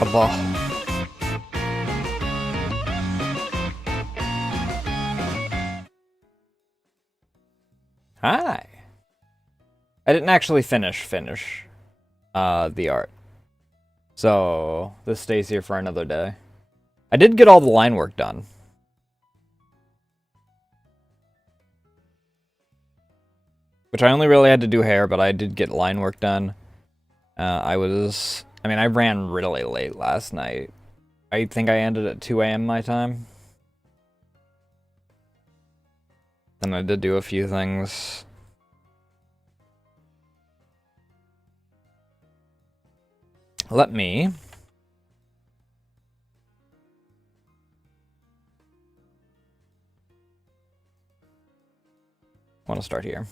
Aba. Hi. I didn't actually finish the art. So this stays here for another day. I did get all the line work done. Which I only really had to do hair, but I did get line work done. I ran really late last night. I think I ended at 2 a.m. my time. Then I did do a few things. Let me... I want to start here.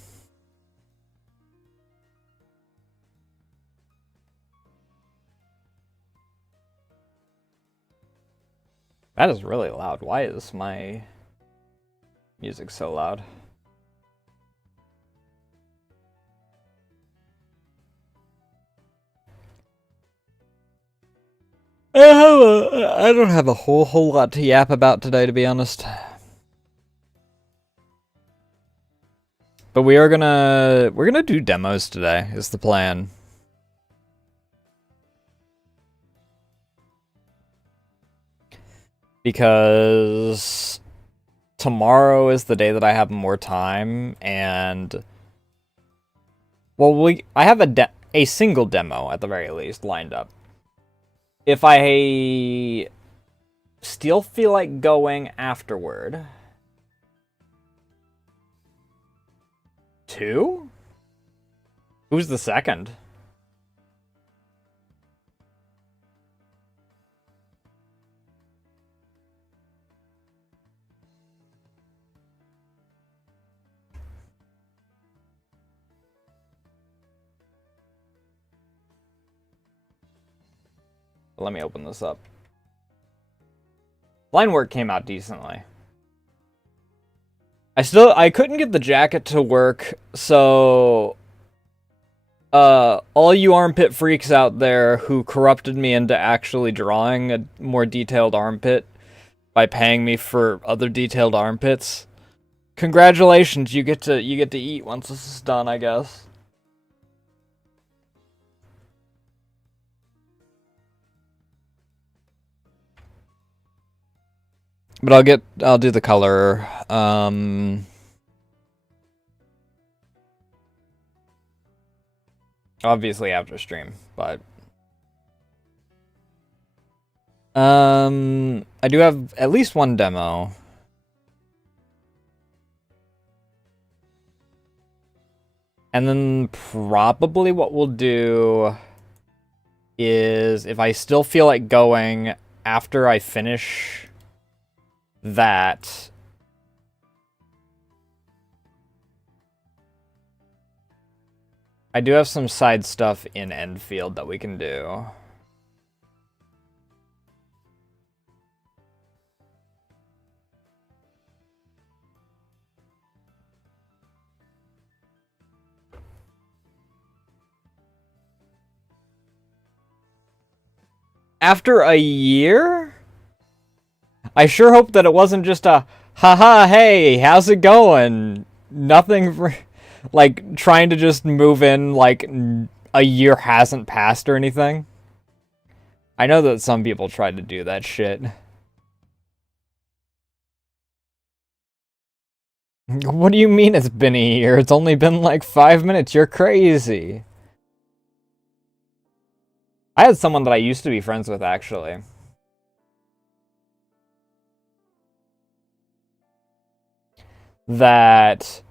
That is really loud. Why is my music so loud? I don't have a whole lot to yap about today, to be honest. But we're gonna do demos today, is the plan. Because tomorrow is the day that I have more time, and well, I have a single demo at the very least lined up. If I still feel like going afterward, 2? Who's the second? Let me open this up. Line work came out decently. I couldn't get the jacket to work, so all you armpit freaks out there who corrupted me into actually drawing a more detailed armpit by paying me for other detailed armpits, congratulations, you get to eat once this is done, I guess. But I'll do the color. Obviously after stream, but I do have at least one demo. And then probably what we'll do is, if I still feel like going after I finish that, I do have some side stuff in Enfield that we can do. After a year? I sure hope that it wasn't just a, haha, hey, how's it going? Nothing for, like, trying to just move in like a year hasn't passed or anything. I know that some people tried to do that shit. What do you mean it's been a year? It's only been like 5 minutes. You're crazy. I had someone that I used to be friends with, actually. That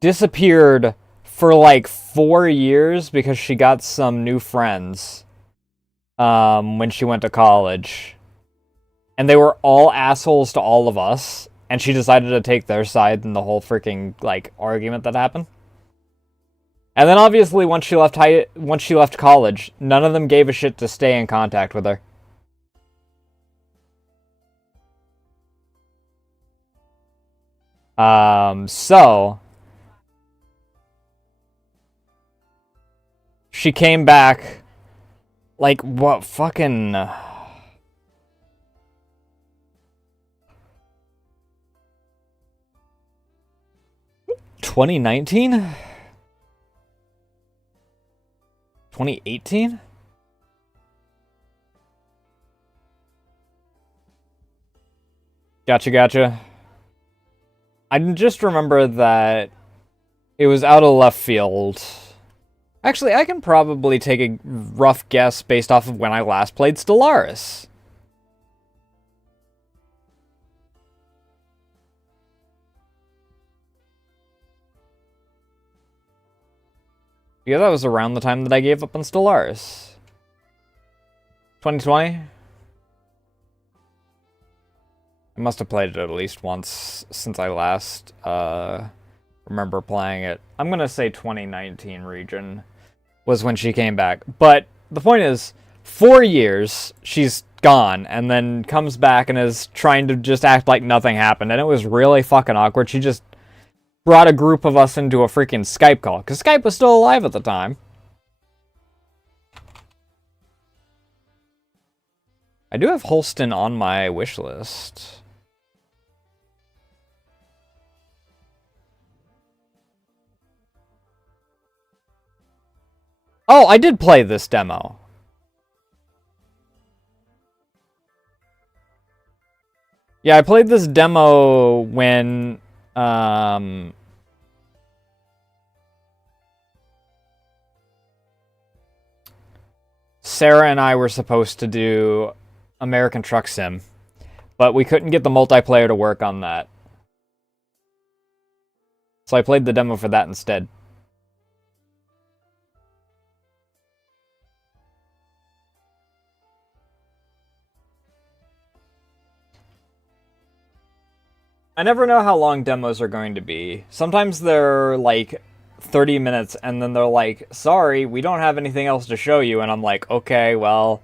disappeared for like 4 years because she got some new friends when she went to college. And they were all assholes to all of us. And she decided to take their side in the whole freaking, like, argument that happened. And then obviously once she left college, none of them gave a shit to stay in contact with her. So she came back Like, what fucking... 2019? 2018? Gotcha. I just remember that it was out of left field. Actually, I can probably take a rough guess based off of when I last played Stellaris. Because that was around the time that I gave up on Stellaris. 2020? I must have played it at least once since I last remember playing it. I'm gonna say 2019 region was when she came back. But the point is, 4 years she's gone and then comes back and is trying to just act like nothing happened, and it was really fucking awkward. She just brought a group of us into a freaking Skype call, because Skype was still alive at the time. I do have Holston on my wish list. Oh, I did play this demo. Yeah, I played this demo when, Sarah and I were supposed to do American Truck Sim, but we couldn't get the multiplayer to work on that. So I played the demo for that instead. I never know how long demos are going to be. Sometimes they're like 30 minutes and then they're like, sorry, we don't have anything else to show you. And I'm like, okay, well,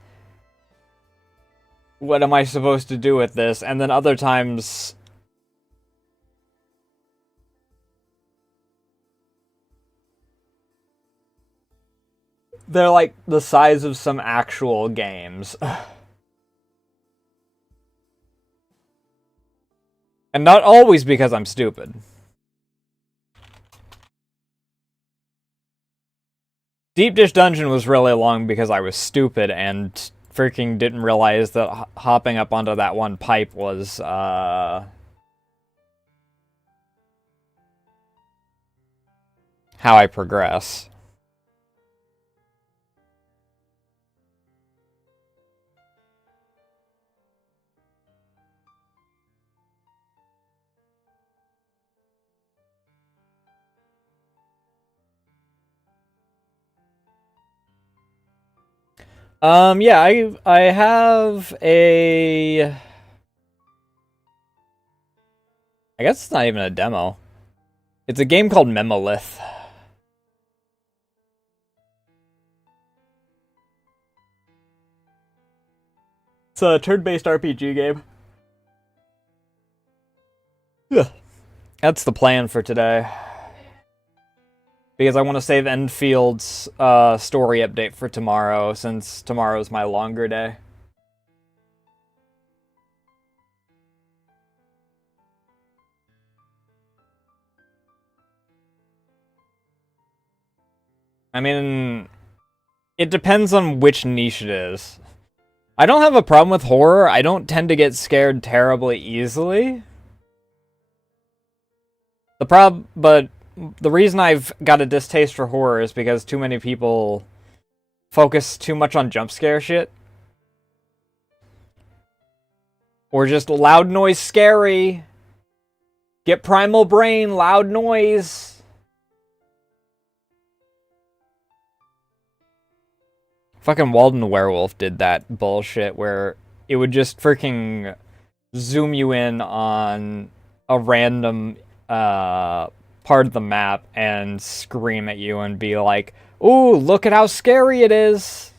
what am I supposed to do with this? And then other times... they're like the size of some actual games. And not always because I'm stupid. Deep Dish Dungeon was really long because I was stupid and freaking didn't realize that hopping up onto that one pipe was, how I progress. Yeah, I have a... I guess it's not even a demo. It's a game called Memolith. It's a turn-based RPG game. Yeah. That's the plan for today. Because I want to save Enfield's story update for tomorrow, since tomorrow's my longer day. I mean, it depends on which niche it is. I don't have a problem with horror. I don't tend to get scared terribly easily. But the reason I've got a distaste for horror is because too many people focus too much on jump scare shit. Or just loud noise scary. Get primal brain, loud noise. Fucking Walden Werewolf did that bullshit where it would just freaking zoom you in on a random part of the map and scream at you and be like, ooh, look at how scary it is.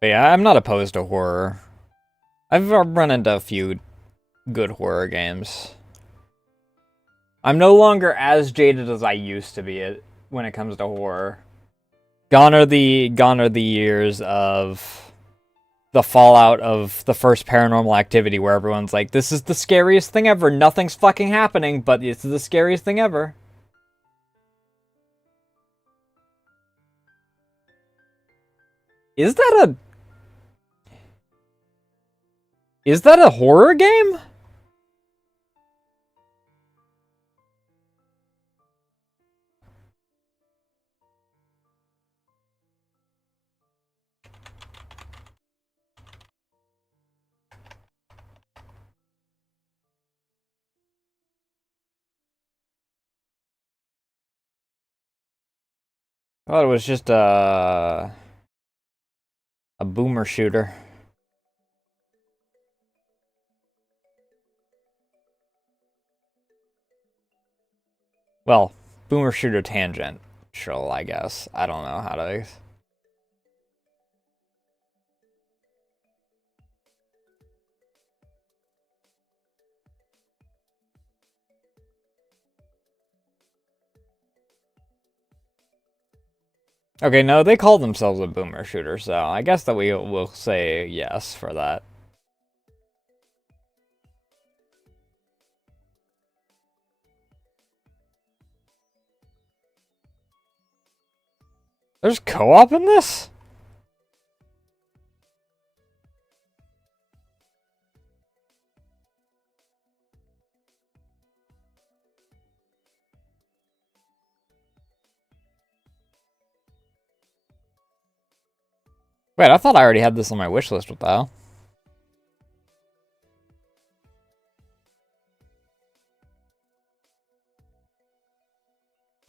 But yeah, I'm not opposed to horror. I've run into a few good horror games. I'm no longer as jaded as I used to be when it comes to horror. Gone are the years of the fallout of the first Paranormal Activity where everyone's like, this is the scariest thing ever. Nothing's fucking happening, but it's the scariest thing ever. Is that a horror game? I thought it was just a boomer shooter. Well, boomer shooter tangential, I guess. I don't know how to. Okay, no, they call themselves a boomer shooter, so I guess that we will say yes for that. There's co-op in this? Wait, I thought I already had this on my wish list. What the hell?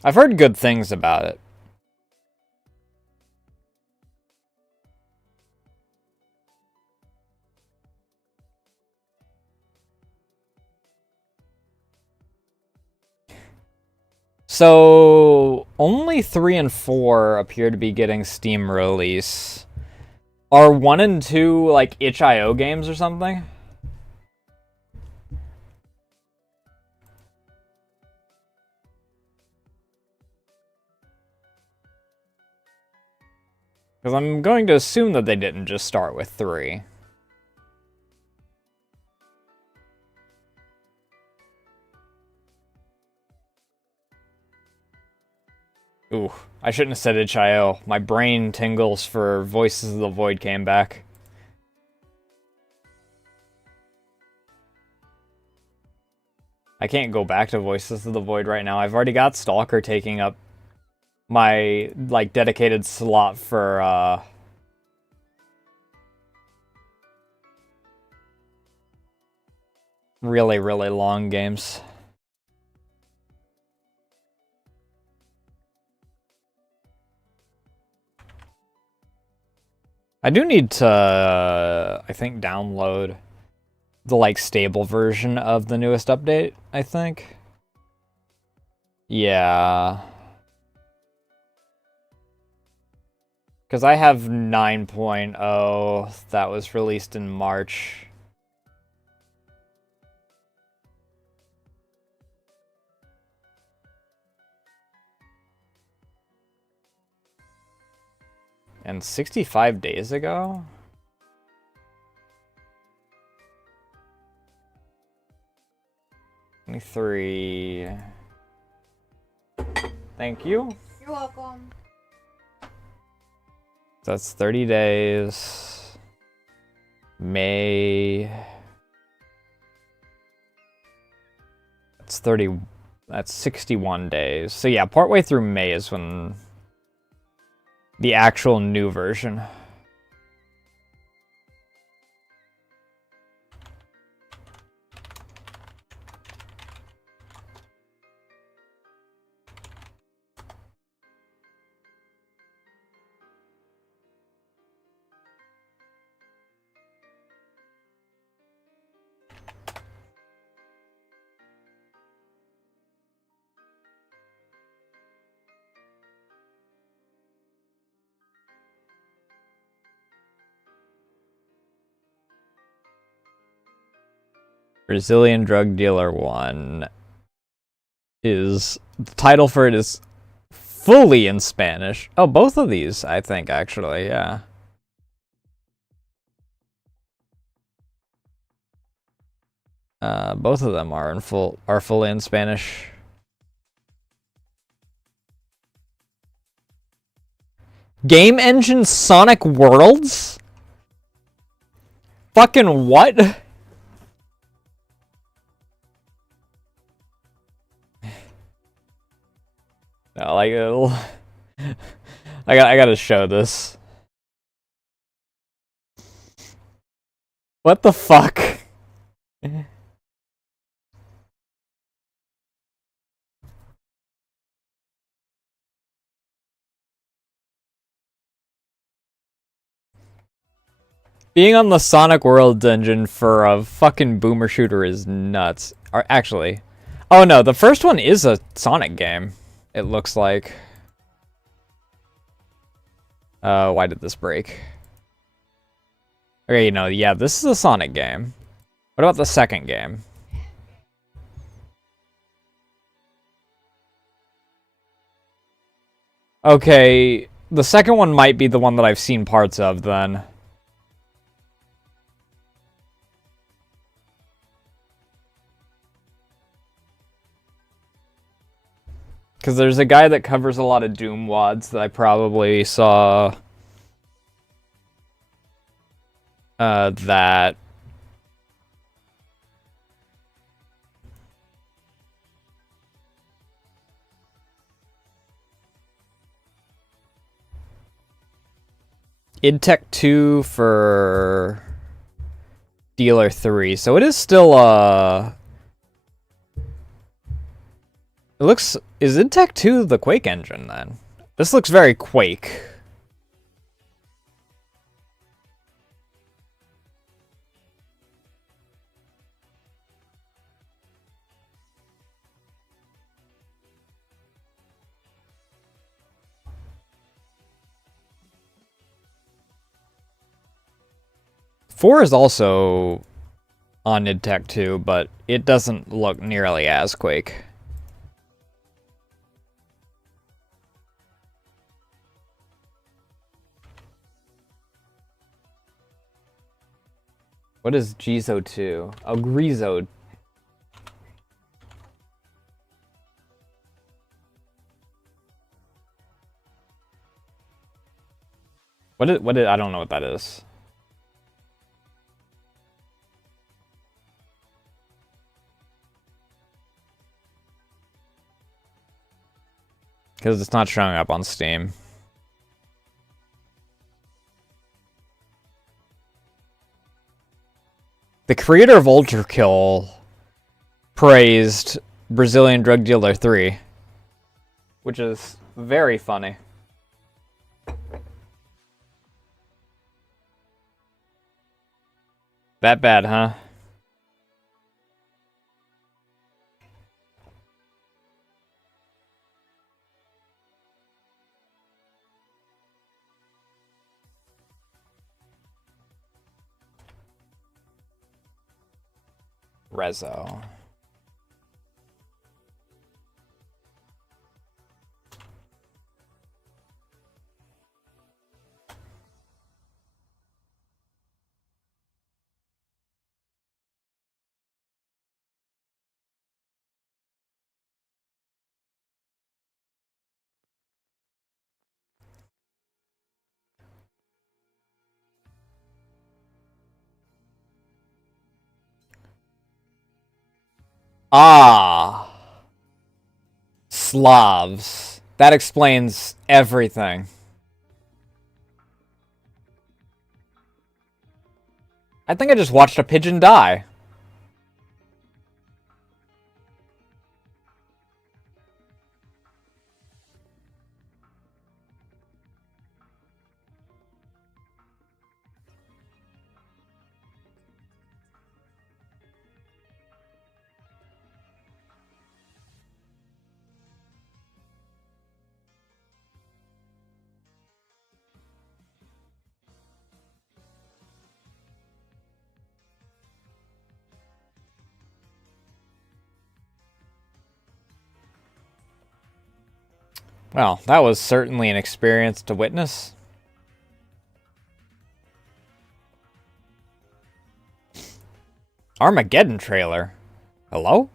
I've heard good things about it. So, only 3 and 4 appear to be getting Steam release. Are 1 and 2 like itch.io games or something? Because I'm going to assume that they didn't just start with 3. Ooh, I shouldn't have said itch.io. My brain tingles for Voices of the Void came back. I can't go back to Voices of the Void right now. I've already got Stalker taking up my, like, dedicated slot for, really, really long games. I do need to, I think, download the, like, stable version of the newest update, I think. Yeah. Because I have 9.0 that was released in March. And 65 days ago? Three. Thank you. You're welcome. That's 30 days. May. That's 30. That's 61 days. So yeah, partway through May is when the actual new version. Brazilian Drug Dealer 1 is... The title for it is fully in Spanish. Oh, both of these, I think, actually, yeah. Both of them are fully in Spanish. Game engine Sonic Worlds? Fucking what? No, like I gotta show this. What the fuck? Being on the Sonic Worlds engine for a fucking boomer shooter is nuts. Or actually, oh no, the first one is a Sonic game. It looks like. Why did this break? Okay, yeah, this is a Sonic game. What about the second game? Okay, the second one might be the one that I've seen parts of, then. Because there's a guy that covers a lot of Doom wads that I probably saw... that... id Tech 2 for... Dealer 3, so it is still, It looks... Is id Tech 2 the Quake engine, then? This looks very Quake. Four is also on id Tech 2, but it doesn't look nearly as Quake. What is Gizo 2? Oh, Grizo. What did I don't know what that is. Because it's not showing up on Steam. The creator of Ultrakill praised Brazilian Drug Dealer 3, which is very funny. That bad, huh? Rezo. Ah. Slavs. That explains everything. I think I just watched a pigeon die. Well, that was certainly an experience to witness. Armageddon trailer. Hello?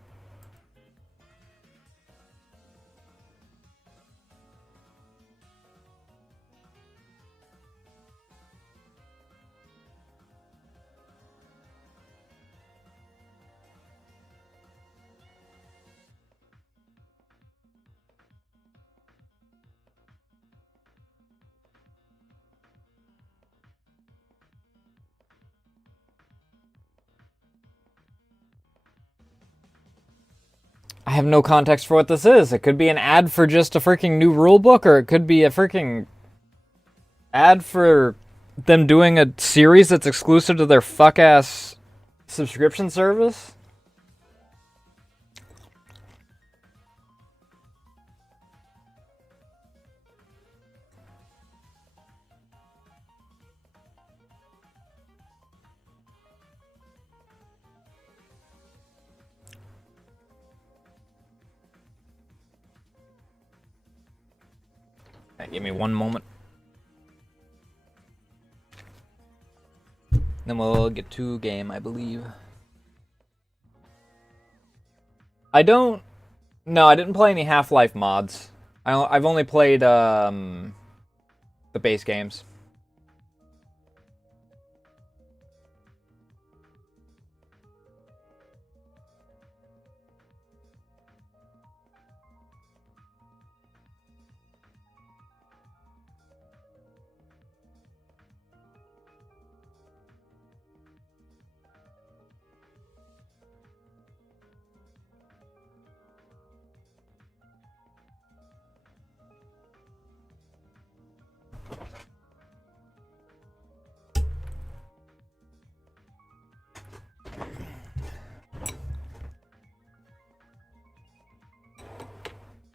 I have no context for what this is. It could be an ad for just a freaking new rulebook, or it could be a freaking ad for them doing a series that's exclusive to their fuck-ass subscription service. Right, give me one moment. Then we'll get to game, I believe. No, I didn't play any Half-Life mods. I've only played the base games.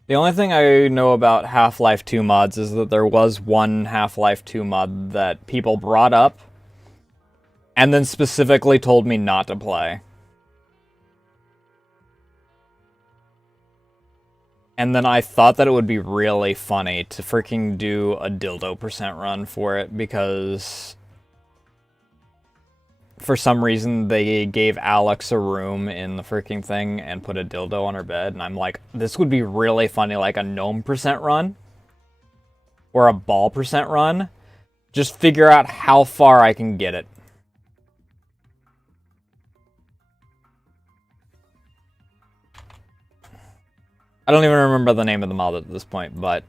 The only thing I know about Half-Life 2 mods is that there was one Half-Life 2 mod that people brought up and then specifically told me not to play. And then I thought that it would be really funny to freaking do a dildo percent run for it, because for some reason they gave Alex a room in the freaking thing and put a dildo on her bed, and I'm like, this would be really funny, like a gnome percent run or a ball percent run. Just figure out how far I can get it. I don't even remember the name of the mod at this point, but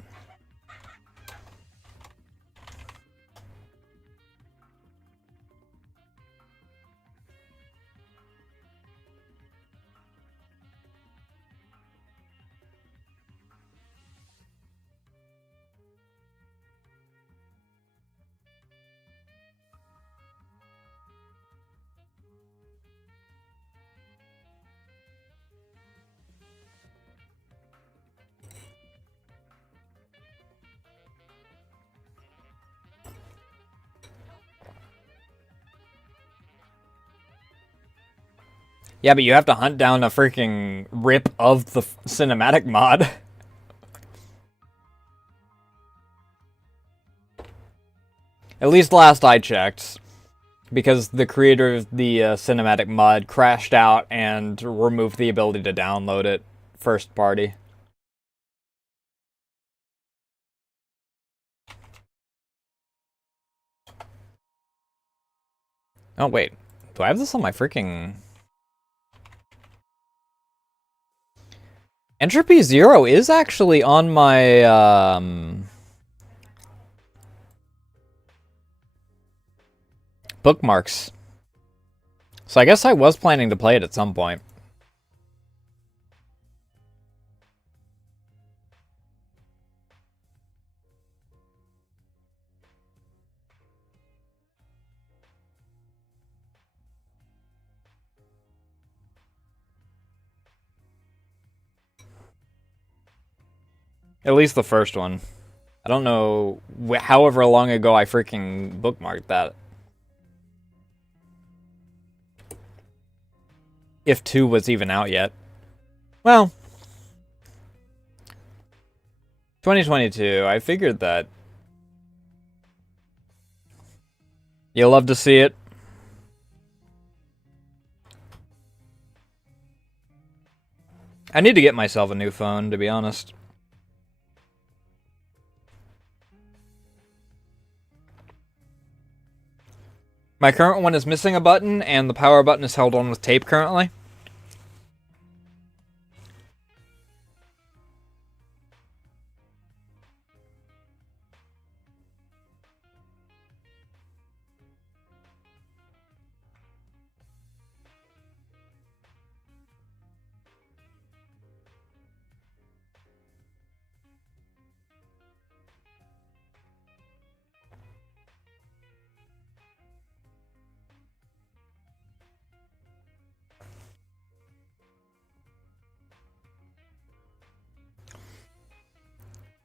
yeah, but you have to hunt down a freaking rip of the cinematic mod. At least last I checked, because the creator of the cinematic mod crashed out and removed the ability to download it first party. Oh, wait. Do I have this on my freaking... Entropy Zero is actually on my, bookmarks. So I guess I was planning to play it at some point. At least the first one. I don't know however long ago I freaking bookmarked that. If 2 was even out yet. Well, 2022, I figured that. You'll love to see it. I need to get myself a new phone, to be honest. My current one is missing a button, and the power button is held on with tape currently.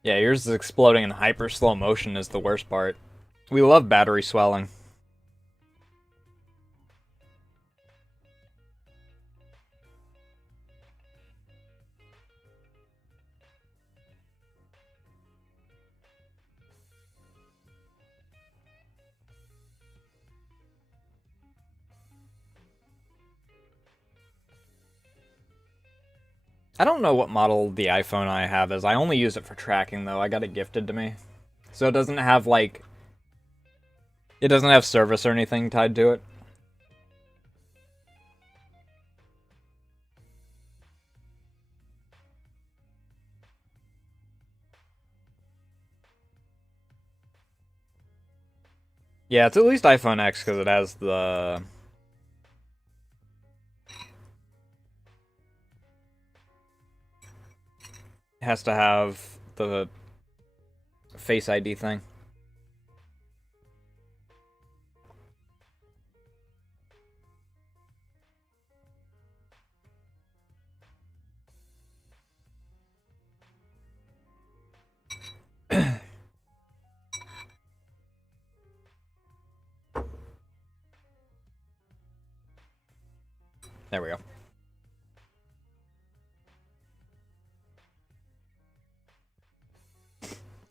Yeah, yours is exploding in hyper slow motion is the worst part. We love battery swelling. I don't know what model the iPhone I have is. I only use it for tracking, though. I got it gifted to me. So it doesn't have, like... It doesn't have service or anything tied to it. Yeah, it's at least iPhone X because it has the... It has to have the Face ID thing. There we go.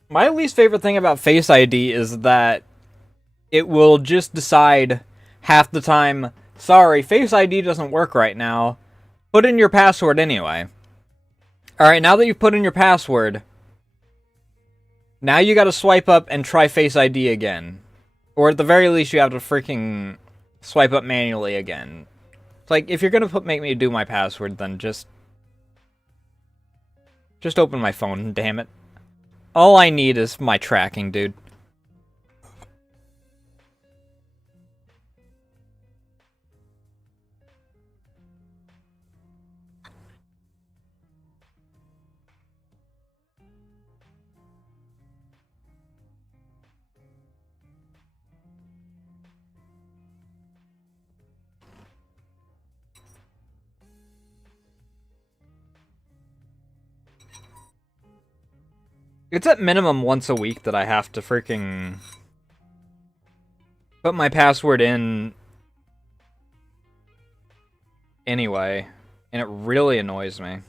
My least favorite thing about Face ID is that it will just decide half the time, sorry, Face ID doesn't work right now. Put in your password anyway. Alright, now that you've put in your password, now you gotta swipe up and try Face ID again. Or at the very least, you have to freaking swipe up manually again. It's like, if you're gonna make me do my password, then just open my phone, damn it. All I need is my tracking, dude. It's at minimum once a week that I have to freaking put my password in anyway, and it really annoys me.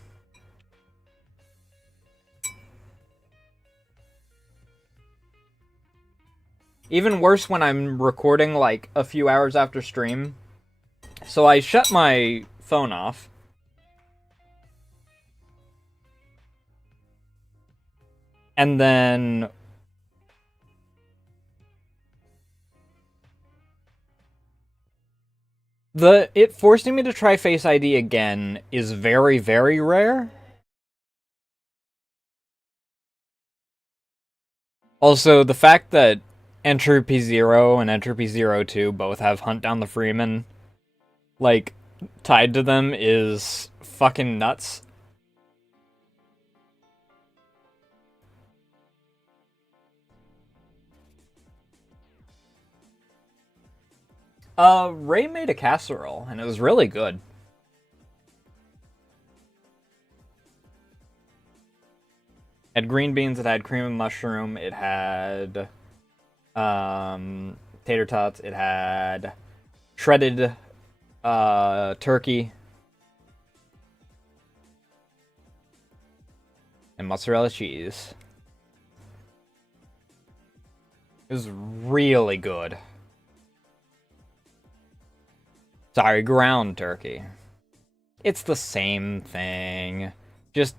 Even worse when I'm recording like a few hours after stream. So I shut my phone off. And then it forcing me to try Face ID again is very, very rare. Also, the fact that Entropy 0 and Entropy 02 both have Hunt Down the Freeman, like, tied to them is fucking nuts. Ray made a casserole, and it was really good. It had green beans, it had cream and mushroom, it had tater tots, it had shredded turkey, and mozzarella cheese. It was really good. Sorry, ground turkey. It's the same thing. Just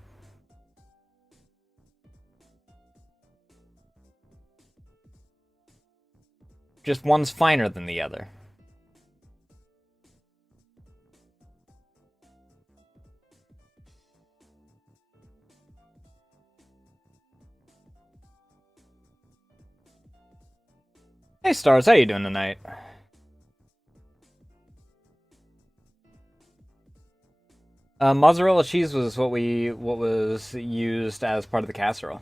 one's finer than the other. Hey Stars, how you doing tonight? Mozzarella cheese was what was used as part of the casserole.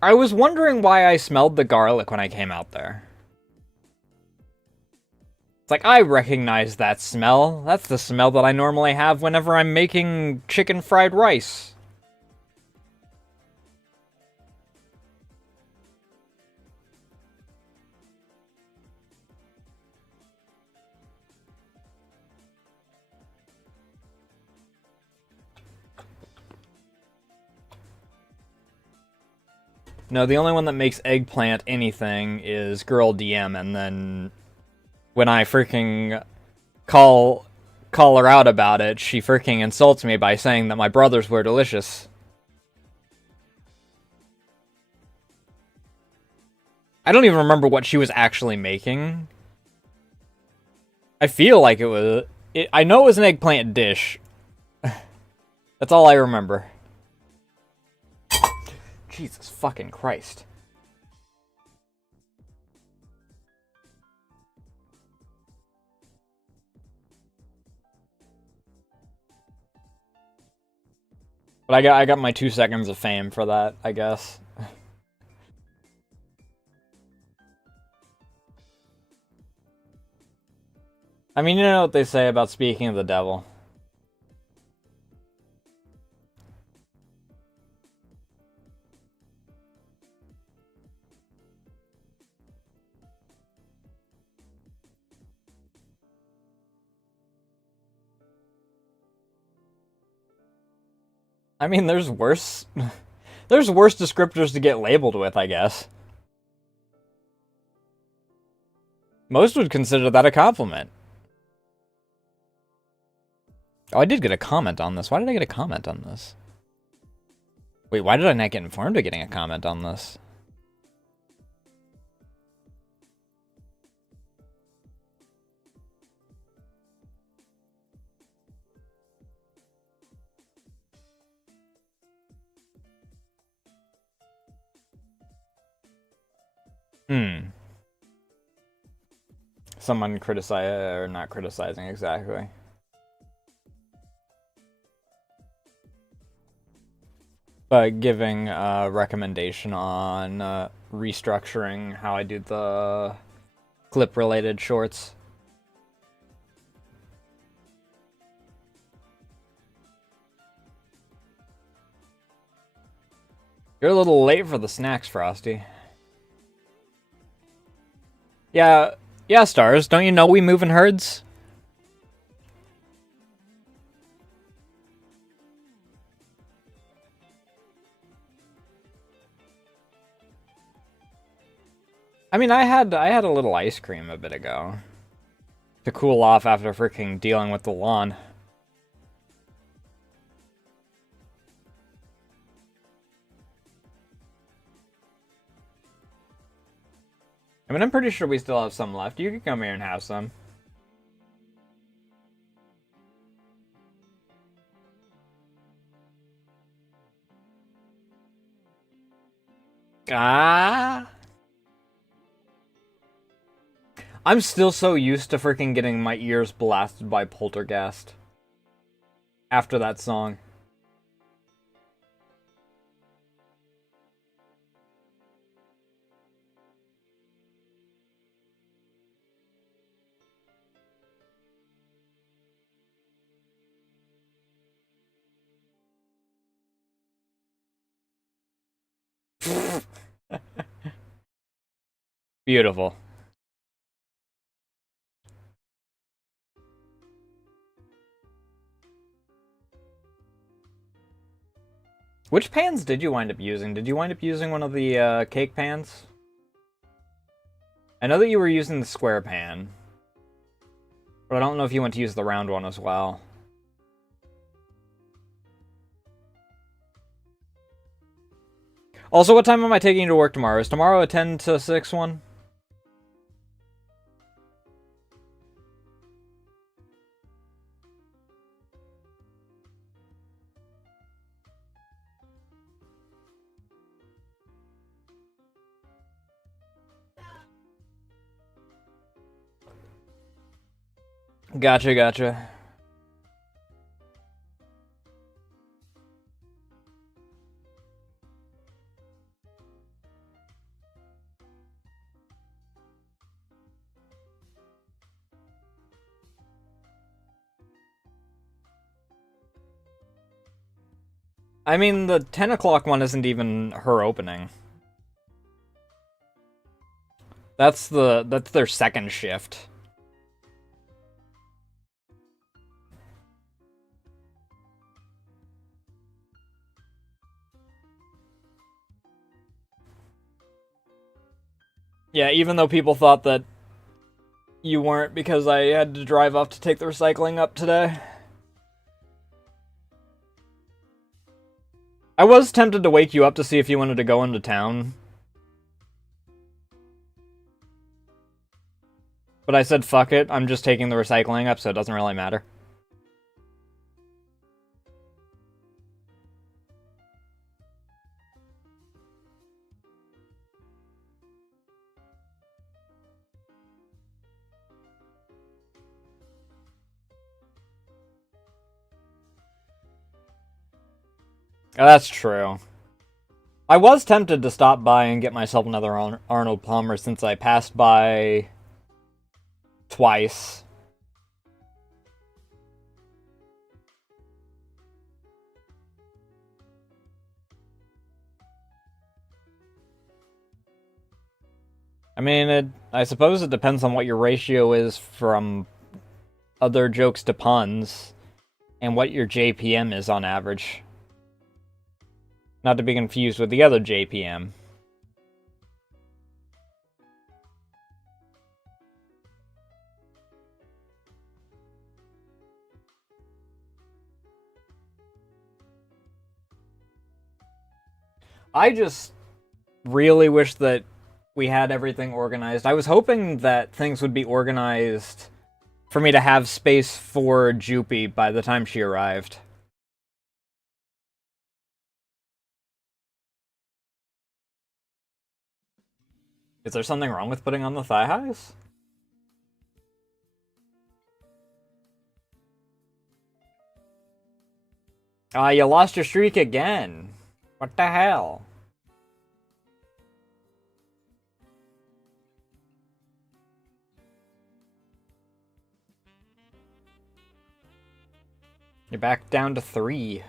I was wondering why I smelled the garlic when I came out there. It's like, I recognize that smell. That's the smell that I normally have whenever I'm making chicken fried rice. No, the only one that makes eggplant anything is Girl DM, and then when I freaking call her out about it, she freaking insults me by saying that my brothers were delicious. I don't even remember what she was actually making. I feel like it was... I know it was an eggplant dish. That's all I remember. Jesus fucking Christ. But I got my 2 seconds of fame for that, I guess. I mean, you know what they say about speaking of the devil. I mean, there's worse... there's worse descriptors to get labeled with, I guess. Most would consider that a compliment. Oh, I did get a comment on this. Why did I get a comment on this? Wait, why did I not get informed of getting a comment on this? Someone criticize or not criticizing exactly. But giving a recommendation on restructuring how I do the clip-related shorts. You're a little late for the snacks, Frosty. Yeah, Stars. Don't you know we move in herds? I mean, I had a little ice cream a bit ago to cool off after freaking dealing with the lawn. I mean, I'm pretty sure we still have some left. You can come here and have some. Ah. I'm still so used to freaking getting my ears blasted by Poltergeist after that song. Beautiful. Which pans did you wind up using? Did you wind up using one of the cake pans? I know that you were using the square pan, but I don't know if you went to use the round one as well. Also, what time am I taking you to work tomorrow? Is tomorrow a 10 to 6 one? Gotcha, gotcha. I mean, the 10 o'clock one isn't even her opening. That's their second shift. Yeah, even though people thought that you weren't because I had to drive off to take the recycling up today. I was tempted to wake you up to see if you wanted to go into town. But I said, fuck it, I'm just taking the recycling up, so it doesn't really matter. Oh, that's true. I was tempted to stop by and get myself another Arnold Palmer since I passed by twice. I mean, I suppose it depends on what your ratio is from other jokes to puns, and what your JPM is on average. Not to be confused with the other JPM. I just really wish that we had everything organized. I was hoping that things would be organized for me to have space for Jupy by the time she arrived. Is there something wrong with putting on the thigh highs? You lost your streak again. What the hell? You're back down to 3.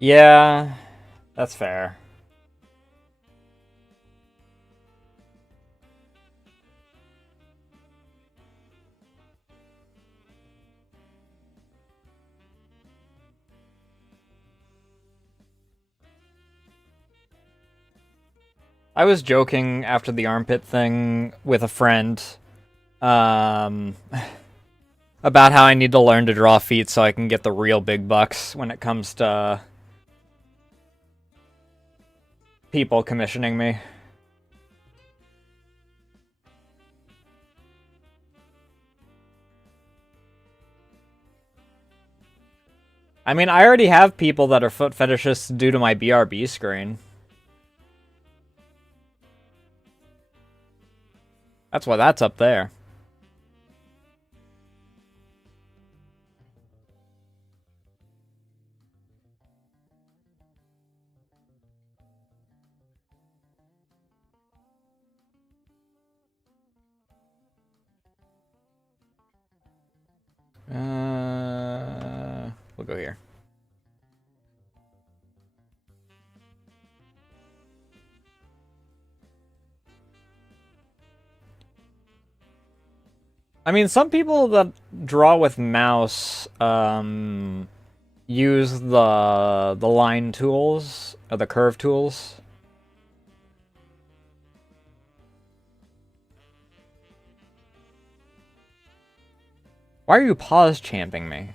Yeah, that's fair. I was joking after the armpit thing with a friend, um, about how I need to learn to draw feet so I can get the real big bucks when it comes to people commissioning me. I mean, I already have people that are foot fetishists due to my BRB screen. That's why that's up there. We'll go here. I mean, some people that draw with mouse use the line tools or the curve tools. Why are you pause champing me?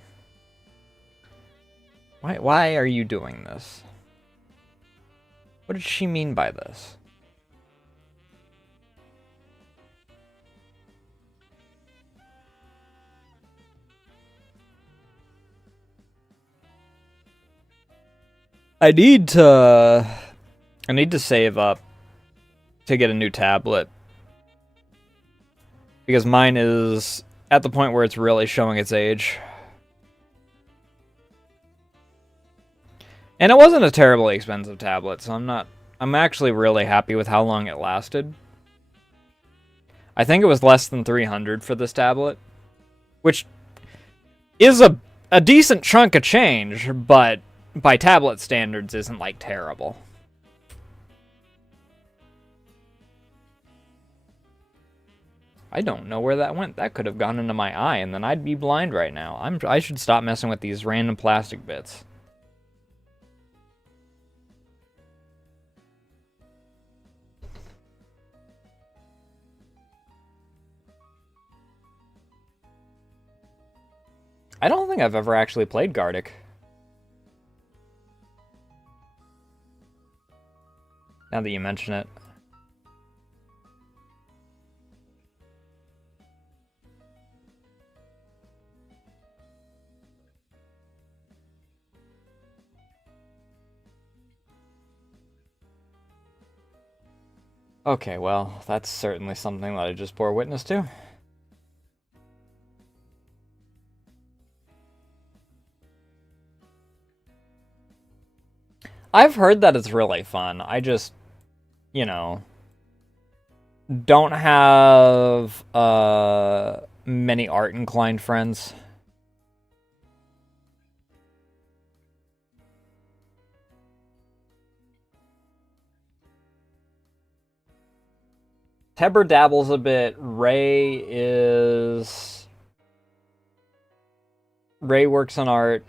Why are you doing this? What did she mean by this? I need to save up to get a new tablet. Because mine is at the point where it's really showing its age. And it wasn't a terribly expensive tablet, so I'm actually really happy with how long it lasted. I think it was less than $300 for this tablet, which is a decent chunk of change, but by tablet standards isn't like terrible. I don't know where that went. That could have gone into my eye, and then I'd be blind right now. I should stop messing with these random plastic bits. I don't think I've ever actually played Gartic. Now that you mention it. Okay, well, that's certainly something that I just bore witness to. I've heard that it's really fun. I just, you know, don't have many art-inclined friends. Heber dabbles a bit. Ray works on art.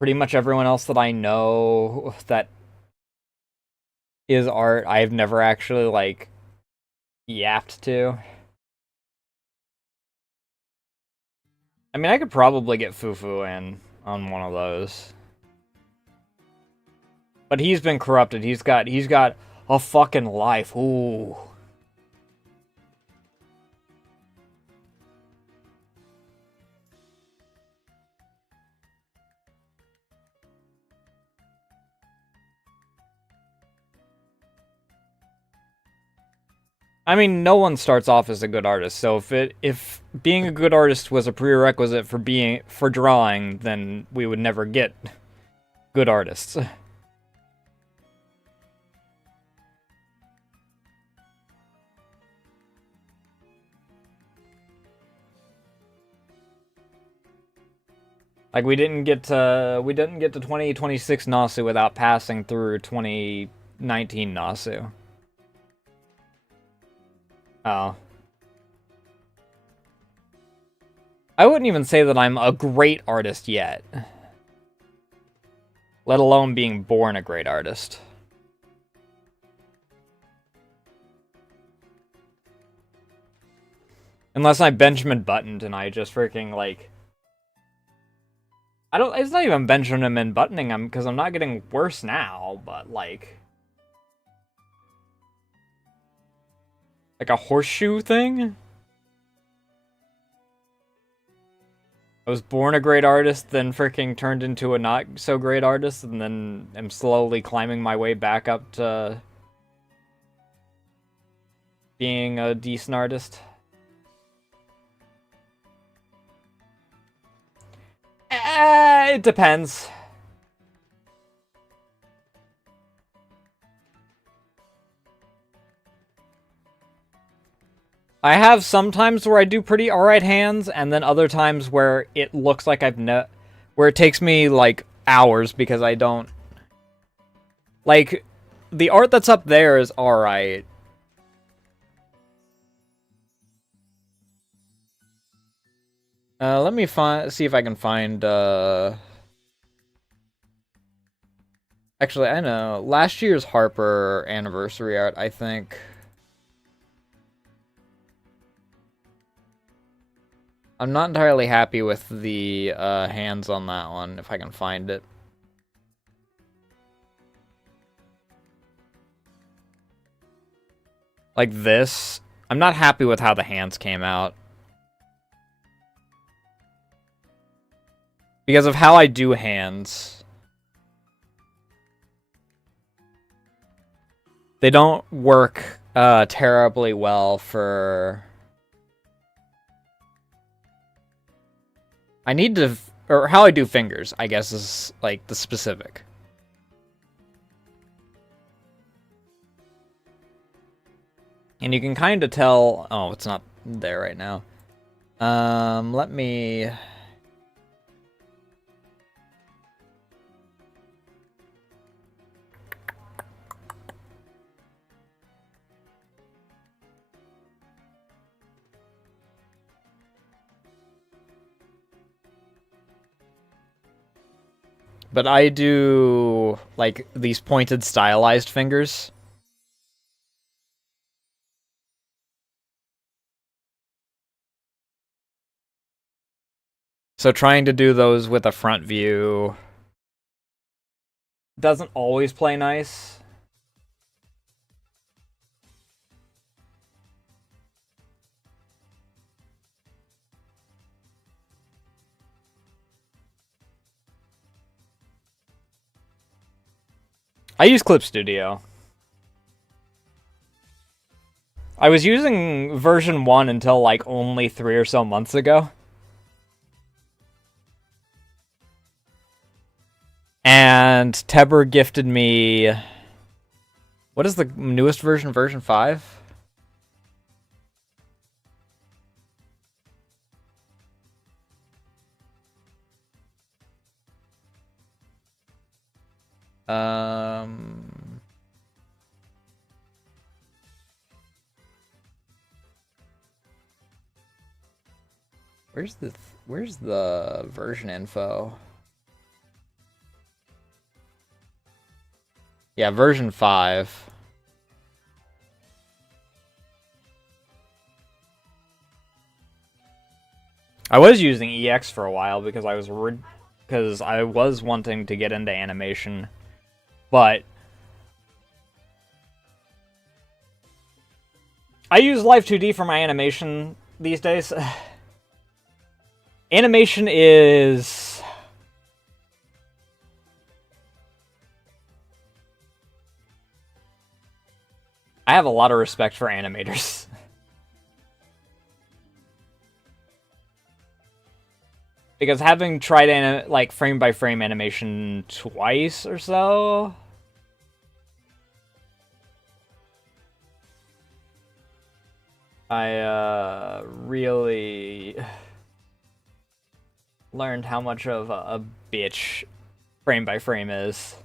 Pretty much everyone else that I know that is art, I've never actually, like, yapped to. I mean, I could probably get Fufu in on one of those. But he's been corrupted. He's got a fucking life. Ooh. I mean, no one starts off as a good artist, so if being a good artist was a prerequisite for drawing, then we would never get good artists. Like we didn't get to 2026 Nasu without passing through 2019 Nasu. Oh. I wouldn't even say that I'm a great artist yet. Let alone being born a great artist. Unless I Benjamin Buttoned and I just freaking, like... it's not even Benjamin Buttoning him, because I'm not getting worse now, but, like... Like a horseshoe thing? I was born a great artist, then freaking turned into a not so great artist, and then am slowly climbing my way back up to being a decent artist. It depends. I have some times where I do pretty alright hands, and then other times where it looks like where it takes me, like, hours because I don't... Like, the art that's up there is alright. Let me see if I can find, Actually, I know. Last year's Harper anniversary art, I think. I'm not entirely happy with the hands on that one, if I can find it. Like this. I'm not happy with how the hands came out. Because of how I do hands. They don't work terribly well for... I need to... Or how I do fingers, I guess, is, like, the specific. And you can kind of tell... Oh, it's not there right now. Let me... But I do, like, these pointed stylized fingers. So trying to do those with a front view doesn't always play nice. I use Clip Studio. I was using version 1 until, like, only 3 or so months ago. And Teber gifted me... What is the newest version? Version 5? Where's the version info? Yeah, version 5. I was using EX for a while because I was wanting to get into animation, but I use Live 2D for my animation these days. Animation is... I have a lot of respect for animators. Because having tried like frame-by-frame animation twice or so... I really learned how much of a bitch frame-by-frame is.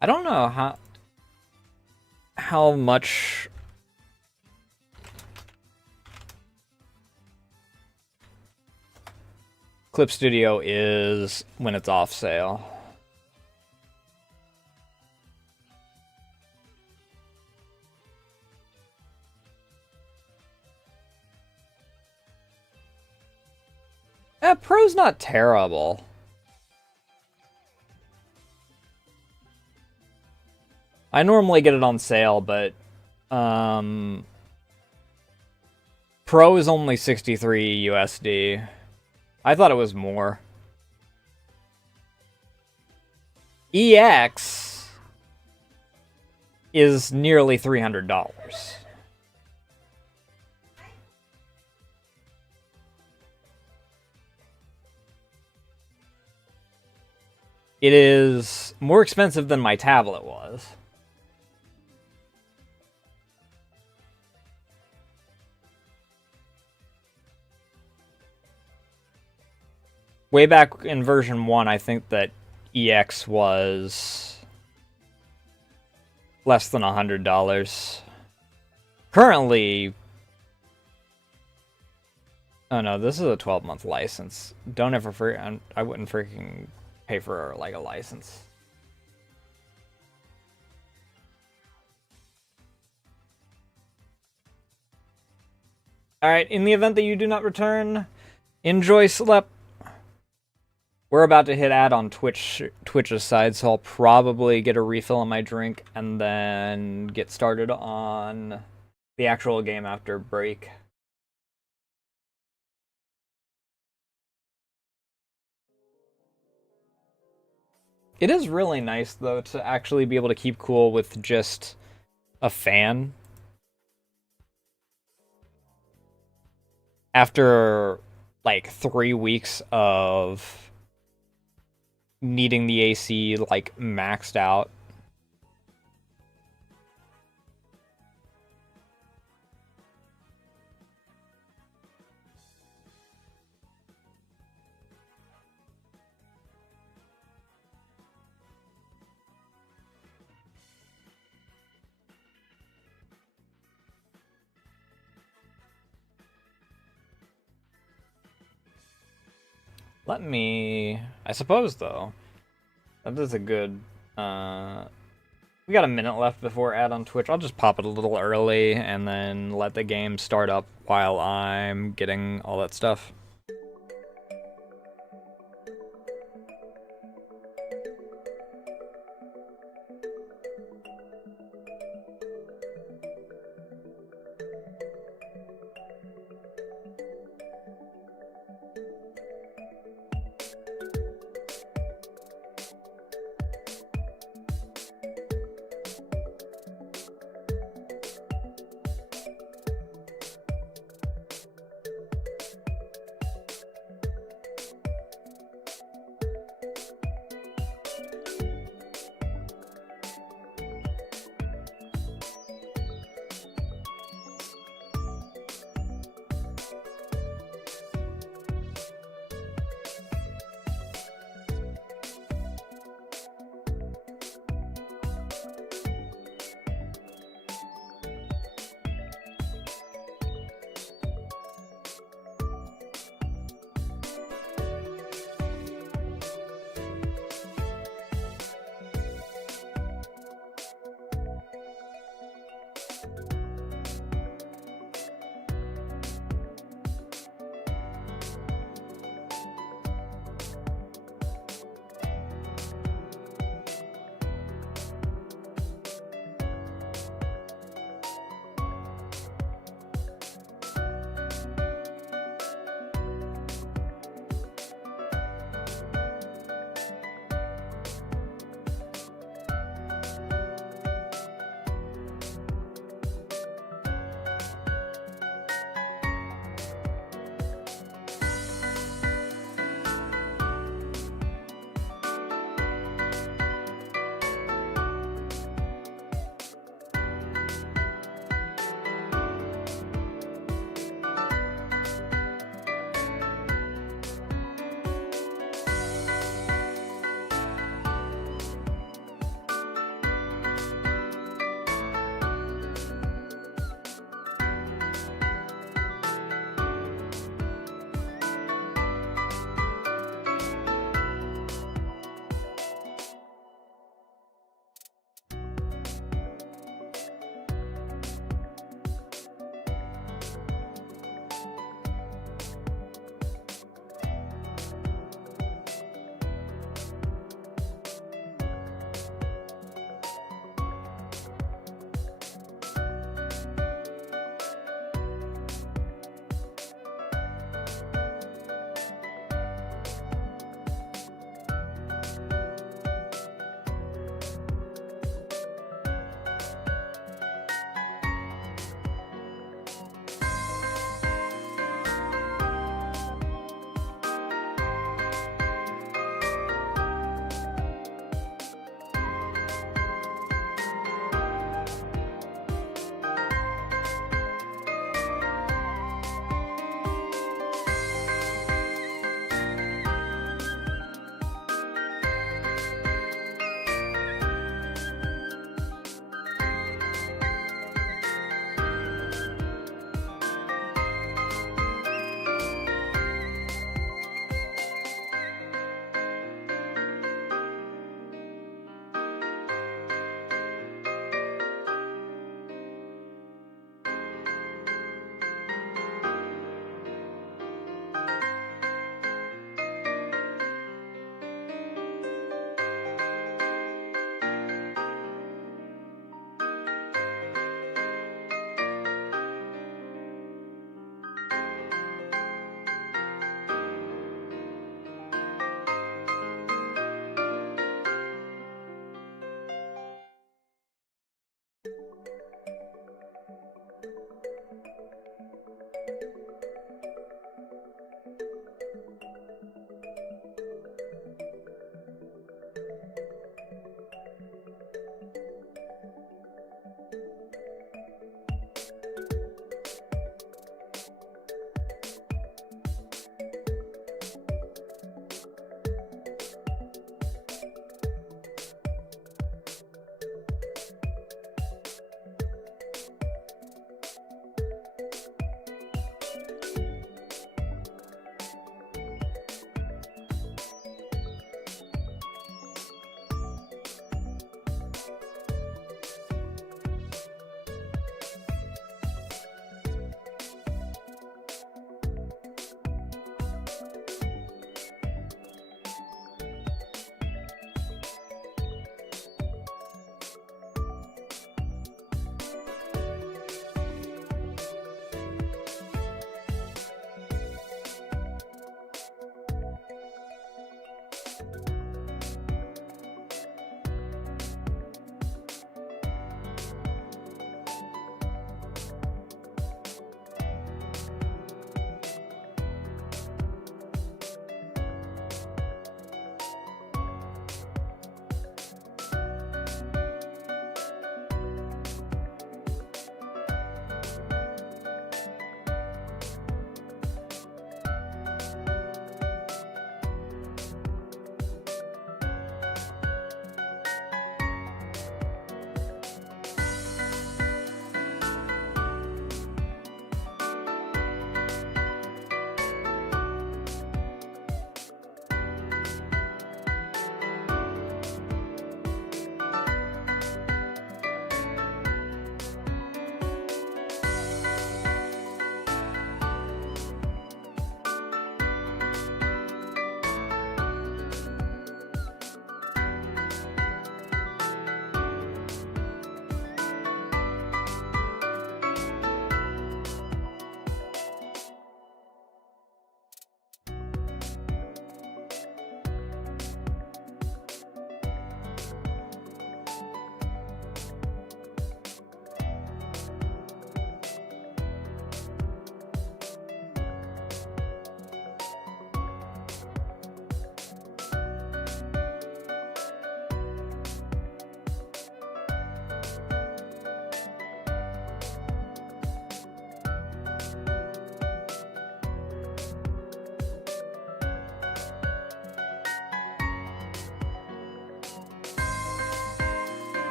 I don't know how much Clip Studio is when it's off sale. Pro's not terrible. I normally get it on sale, but Pro is only 63 USD. I thought it was more. EX is nearly $300. It is more expensive than my tablet was. Way back in version 1, I think that EX was less than $100. Currently, oh no, this is a 12-month license. Don't ever I wouldn't freaking pay for like a license. Alright, in the event that you do not return, enjoy Slep. We're about to hit ad on Twitch's side, so I'll probably get a refill on my drink and then get started on the actual game after break. It is really nice, though, to actually be able to keep cool with just a fan. After, like, 3 weeks of needing the AC, like, maxed out. Let me... I suppose, though. That is a good... we got a minute left before ad on Twitch. I'll just pop it a little early and then let the game start up while I'm getting all that stuff.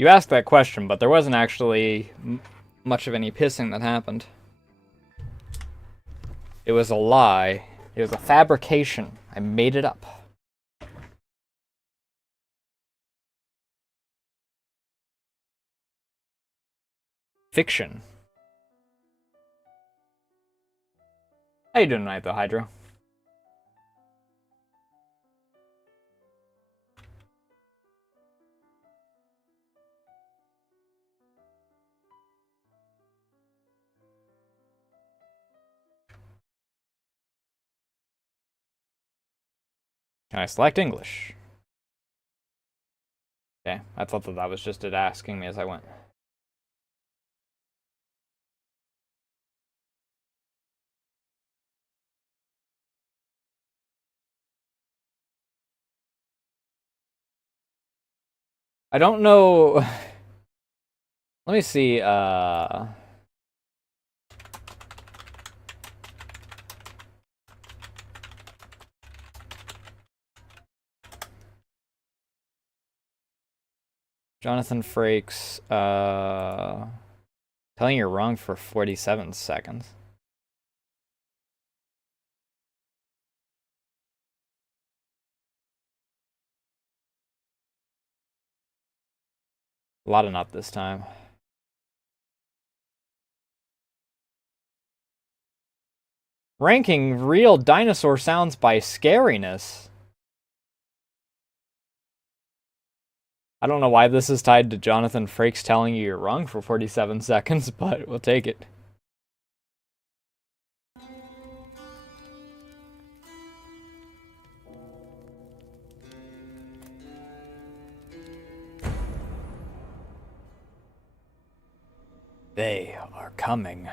You asked that question, but there wasn't actually much of any pissing that happened. It was a lie. It was a fabrication. I made it up. Fiction. How you doing tonight, though, Hydro? Can I select English? Okay, I thought that was just it asking me as I went. I don't know. Let me see. Jonathan Frakes, telling you're wrong for 47 seconds. A lot of not this time. Ranking real dinosaur sounds by scariness. I don't know why this is tied to Jonathan Frakes telling you you're wrong for 47 seconds, but we'll take it. They are coming.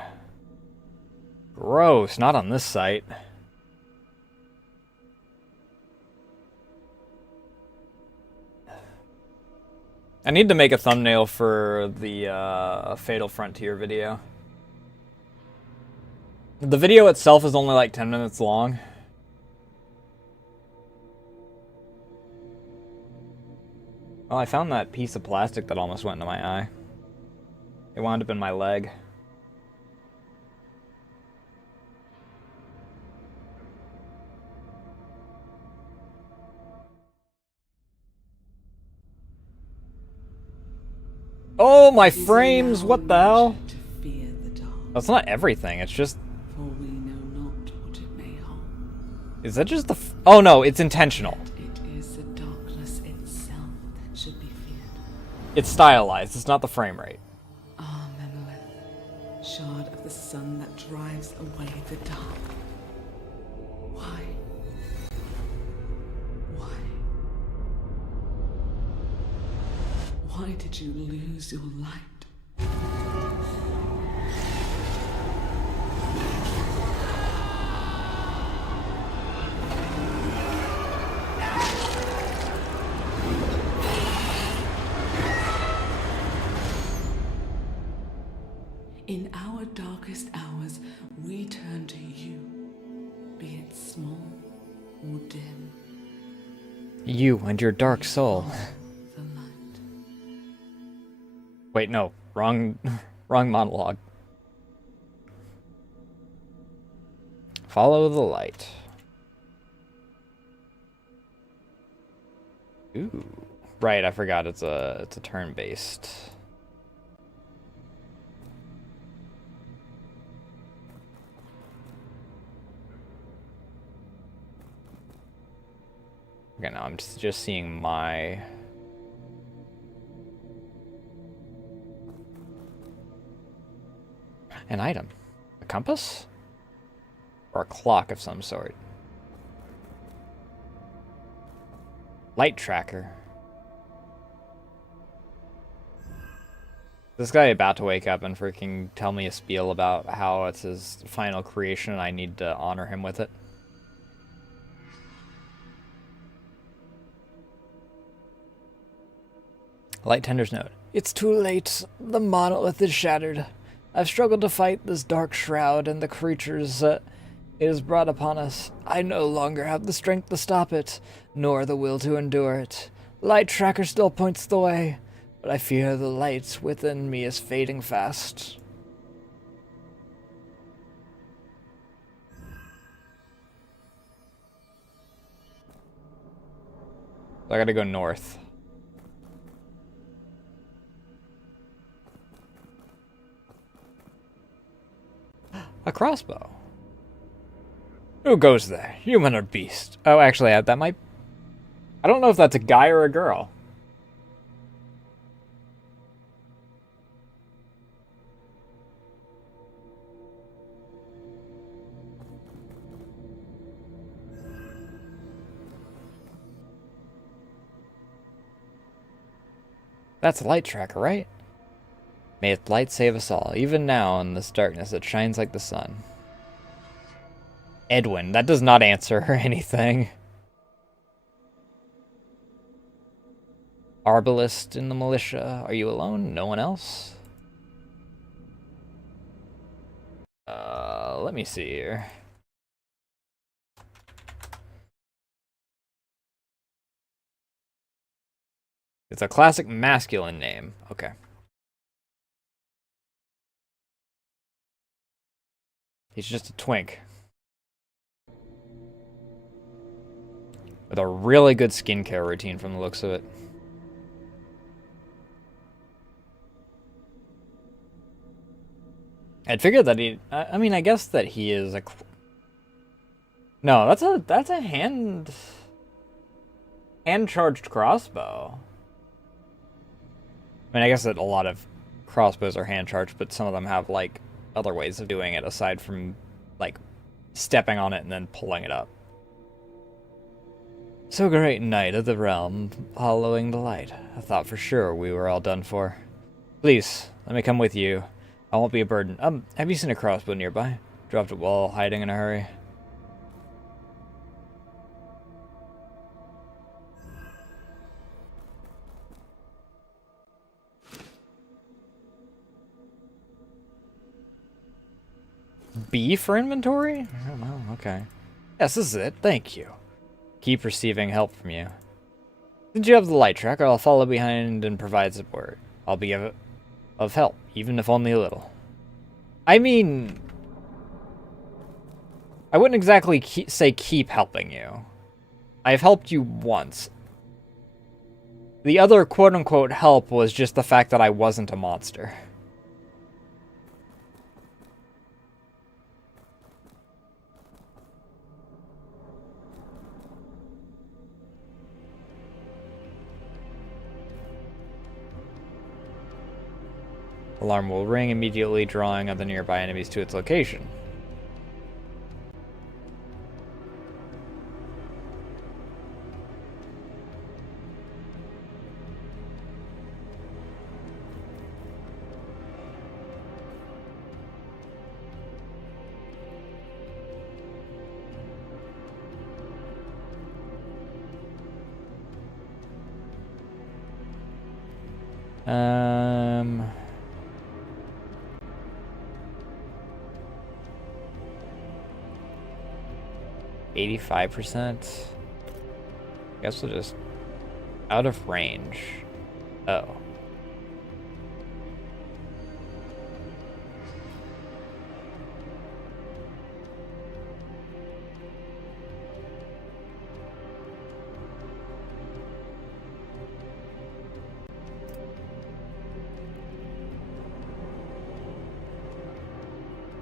Gross, not on this site. I need to make a thumbnail for the Fatal Frontier video. The video itself is only like 10 minutes long. Well, I found that piece of plastic that almost went into my eye. It wound up in my leg. Oh, my frames! What the hell? That's not everything, it's just... Is that just the... Oh no, it's intentional. It is the darkness itself that should be feared. It's stylized, it's not the frame rate. Ah, Menolith, shard of the sun that drives away the dark. Why? Why? Why did you lose your light? In our darkest hours, we turn to you, be it small or dim. You and your dark soul. The light. Wait, no. Wrong monologue. Follow the light. Ooh. Right, I forgot it's a turn-based. Okay, now I'm just seeing my... An item. A compass? Or a clock of some sort. Light tracker. This guy about to wake up and freaking tell me a spiel about how it's his final creation and I need to honor him with it. Light tender's note. It's too late. The monolith is shattered. I've struggled to fight this dark shroud and the creatures it has brought upon us. I no longer have the strength to stop it, nor the will to endure it. Light tracker still points the way, but but I fear the light within me is fading fast. I gotta go north. A crossbow. Who goes there? Human or beast? Oh, actually, that might... I don't know if that's a guy or a girl. That's a light tracker, right? May its light save us all. Even now, in this darkness, it shines like the sun. Edwin. That does not answer anything. Arbalist in the militia. Are you alone? No one else? Let me see here. It's a classic masculine name. Okay. He's just a twink. With a really good skincare routine from the looks of it. I'd figured that he... I mean, I guess that he is a... No, that's a hand-charged crossbow. I mean, I guess that a lot of crossbows are hand-charged, but some of them have, like, other ways of doing it aside from, like, stepping on it and then pulling it up. So great knight of the realm, following the light. I thought for sure we were all done for. Please, let me come with you. I won't be a burden. Have you seen a crossbow nearby? Dropped it while hiding in a hurry. B for inventory? I don't know, okay. Yes, this is it, thank you. Keep receiving help from you. Since you have the light tracker, I'll follow behind and provide support. I'll be of help, even if only a little. I mean... I wouldn't exactly say keep helping you. I've helped you once. The other quote-unquote help was just the fact that I wasn't a monster. Alarm will ring, immediately drawing other nearby enemies to its location. Um... 85%. Guess we'll just out of range. Oh.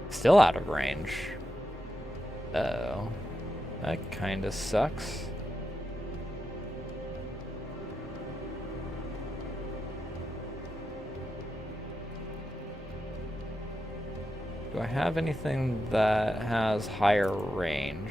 Still out of range. Oh. That kinda sucks. Do I have anything that has higher range?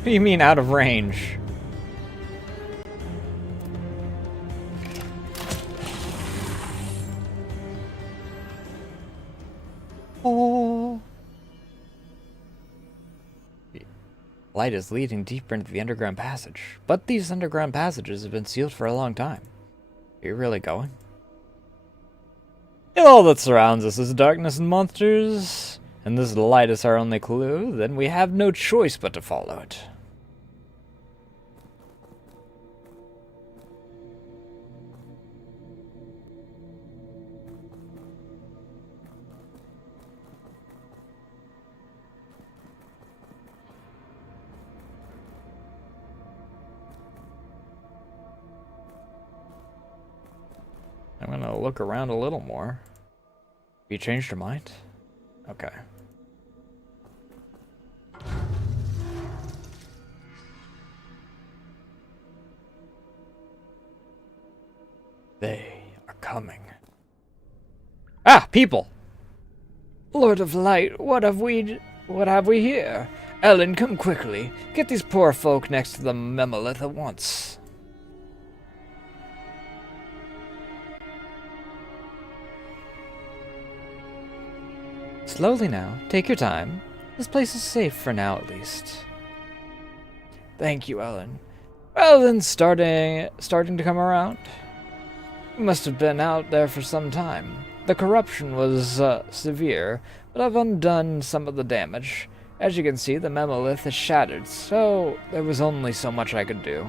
What do you mean out of range? Oh. Light is leading deeper into the underground passage, but these underground passages have been sealed for a long time. Are you really going? If all that surrounds us is darkness and monsters, and this light is our only clue, then we have no choice but to follow it. I'm gonna look around a little more. You changed your mind? Okay. They are coming. Ah, people! Lord of Light, what have we here? Ellen, come quickly. Get these poor folk next to the Memolith at once. Slowly now. Take your time. This place is safe for now, at least. Thank you, Ellen. Well, then, starting to come around. You must have been out there for some time. The corruption was severe, but I've undone some of the damage. As you can see, the Memolith is shattered, so there was only so much I could do.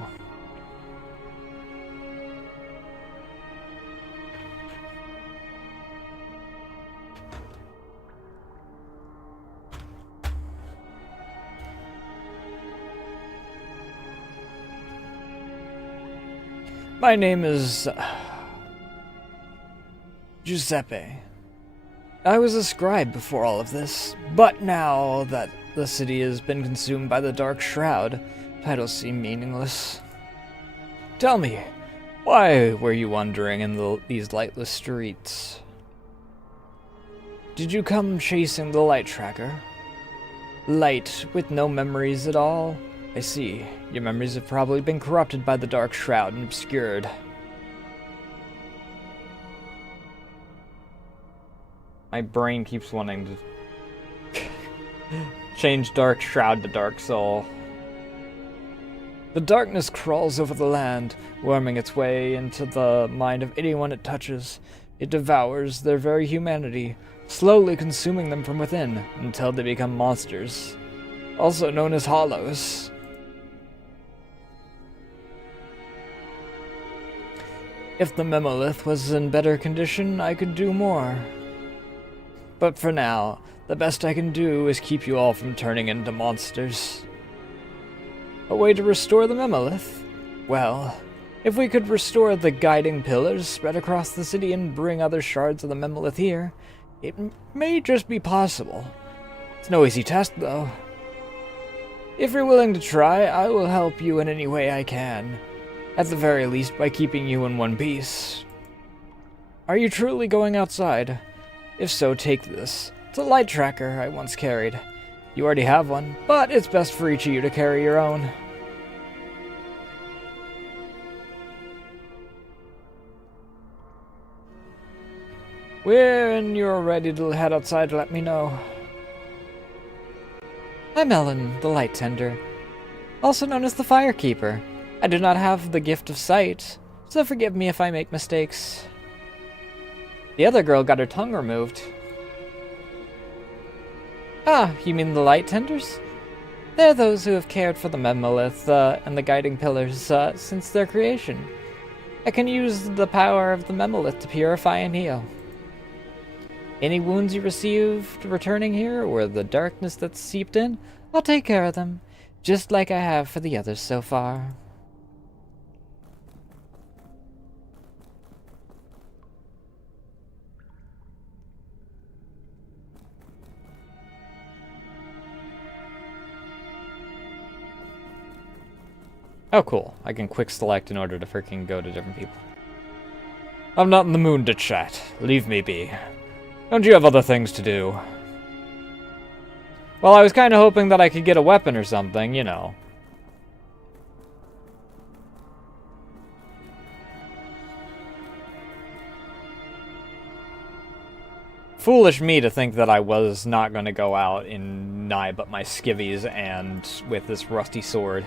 My name is Giuseppe. I was a scribe before all of this, but now that the city has been consumed by the Dark Shroud, titles seem meaningless. Tell me, why were you wandering in these lightless streets? Did you come chasing the light tracker? Light with no memories at all? I see. Your memories have probably been corrupted by the Dark Shroud and obscured. My brain keeps wanting to change Dark Shroud to Dark Soul. The darkness crawls over the land, worming its way into the mind of anyone it touches. It devours their very humanity, slowly consuming them from within until they become monsters, also known as hollows. If the Memolith was in better condition, I could do more. But for now, the best I can do is keep you all from turning into monsters. A way to restore the Memolith? Well, if we could restore the guiding pillars spread across the city and bring other shards of the Memolith here, it may just be possible. It's no easy task, though. If you're willing to try, I will help you in any way I can. At the very least, by keeping you in one piece. Are you truly going outside? If so, take this. It's a light tracker I once carried. You already have one, but it's best for each of you to carry your own. When you're ready to head outside, let me know. I'm Ellen, the Light Tender, also known as the Firekeeper. I do not have the gift of sight, so forgive me if I make mistakes. The other girl got her tongue removed. Ah, you mean the Light Tenders? They're those who have cared for the Memolith and the guiding pillars since their creation. I can use the power of the Memolith to purify and heal. Any wounds you received returning here, or the darkness that's seeped in, I'll take care of them, just like I have for the others so far. Oh, cool. I can quick select in order to freaking go to different people. I'm not in the mood to chat. Leave me be. Don't you have other things to do? Well, I was kind of hoping that I could get a weapon or something, you know. Foolish me to think that I was not going to go out in nigh but my skivvies and with this rusty sword.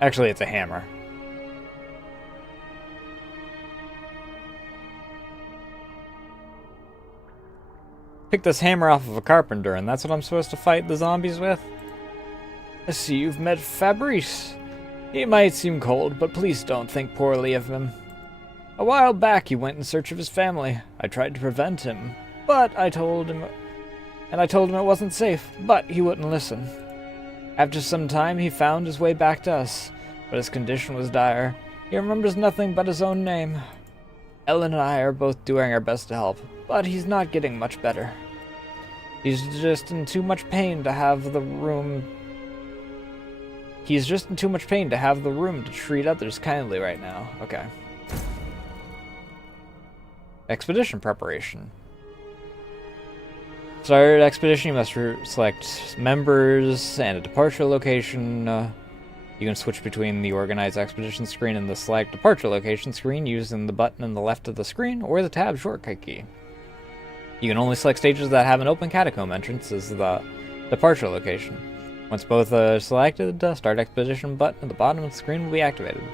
Actually, it's a hammer. Pick this hammer off of a carpenter, and that's what I'm supposed to fight the zombies with? I see you've met Fabrice. He might seem cold, but please don't think poorly of him. A while back, he went in search of his family. I tried to prevent him, but I told him it wasn't safe, but he wouldn't listen. After some time, he found his way back to us, but his condition was dire. He remembers nothing but his own name. Ellen and I are both doing our best to help, but he's not getting much better. He's just in too much pain to have the room to treat others kindly right now. Okay. Expedition preparation. Start expedition, you must select members and a departure location. You can switch between the organize expedition screen and the select departure location screen using the button on the left of the screen or the tab shortcut key. You can only select stages that have an open catacomb entrance as the departure location. Once both are selected, the start expedition button at the bottom of the screen will be activated.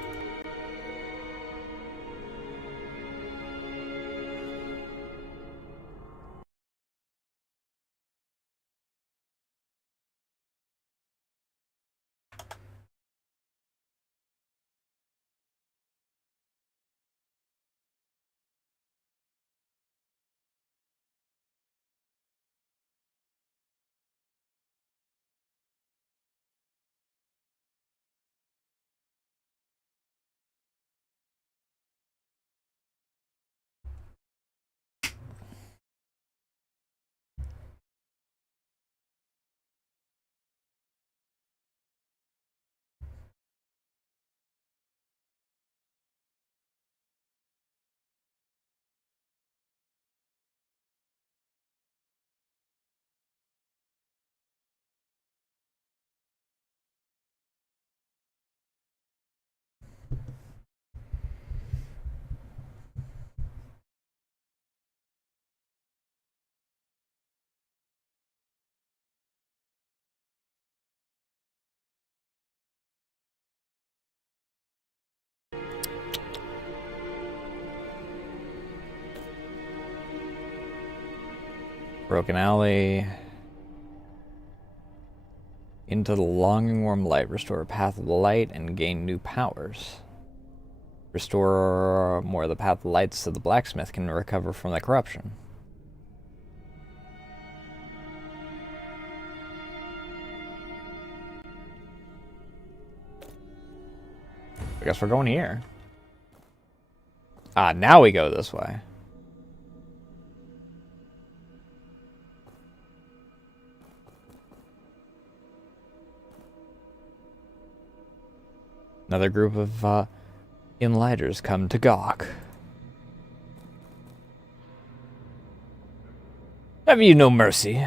Broken alley. Into the longing warm light. Restore a path of light and gain new powers. Restore more of the path of light so the blacksmith can recover from the corruption. I guess we're going here. Ah, now we go this way. Another group of inlighters come to gawk. Have you no mercy?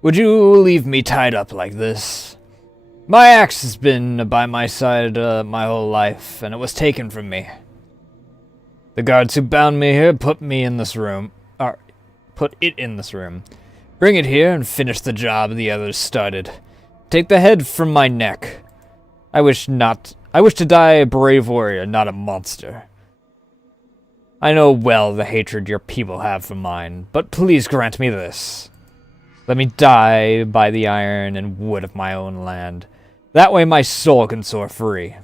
Would you leave me tied up like this? My axe has been by my side my whole life, and it was taken from me. The guards who bound me here put it in this room. Bring it here and finish the job the others started. Take the head from my neck. I wish to die a brave warrior, not a monster. I know well the hatred your people have for mine, but please grant me this. Let me die by the iron and wood of my own land. That way my soul can soar free.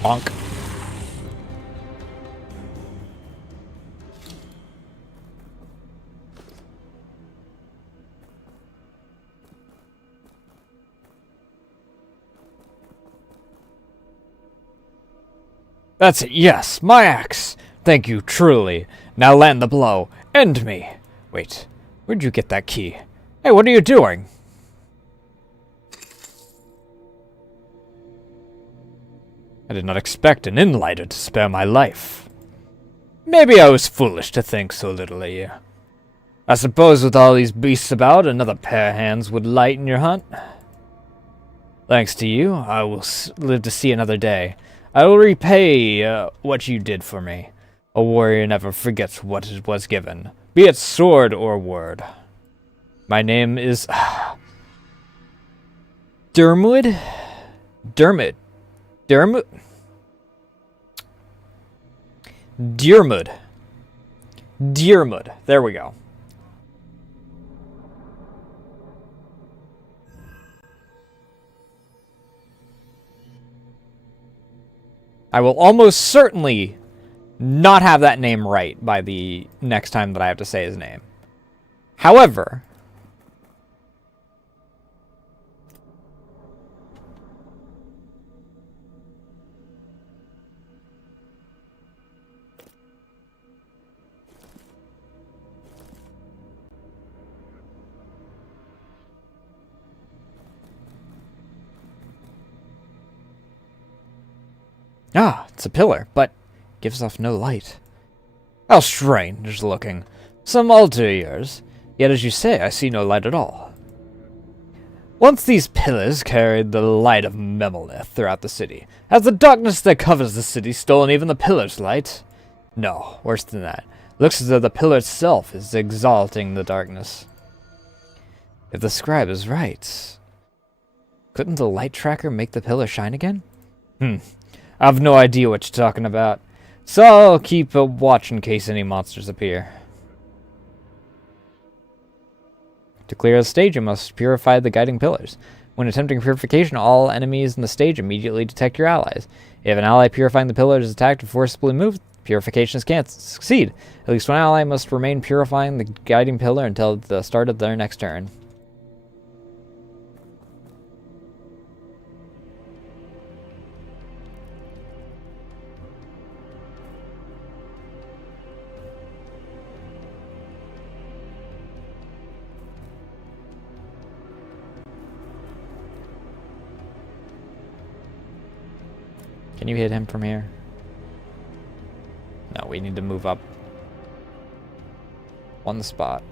Bonk. That's it, yes, my axe. Thank you, truly. Now land the blow. End me. Wait, where'd you get that key? Hey, what are you doing? I did not expect an inlighter to spare my life. Maybe I was foolish to think so little of you. I suppose with all these beasts about, another pair of hands would lighten your hunt. Thanks to you, I will live to see another day. I will repay what you did for me. A warrior never forgets what it was given, be it sword or word. My name is... Dermwood? Dermot. Dearmood. Dearmood. There we go. I will almost certainly not have that name right by the next time that I have to say his name. However... Ah, it's a pillar, but gives off no light. How strange looking. Some altar yours. Yet as you say, I see no light at all. Once these pillars carried the light of Memelith throughout the city. Has the darkness that covers the city stolen even the pillar's light? No, worse than that. Looks as though the pillar itself is exalting the darkness. If the scribe is right, couldn't the light tracker make the pillar shine again? I have no idea what you're talking about, so I'll keep a watch in case any monsters appear. To clear the stage, you must purify the guiding pillars. When attempting purification, all enemies in the stage immediately detect your allies. If an ally purifying the pillar is attacked or forcibly moved, purifications can't succeed. At least one ally must remain purifying the guiding pillar until the start of their next turn. Can you hit him from here? No, we need to move up one spot.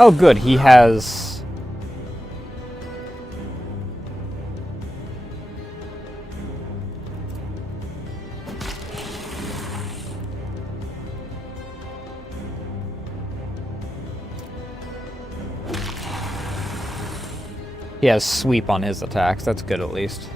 Oh, good. He has... He has sweep on his attacks. That's good, at least.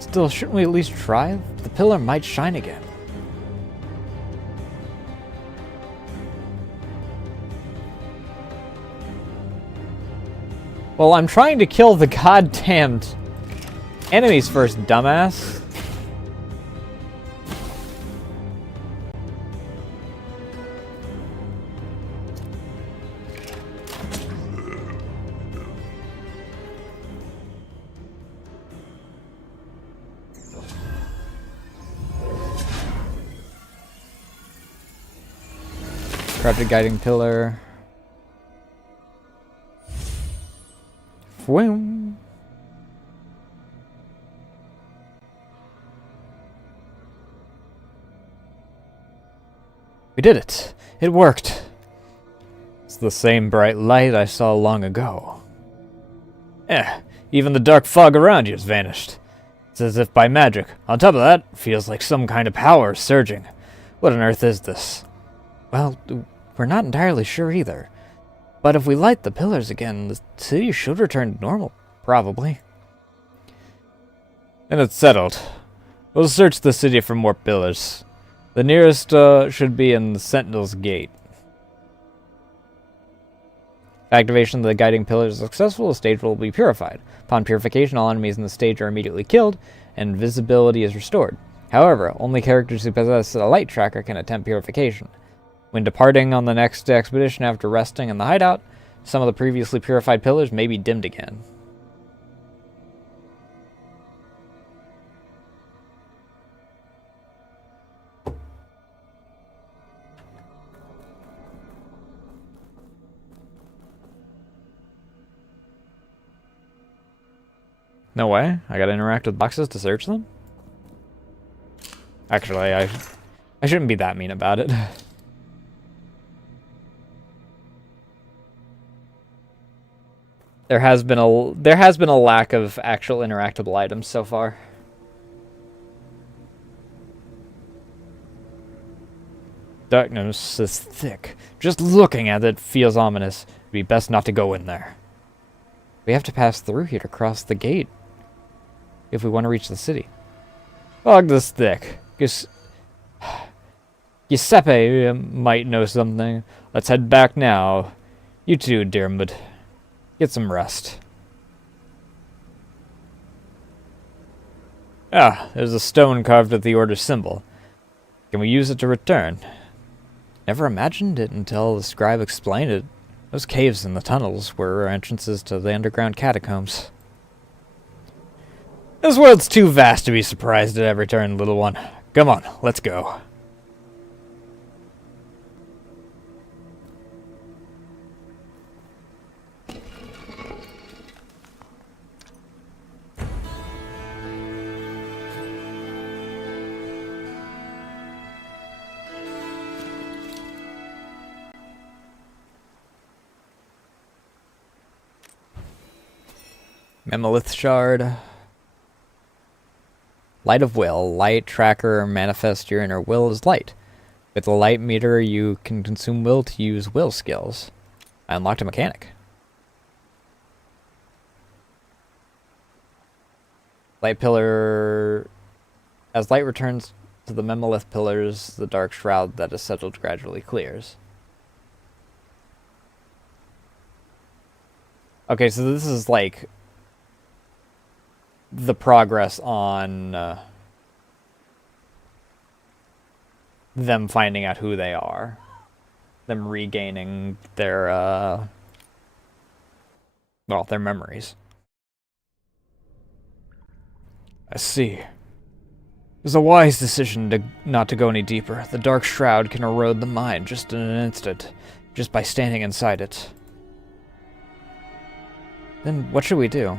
Still, shouldn't we at least try? The pillar might shine again. Well, I'm trying to kill the goddamned enemies first, dumbass. Crafted guiding pillar. Fwoom. We did it! It worked! It's the same bright light I saw long ago. Even the dark fog around you has vanished. It's as if by magic. On top of that, feels like some kind of power surging. What on earth is this? Well, we're not entirely sure either. But if we light the pillars again, the city should return to normal, probably. And it's settled. We'll search the city for more pillars. The nearest should be in the Sentinel's Gate. Activation of the guiding pillars is successful, the stage will be purified. Upon purification, all enemies in the stage are immediately killed, and visibility is restored. However, only characters who possess a light tracker can attempt purification. When departing on the next expedition after resting in the hideout, some of the previously purified pillars may be dimmed again. No way. I gotta interact with boxes to search them? Actually, I shouldn't be that mean about it. There has been a lack of actual interactable items so far. Darkness is thick. Just looking at it feels ominous. It'd be best not to go in there. We have to pass through here to cross the gate if we want to reach the city. Fog this thick. Giuseppe might know something. Let's head back now. You too, Dermot. Get some rest. There's a stone carved with the Order's symbol. Can we use it to return? Never imagined it until the scribe explained it. Those caves in the tunnels were entrances to the underground catacombs. This world's too vast to be surprised at every turn, little one. Come on, let's go. Mammoth shard. Light of will. Light tracker manifest your inner will as light. With the light meter, you can consume will to use will skills. I unlocked a mechanic. Light pillar. As light returns to the Memolith pillars, the dark shroud that is settled gradually clears. Okay, so this is like the progress on them finding out who they are. Them regaining their, well, their memories. I see. It was a wise decision not to go any deeper. The dark shroud can erode the mind just in an instant, just by standing inside it. Then what should we do?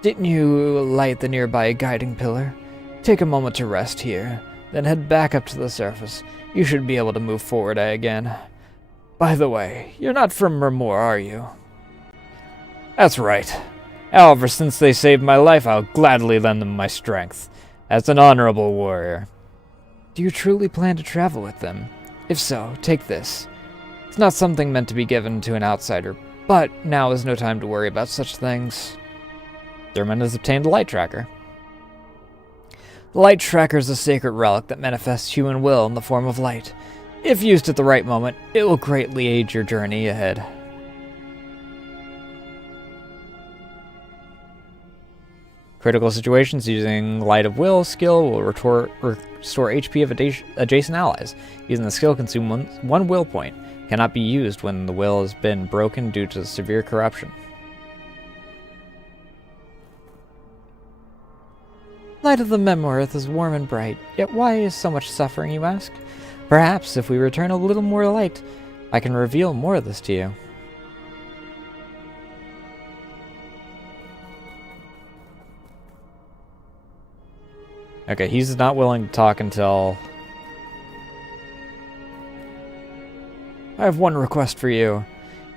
Didn't you light the nearby guiding pillar? Take a moment to rest here, then head back up to the surface. You should be able to move forward again. By the way, you're not from Mermore, are you? That's right. However, since they saved my life, I'll gladly lend them my strength, as an honorable warrior. Do you truly plan to travel with them? If so, take this. It's not something meant to be given to an outsider, but now is no time to worry about such things. Thurman has obtained a light tracker. The light tracker is a sacred relic that manifests human will in the form of light. If used at the right moment, it will greatly aid your journey ahead. Critical situations using Light of Will skill will restore HP of adjacent allies. Using the skill, consume one will point. Cannot be used when the will has been broken due to severe corruption. Light of the Memorith is warm and bright, yet why is so much suffering, you ask? Perhaps if we return a little more light, I can reveal more of this to you. Okay, he's not willing to talk until... I have one request for you.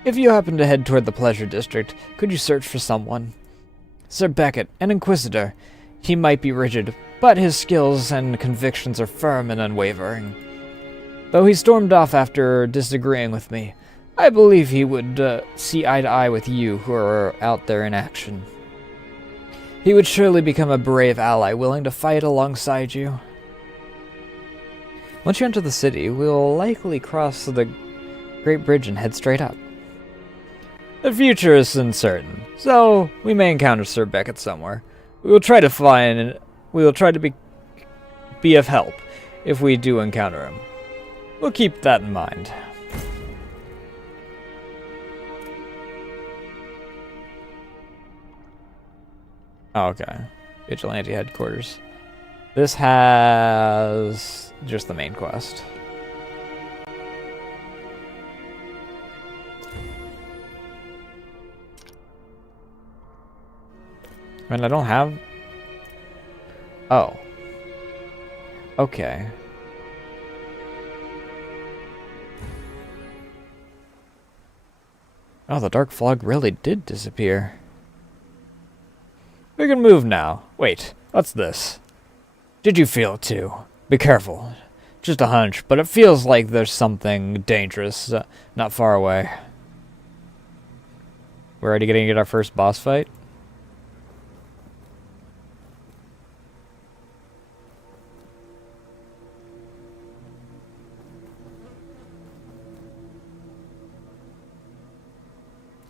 If you happen to head toward the Pleasure District, could you search for someone? Sir Beckett, an Inquisitor. He might be rigid, but his skills and convictions are firm and unwavering. Though he stormed off after disagreeing with me, I believe he would see eye to eye with you who are out there in action. He would surely become a brave ally willing to fight alongside you. Once you enter the city, we will likely cross the Great Bridge and head straight up. The future is uncertain, so we may encounter Sir Beckett somewhere. We will try to be of help if we do encounter him. We'll keep that in mind. Oh, okay. Vigilante headquarters. This has just the main quest. And I don't have... Oh. Okay. Oh, the dark fog really did disappear. We can move now. Wait, what's this? Did you feel it too? Be careful. Just a hunch, but it feels like there's something dangerous not far away. We're already gonna get our first boss fight?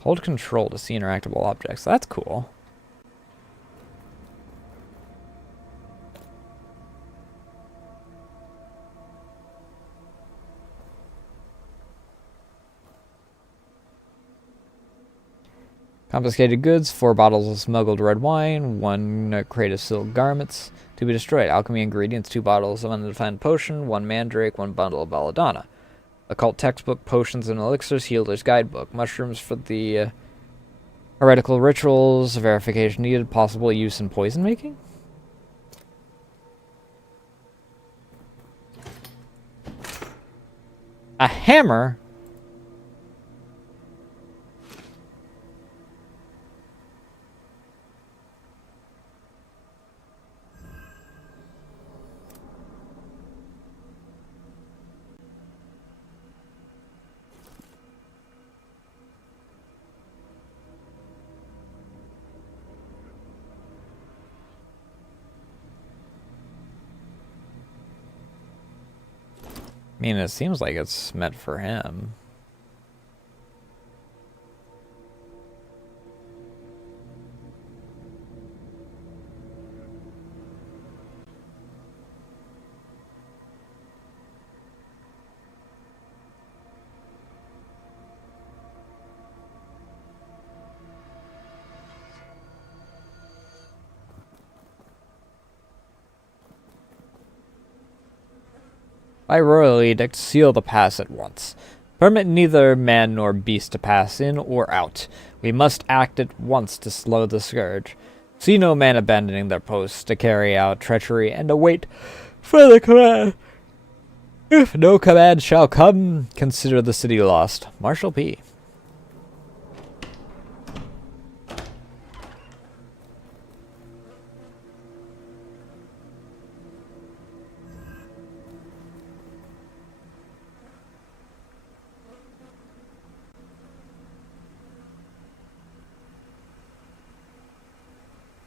Hold control to see interactable objects. That's cool. Confiscated goods, 4 bottles of smuggled red wine, 1 crate of silk garments to be destroyed. Alchemy ingredients, 2 bottles of undefined potion, 1 mandrake, 1 bundle of belladonna. Occult textbook, potions and elixirs, healer's guidebook. Mushrooms for the heretical rituals, verification needed, possible use in poison making? A hammer? I mean, it seems like it's meant for him. By royal edict, seal the pass at once. Permit neither man nor beast to pass in or out. We must act at once to slow the scourge. See no man abandoning their posts to carry out treachery and await further command. If no command shall come, consider the city lost. Marshal P.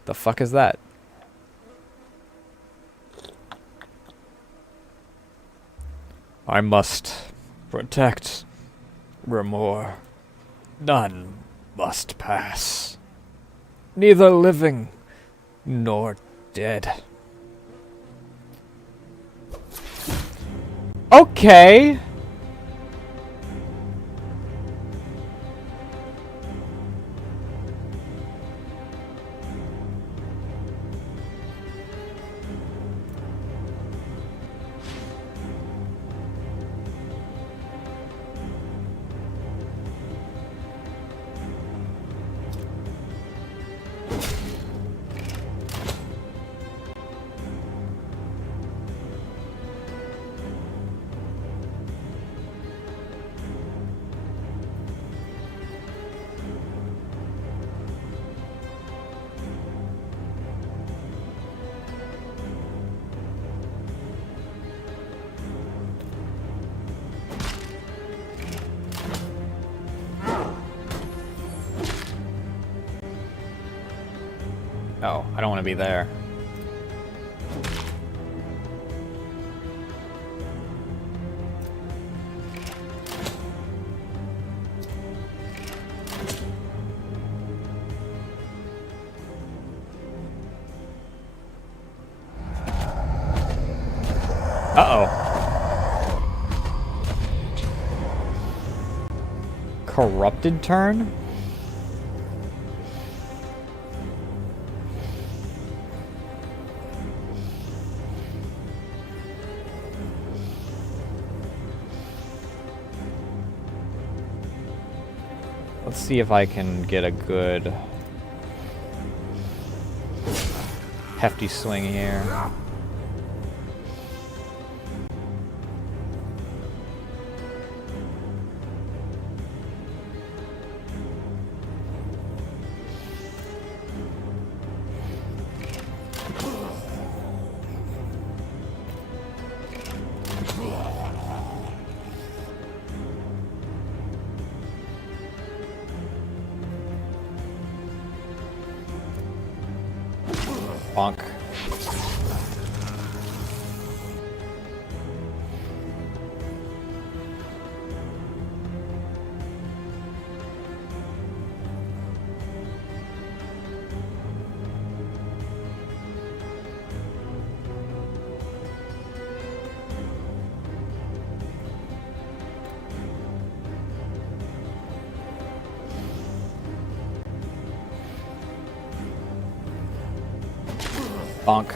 The fuck is that? I must protect Remor. None must pass. Neither living nor dead. Okay. Oh, I don't want to be there. Uh-oh. Corrupted turn? Let's see if I can get a good hefty swing here. Bonk. Bonk.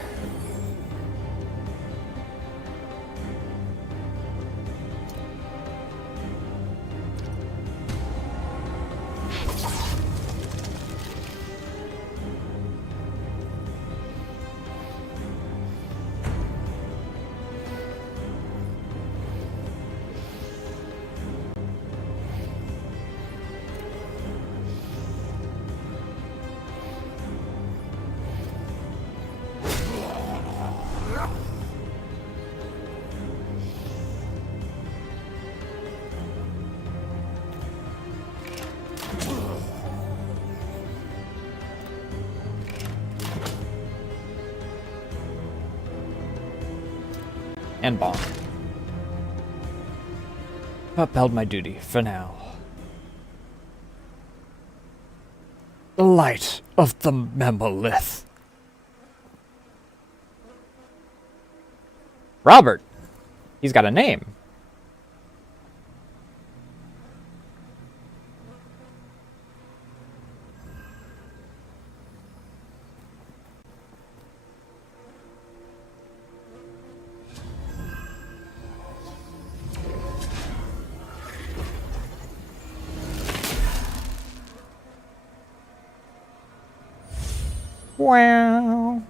And bonk. Upheld my duty for now. The light of the Memolith. Robert. He's got a name. Wow.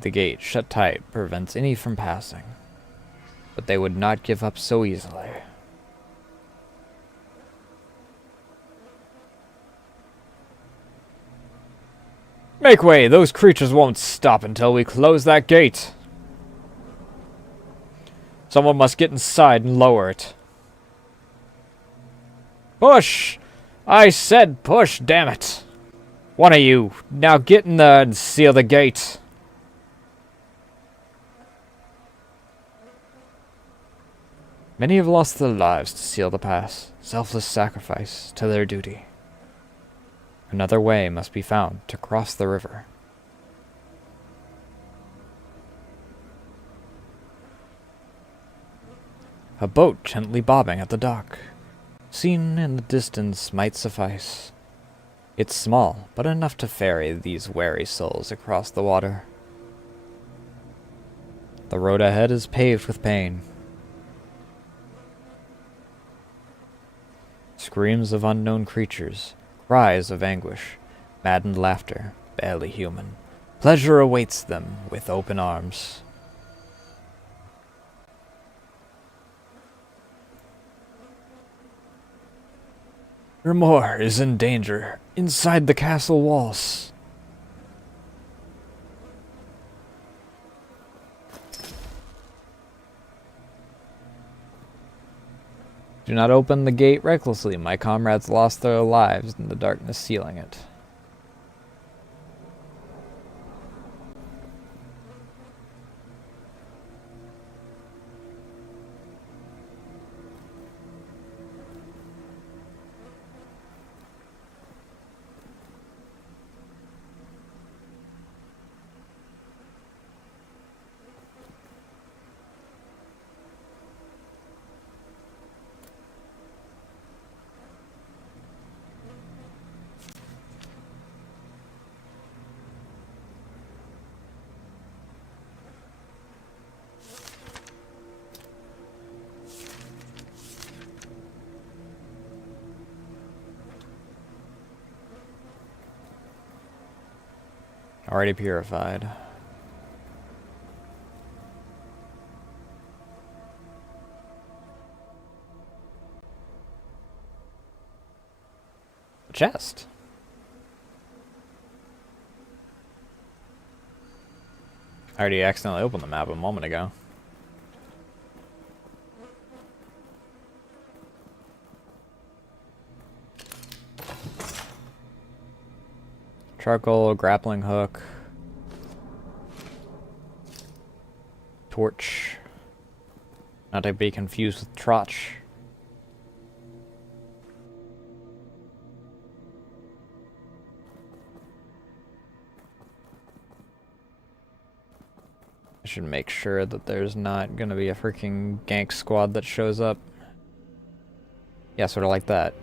The gate, shut tight, prevents any from passing. But they would not give up so easily. Make way! Those creatures won't stop until we close that gate. Someone must get inside and lower it. Push! I said push, damn it. One of you, now get in there and seal the gate. Many have lost their lives to seal the pass, selfless sacrifice to their duty. Another way must be found to cross the river. A boat gently bobbing at the dock, seen in the distance, might suffice. It's small, but enough to ferry these wary souls across the water. The road ahead is paved with pain. Screams of unknown creatures, cries of anguish, maddened laughter, barely human. Pleasure awaits them with open arms. Remor is in danger inside the castle walls. Do not open the gate recklessly. My comrades lost their lives in the darkness sealing it. Already purified. A chest. I already accidentally opened the map a moment ago. Charcoal, grappling hook, torch, not to be confused with trotch. I should make sure that there's not gonna be a freaking gank squad that shows up. Yeah, sort of like that.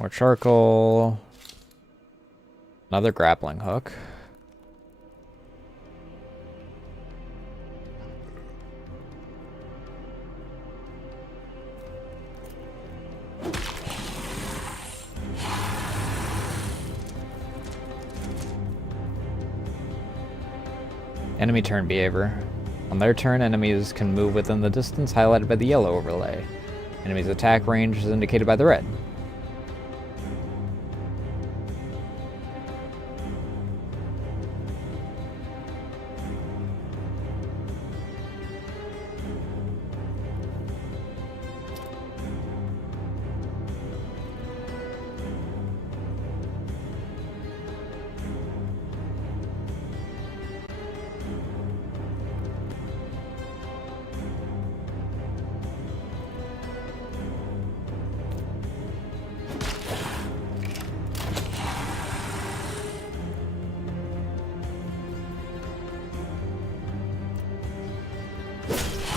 More charcoal. Another grappling hook. Enemy turn behavior. On their turn, enemies can move within the distance highlighted by the yellow overlay. Enemies' attack range is indicated by the red.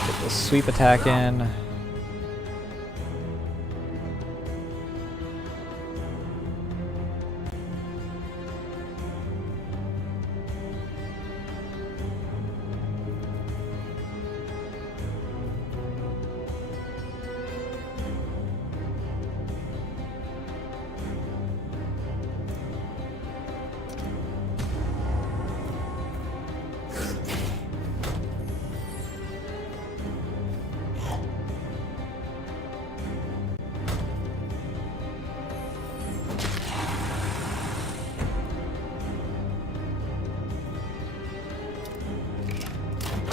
Get the sweep attack in.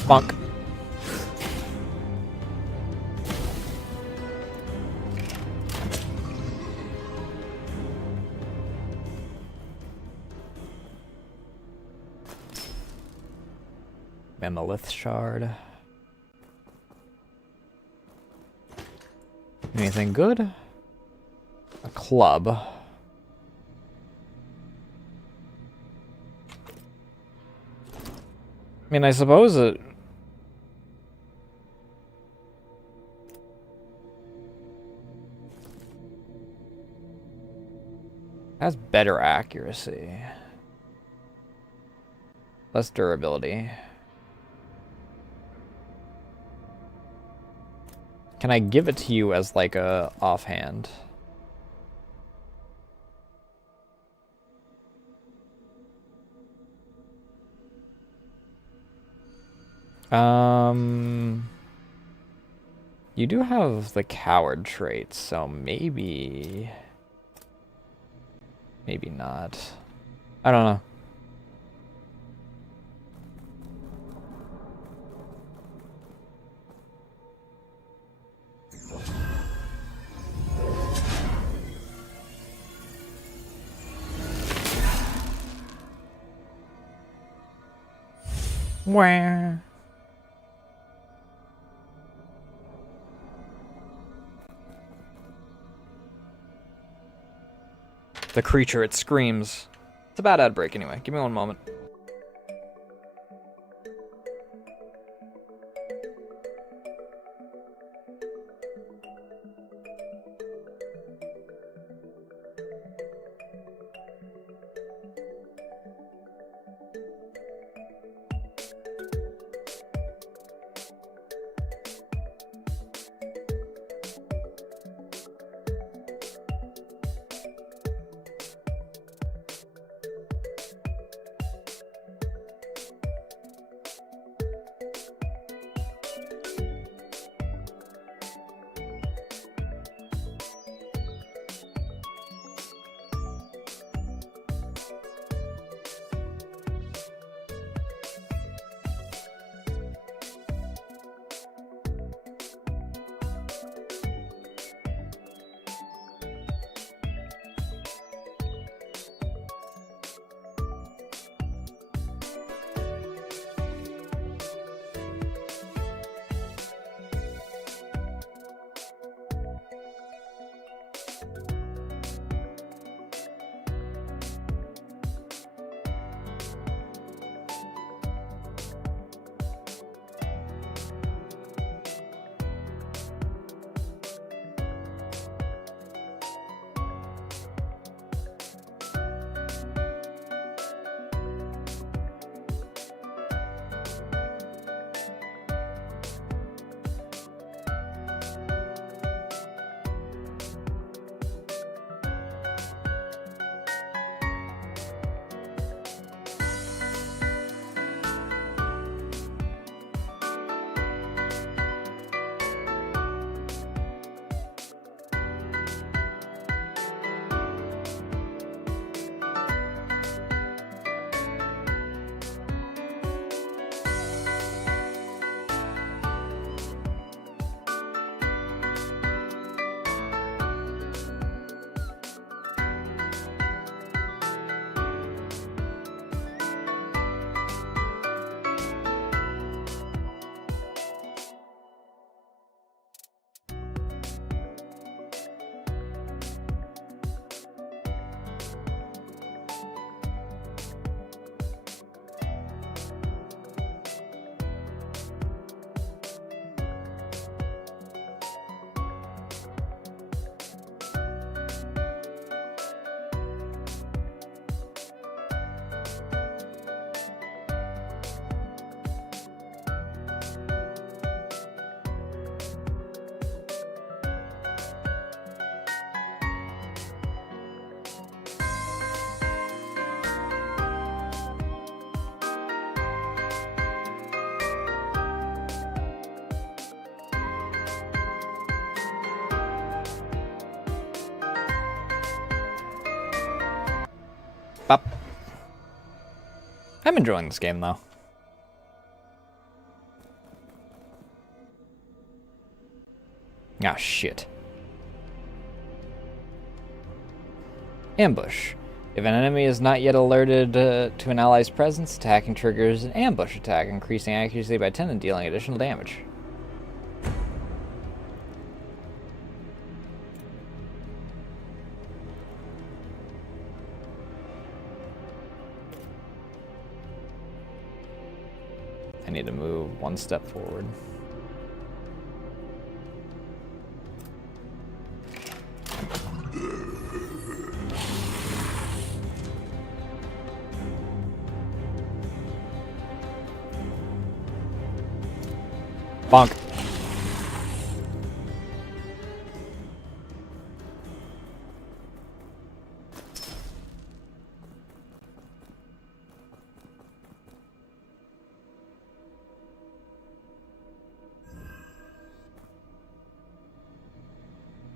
Bonk. Mammoth shard. Anything good? A club. I mean, I suppose it... has better accuracy. Less durability. Can I give it to you as like a offhand? You do have the coward trait, so maybe not. I don't know. Wah. The creature, it screams. It's a bad ad break anyway. Give me one moment. Bop. I'm enjoying this game though. Ah, shit. Ambush. If an enemy is not yet alerted to an ally's presence, attacking triggers an ambush attack, increasing accuracy by 10 and dealing additional damage. I need to move one step forward. Bonk.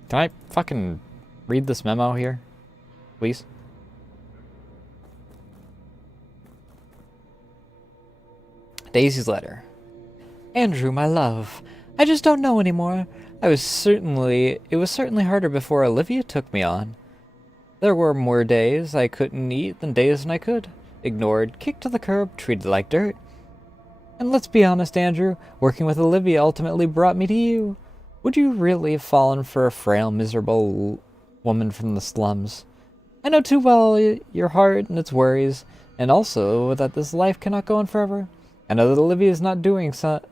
Can I fucking read this memo here? Please? Daisy's letter. Andrew, my love, I just don't know anymore. It was certainly harder before Olivia took me on. There were more days I couldn't eat than days when I could. Ignored, kicked to the curb, treated like dirt. And let's be honest, Andrew, working with Olivia ultimately brought me to you. Would you really have fallen for a frail, miserable woman from the slums? I know too well your heart and its worries, and also that this life cannot go on forever. I know that Olivia is not doing something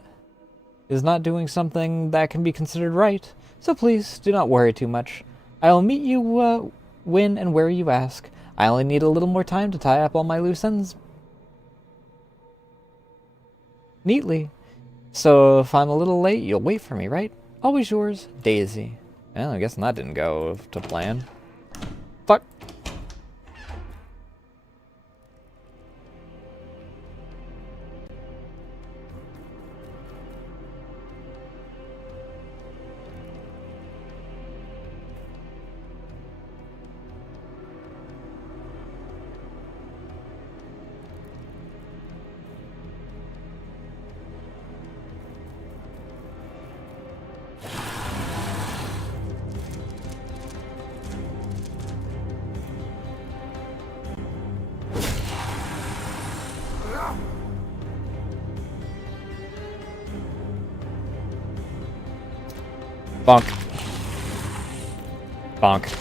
that can be considered right, so please do not worry too much. I will meet you when and where you ask. I only need a little more time to tie up all my loose ends neatly. So if I'm a little late, you'll wait for me, right? Always yours, Daisy. Well, I guess that didn't go to plan. Fuck. Bonk. Bonk.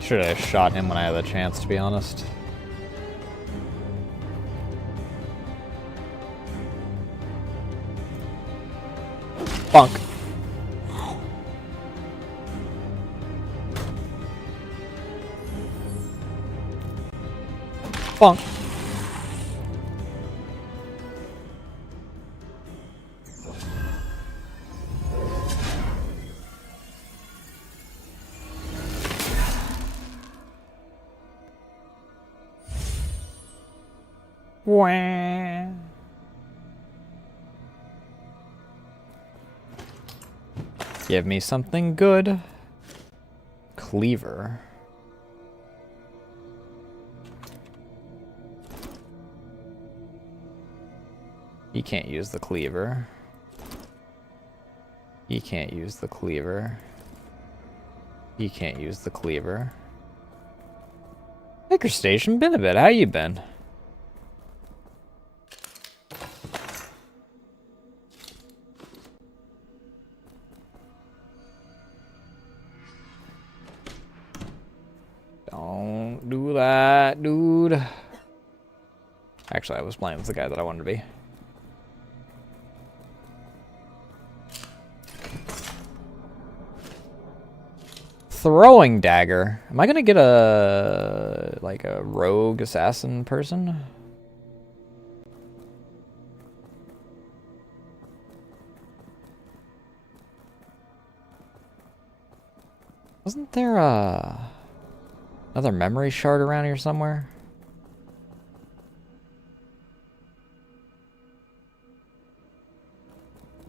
Should have shot him when I had the chance, to be honest. Bonk. Bonk. Wah. Give me something good. Cleaver. He can't use the cleaver. He can't use the cleaver. He can't use the cleaver. Maker Station, been a bit. How you been? Don't do that, dude. Actually, I was playing with the guy that I wanted to be. Throwing dagger. Am I gonna get a like a rogue assassin person? Wasn't there another memory shard around here somewhere?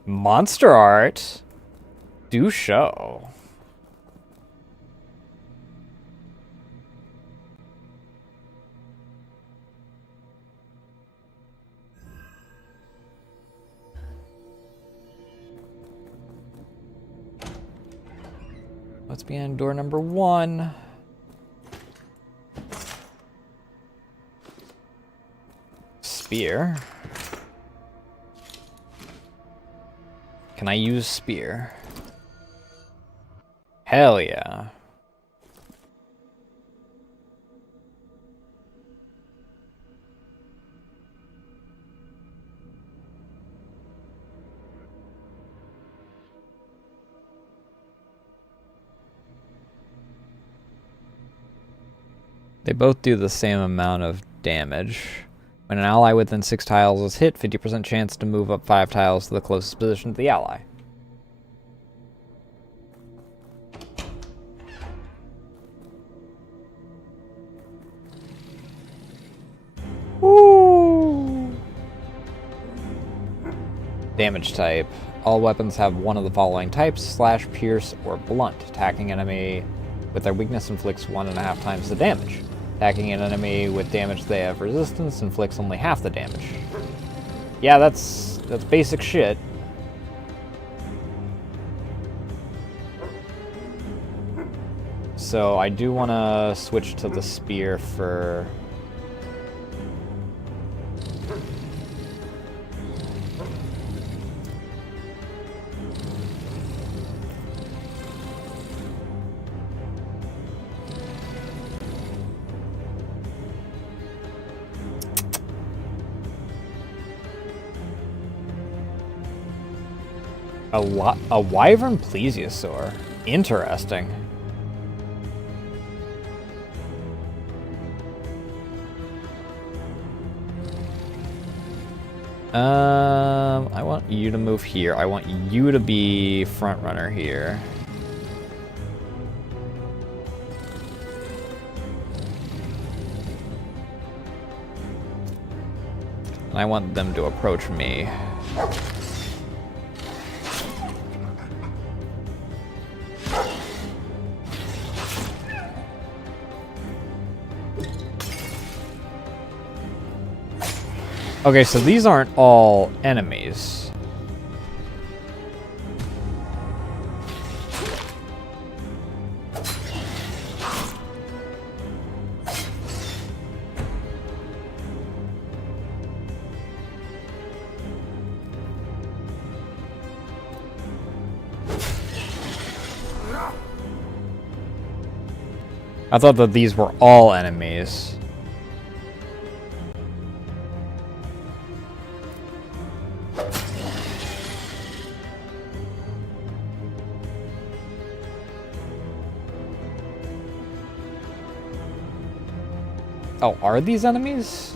Monster art? Do show. what's behind door number 1? Spear. Can I use spear? Hell yeah. They both do the same amount of damage. When an ally within 6 tiles is hit, 50% chance to move up 5 tiles to the closest position to the ally. Woo! Damage type. All weapons have one of the following types: slash, pierce, or blunt. Attacking enemy with their weakness inflicts 1.5 times the damage. Attacking an enemy with damage they have resistance inflicts only half the damage. Yeah, that's basic shit. So I do want to switch to the spear for... A wyvern plesiosaur. Interesting. I want you to move here. I want you to be front runner here. And I want them to approach me. Okay, so these aren't all enemies. I thought that these were all enemies. Oh, are these enemies?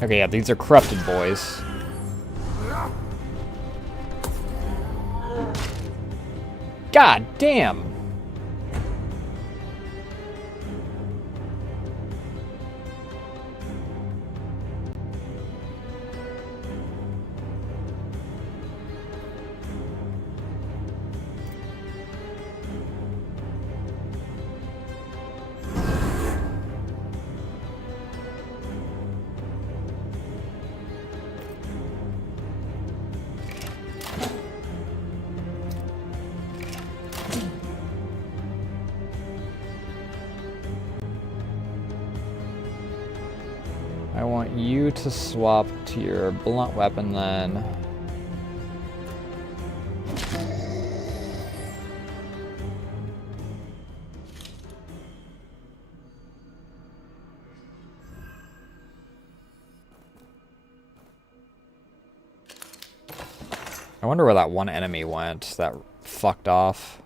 Okay, yeah, these are corrupted boys. God damn! I want you to swap to your blunt weapon then. I wonder where that one enemy went that fucked off.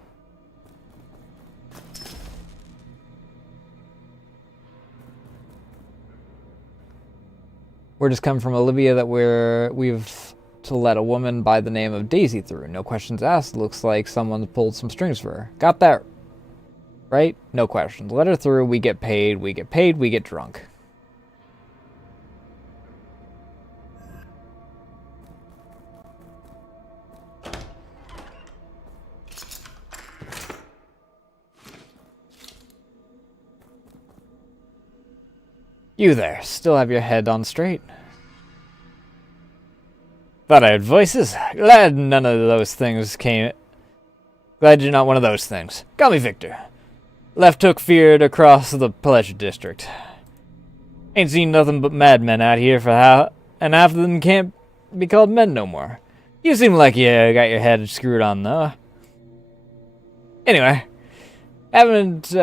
Word has come from Olivia that we've to let a woman by the name of Daisy through. No questions asked. Looks like someone pulled some strings for her. Got that right? No questions. Let her through. We get paid. We get paid. We get drunk. You there, still have your head on straight? Thought I heard voices. Glad none of those things came. Glad you're not one of those things. Call me Victor. Left hook feared across the pleasure district. Ain't seen nothing but madmen out here for how, and half of them can't be called men no more. You seem like you got your head screwed on though. Anyway, haven't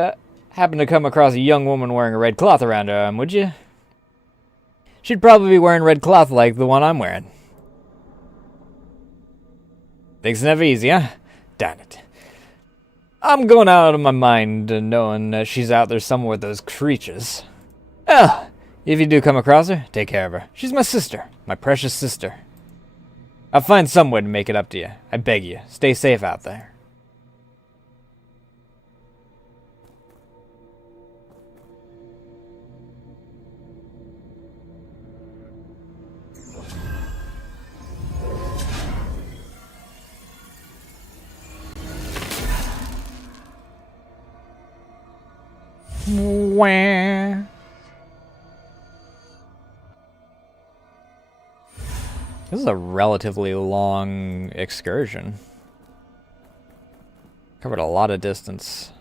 happened to come across a young woman wearing a red cloth around her arm, would you? She'd probably be wearing red cloth like the one I'm wearing. Things never easy, huh? Darn it. I'm going out of my mind knowing she's out there somewhere with those creatures. Oh, if you do come across her, take care of her. She's my sister, my precious sister. I'll find some way to make it up to you. I beg you, stay safe out there. Wah. This is a relatively long excursion. Covered a lot of distance.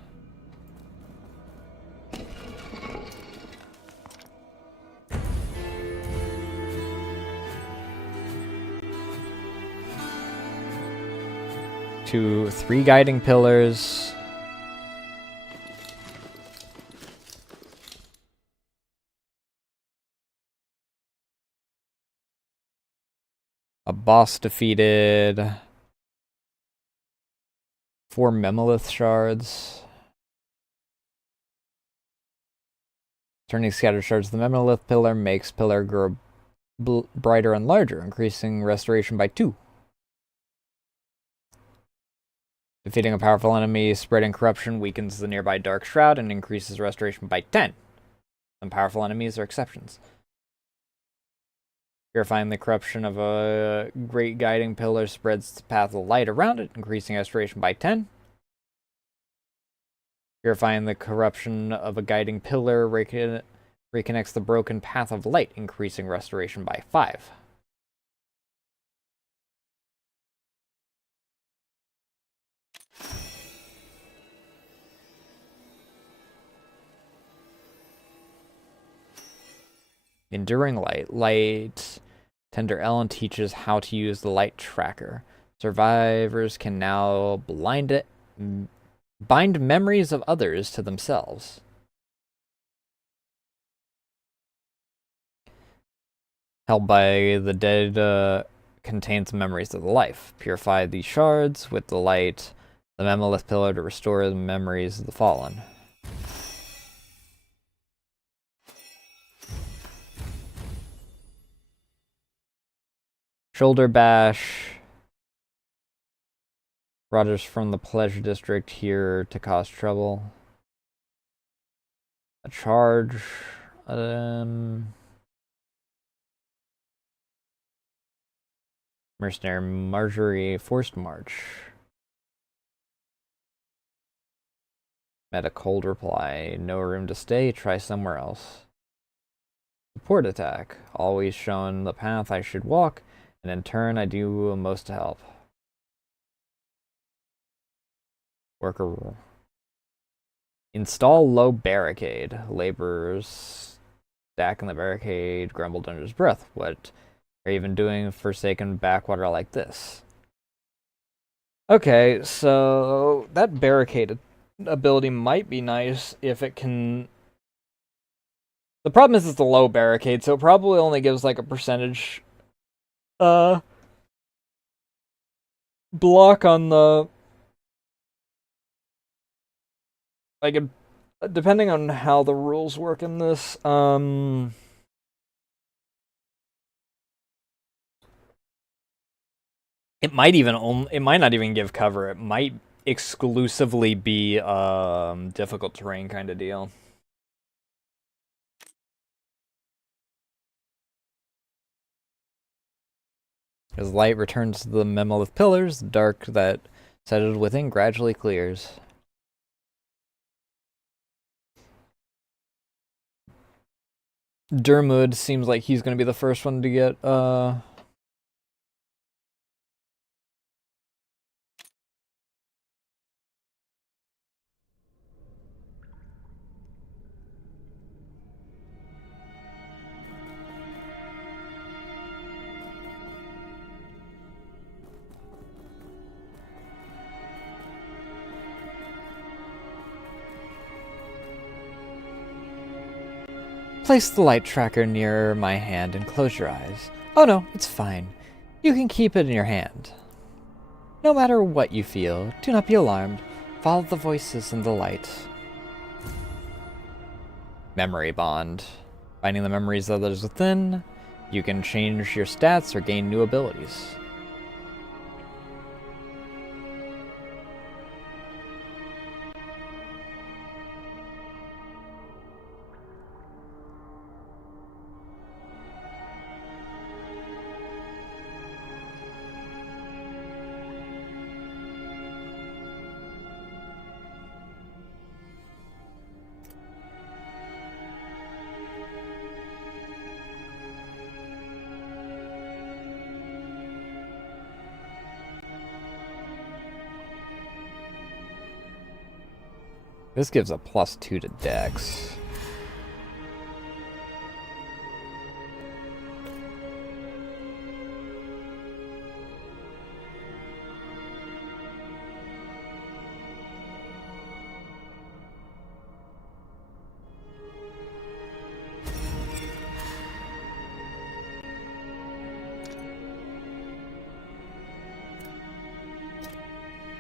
To 3 guiding pillars. A boss defeated. 4 Memolith shards. Turning scattered shards to the Memolith pillar makes pillar grow brighter and larger, increasing restoration by 2. Defeating a powerful enemy, spreading corruption weakens the nearby dark shroud and increases restoration by 10. Some powerful enemies are exceptions. Purifying the corruption of a great guiding pillar spreads the path of light around it, increasing restoration by 10. Purifying the corruption of a guiding pillar reconnects the broken path of light, increasing restoration by 5. Enduring light. Light Tender Ellen teaches how to use the light tracker. Survivors can now bind memories of others to themselves. Held by the dead contains memories of the life. Purify these shards with the light, the Memolith pillar to restore the memories of the fallen. Shoulder bash. Brought us from the pleasure district here to cause trouble. A charge. Mercenary Marjorie forced march. Met a cold reply. No room to stay. Try somewhere else. Support attack. Always shown the path I should walk, and in turn I do most to help. Worker. Install low barricade. Laborers stacking the barricade grumbled under his breath. What are you even doing forsaken backwater like this? Okay, so that barricade ability might be nice if it can. The problem is it's a low barricade, so it probably only gives like a percentage block on the like depending on how the rules work in this. It might not even give cover. It might exclusively be difficult terrain kind of deal. As light returns to the Memolith pillars, the dark that settled within gradually clears. Dermud seems like he's going to be the first one to get, Place the light tracker near my hand and close your eyes. Oh no, it's fine. You can keep it in your hand. No matter what you feel, do not be alarmed. Follow the voices in the light. Memory bond. Finding the memories of others within, you can change your stats or gain new abilities. This gives a +2 to Dex.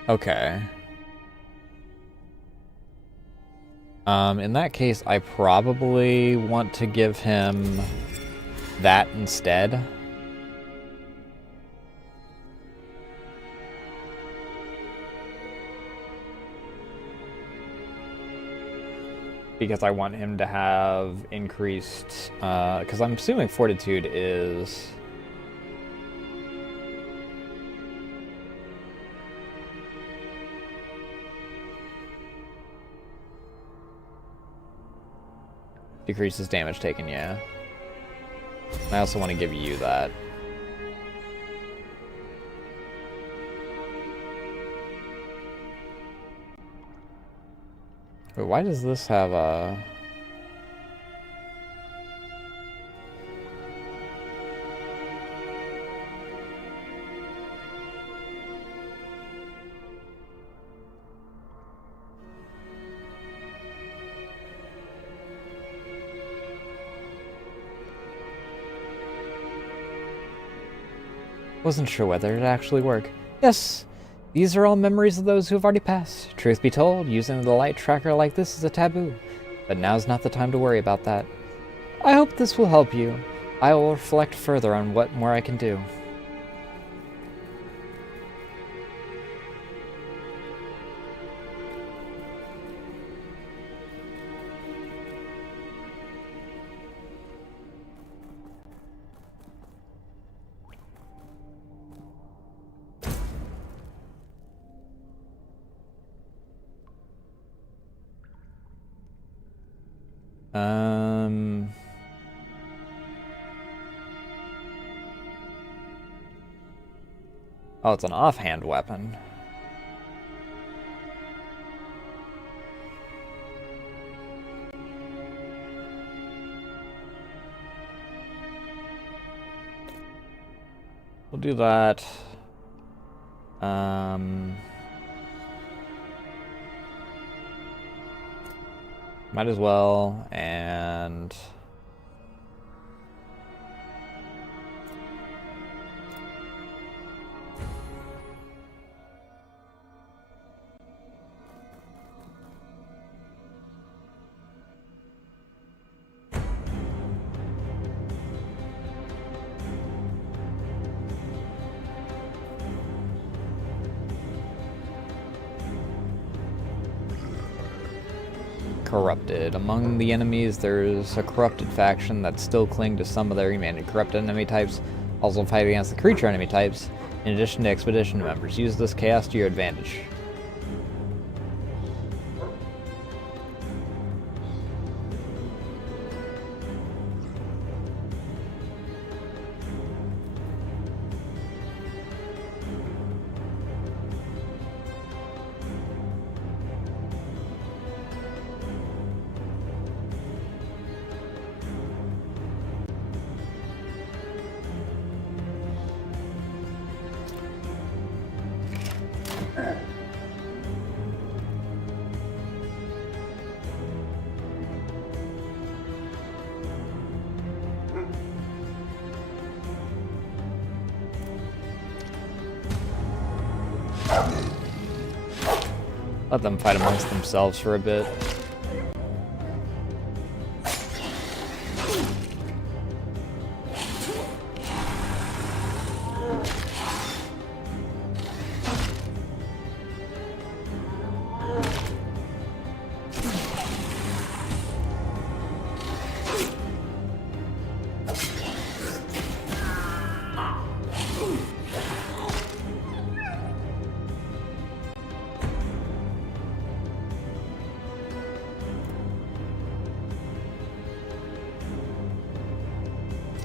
Okay. In that case, I probably want to give him that instead. Because I want him to have increased, because I'm assuming Fortitude is... Decreases damage taken, yeah. I also want to give you that. Wait, why does this have a... Wasn't sure whether it'd actually work. Yes, these are all memories of those who have already passed. Truth be told, using the light tracker like this is a taboo. But now's not the time to worry about that. I hope this will help you. I will reflect further on what more I can do. Oh, it's an offhand weapon. We'll do that. Might as well, and... corrupted. Among the enemies, there's a corrupted faction that still cling to some of their humanity. Corrupted enemy types also fight against the creature enemy types, in addition to expedition members. Use this chaos to your advantage. Let them fight amongst themselves for a bit.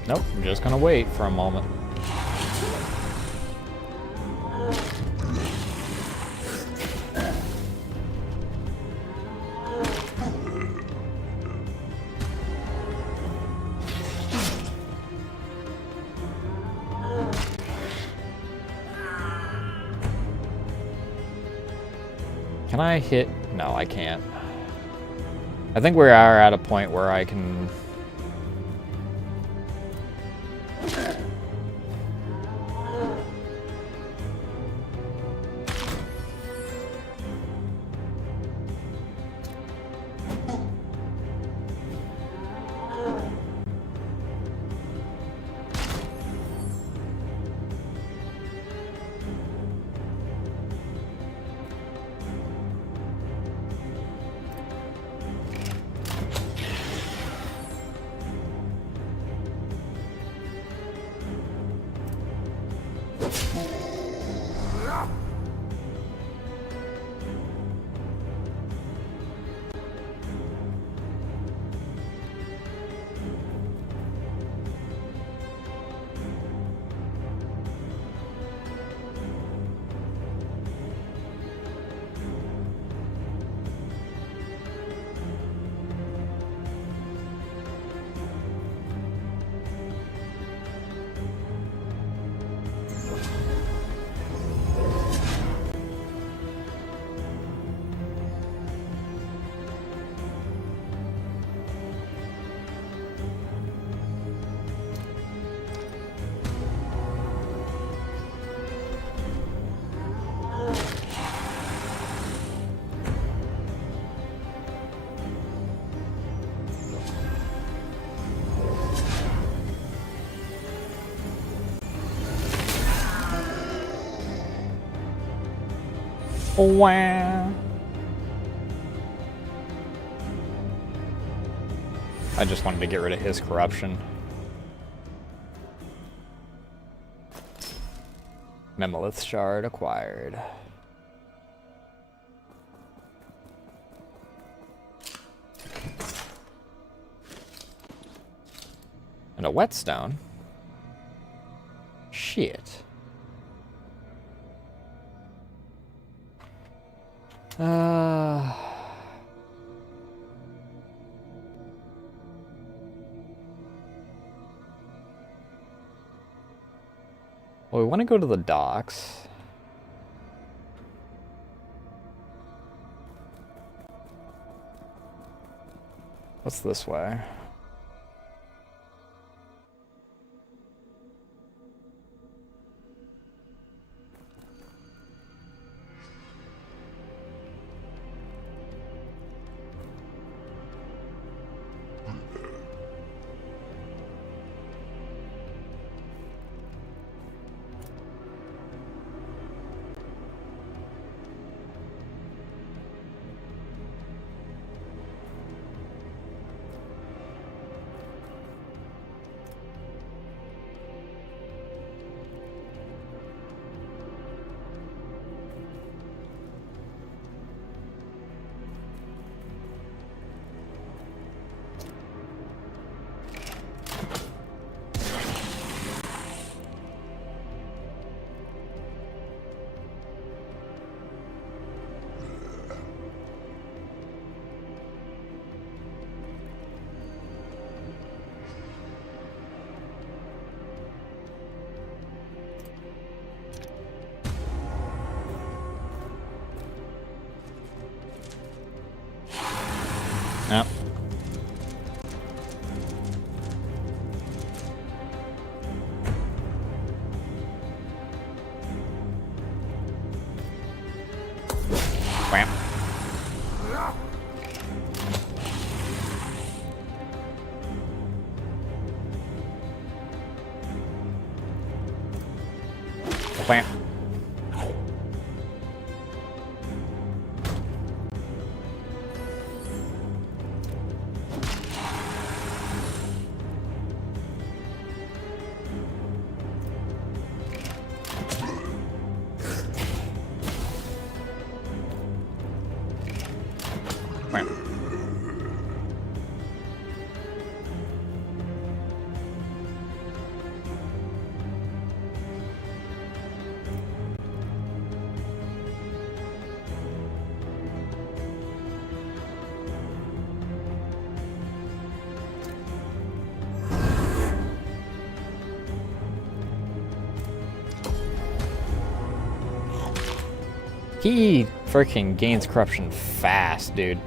Nope, I'm just gonna wait for a moment. Can I hit? No, I can't. I think we are at a point where I can... Wah. I just wanted to get rid of his corruption. Memolith shard acquired. And a whetstone? Shit. Well, we want to go to the docks. What's this way? Bam. Bam. He freaking gains corruption fast, dude.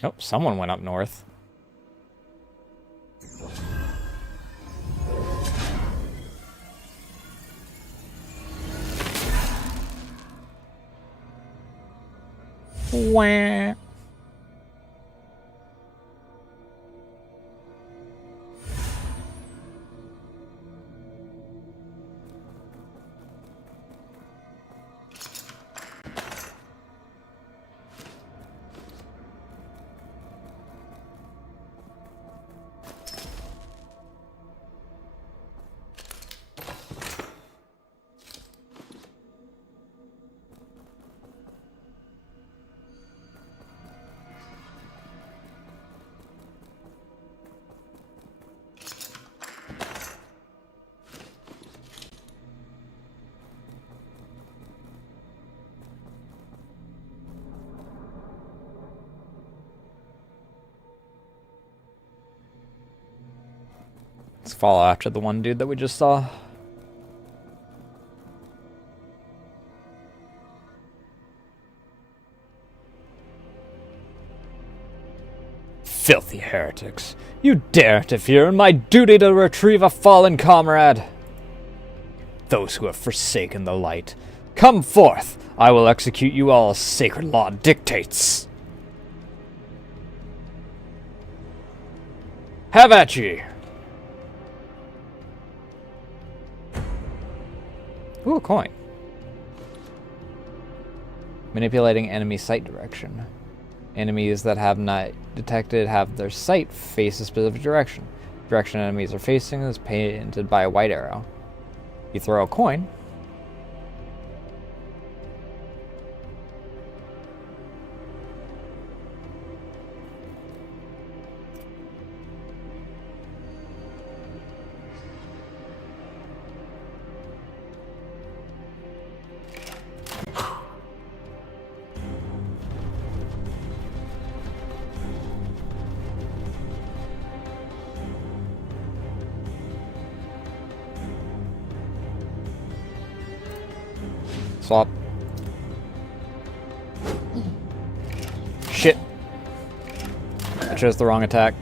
Oh, someone went up north. Wah. Let's follow after the one dude that we just saw. Filthy heretics. You dare interfere in my duty to retrieve a fallen comrade. Those who have forsaken the light, come forth. I will execute you all as sacred law dictates. Have at ye. Ooh, a coin. Manipulating enemy sight direction. Enemies that have not detected have their sight face a specific direction. Direction enemies are facing is painted by a white arrow. You throw a coin. Swap. Shit. I chose the wrong attack.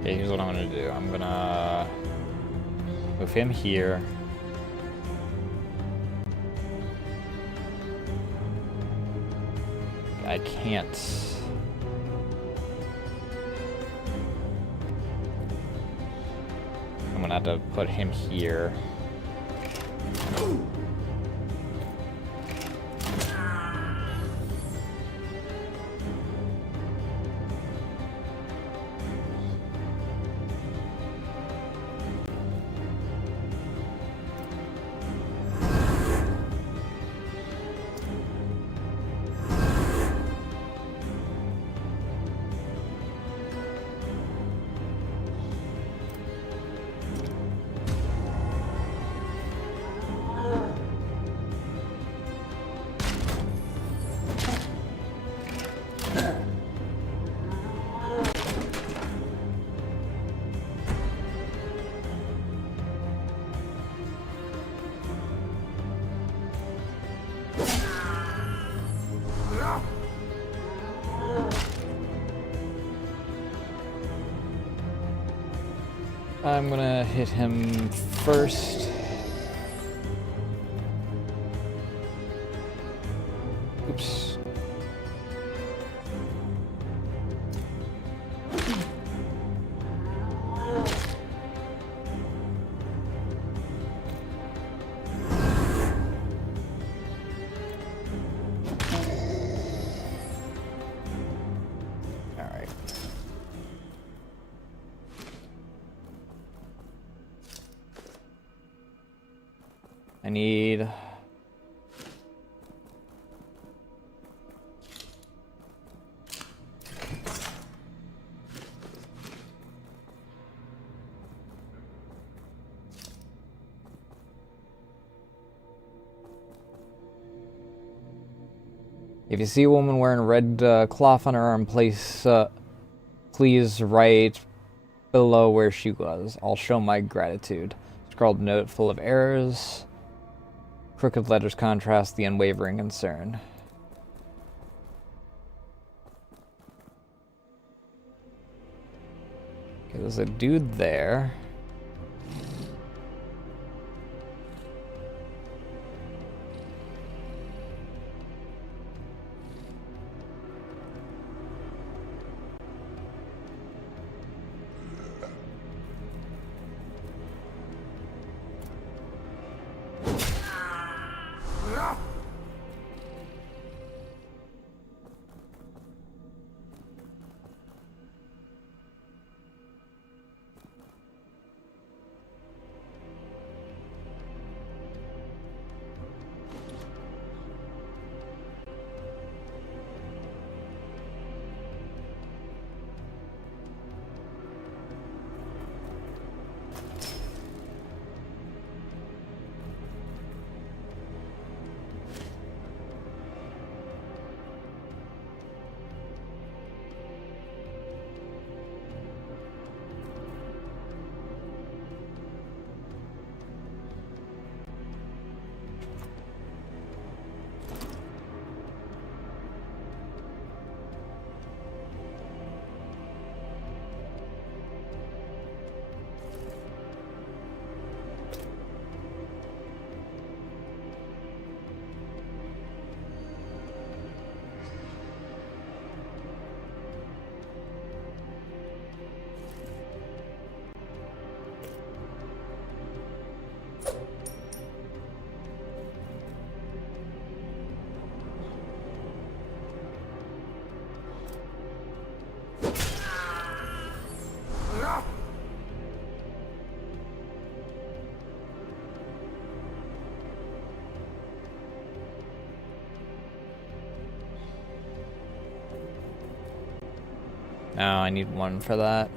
Okay, here's what I'm gonna do. I'm gonna move him here. I can't. I'm gonna have to put him here. I'm gonna hit him first. Oops. Alright. I need... If you see a woman wearing red cloth on her arm, please write below where she was. I'll show my gratitude. Scrawled note full of errors. Crooked letters contrast the unwavering concern. Okay, there's a dude there. No, I need one for that.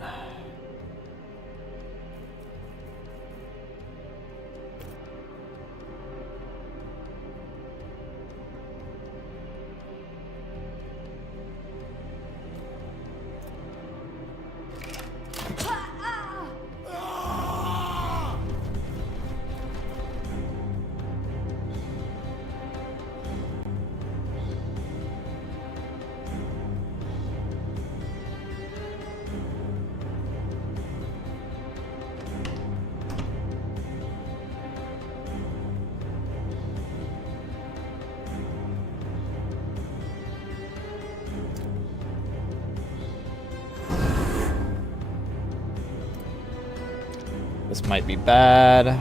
This might be bad.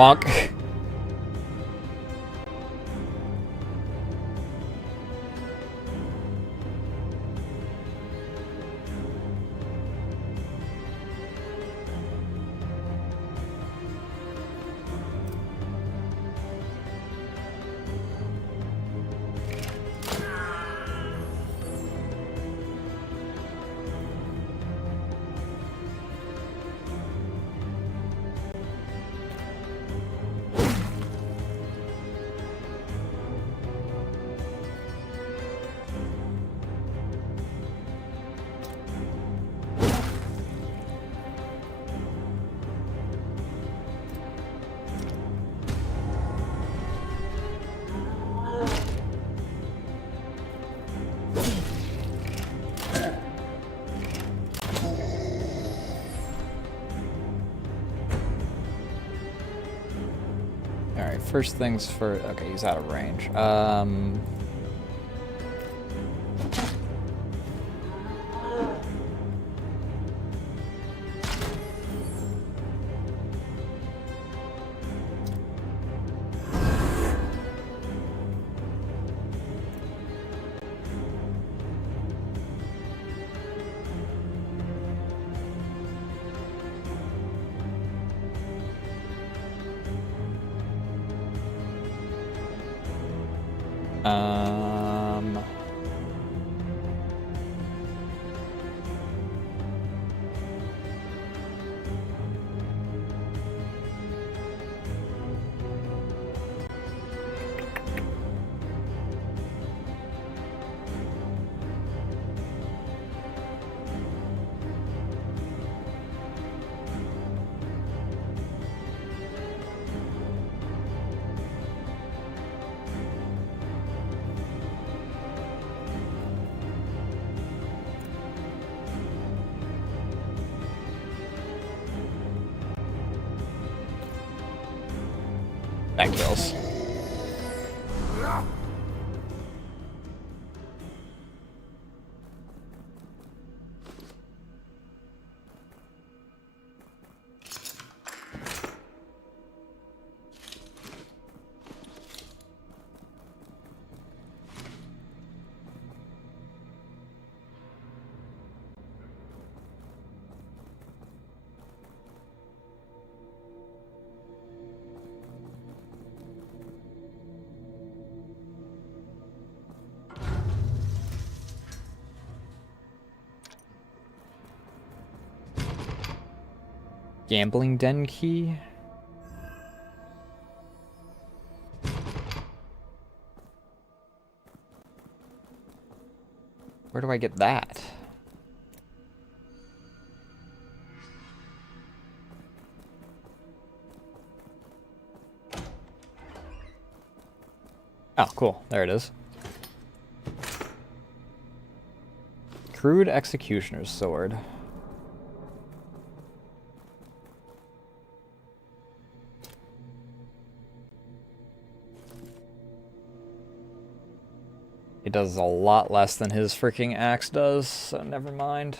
Bonk. Alright, first things first. Okay, he's out of range. Um, that kills. Gambling den key? Where do I get that? Oh, cool. There it is. Crude Executioner's Sword. It does a lot less than his freaking axe does, so never mind.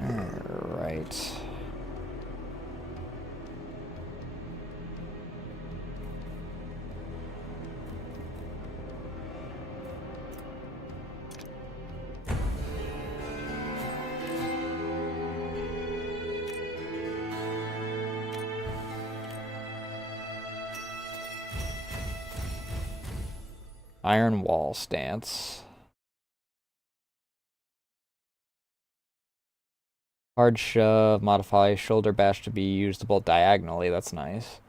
Alright. Iron Wall Stance. Hard Shove, modify Shoulder Bash to be usable diagonally, that's nice.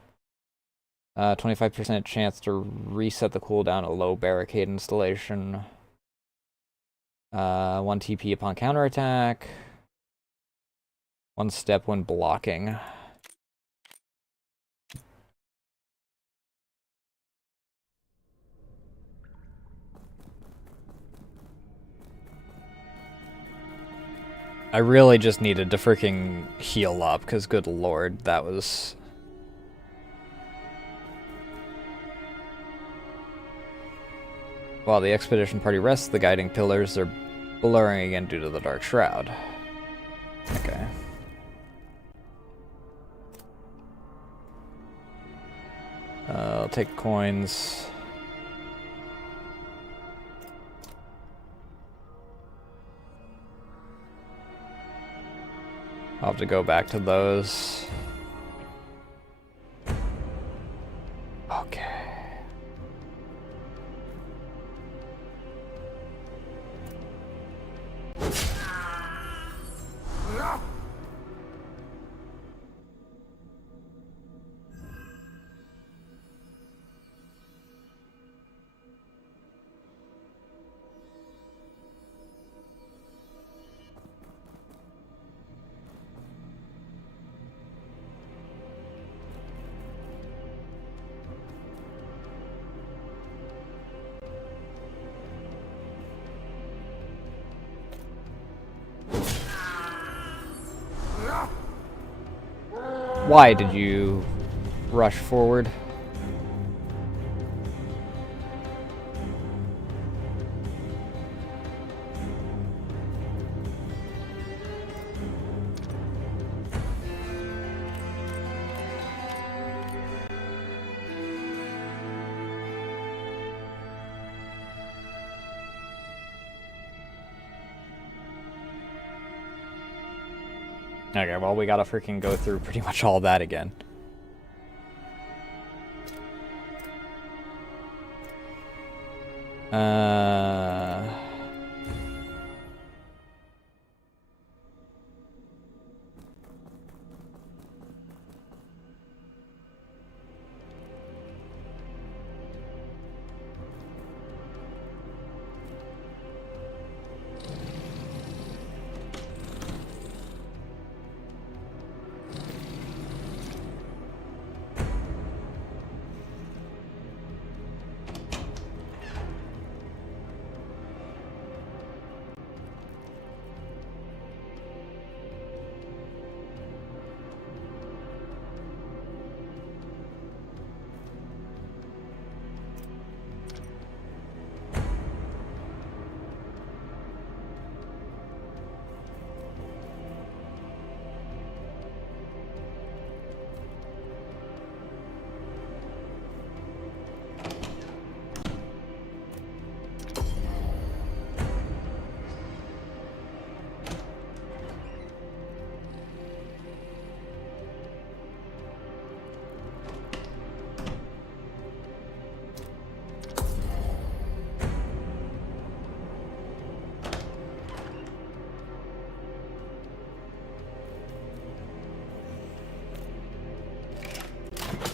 25% chance to reset the cooldown of low barricade installation. 1 TP upon counterattack. 1 step when blocking. I really just needed to freaking heal up, because good lord, that was... While the expedition party rests, the guiding pillars are blurring again due to the Dark Shroud. Okay. I'll take coins. I'll have to go back to those. Okay. Why did you rush forward? Okay, well, we gotta freaking go through pretty much all that again.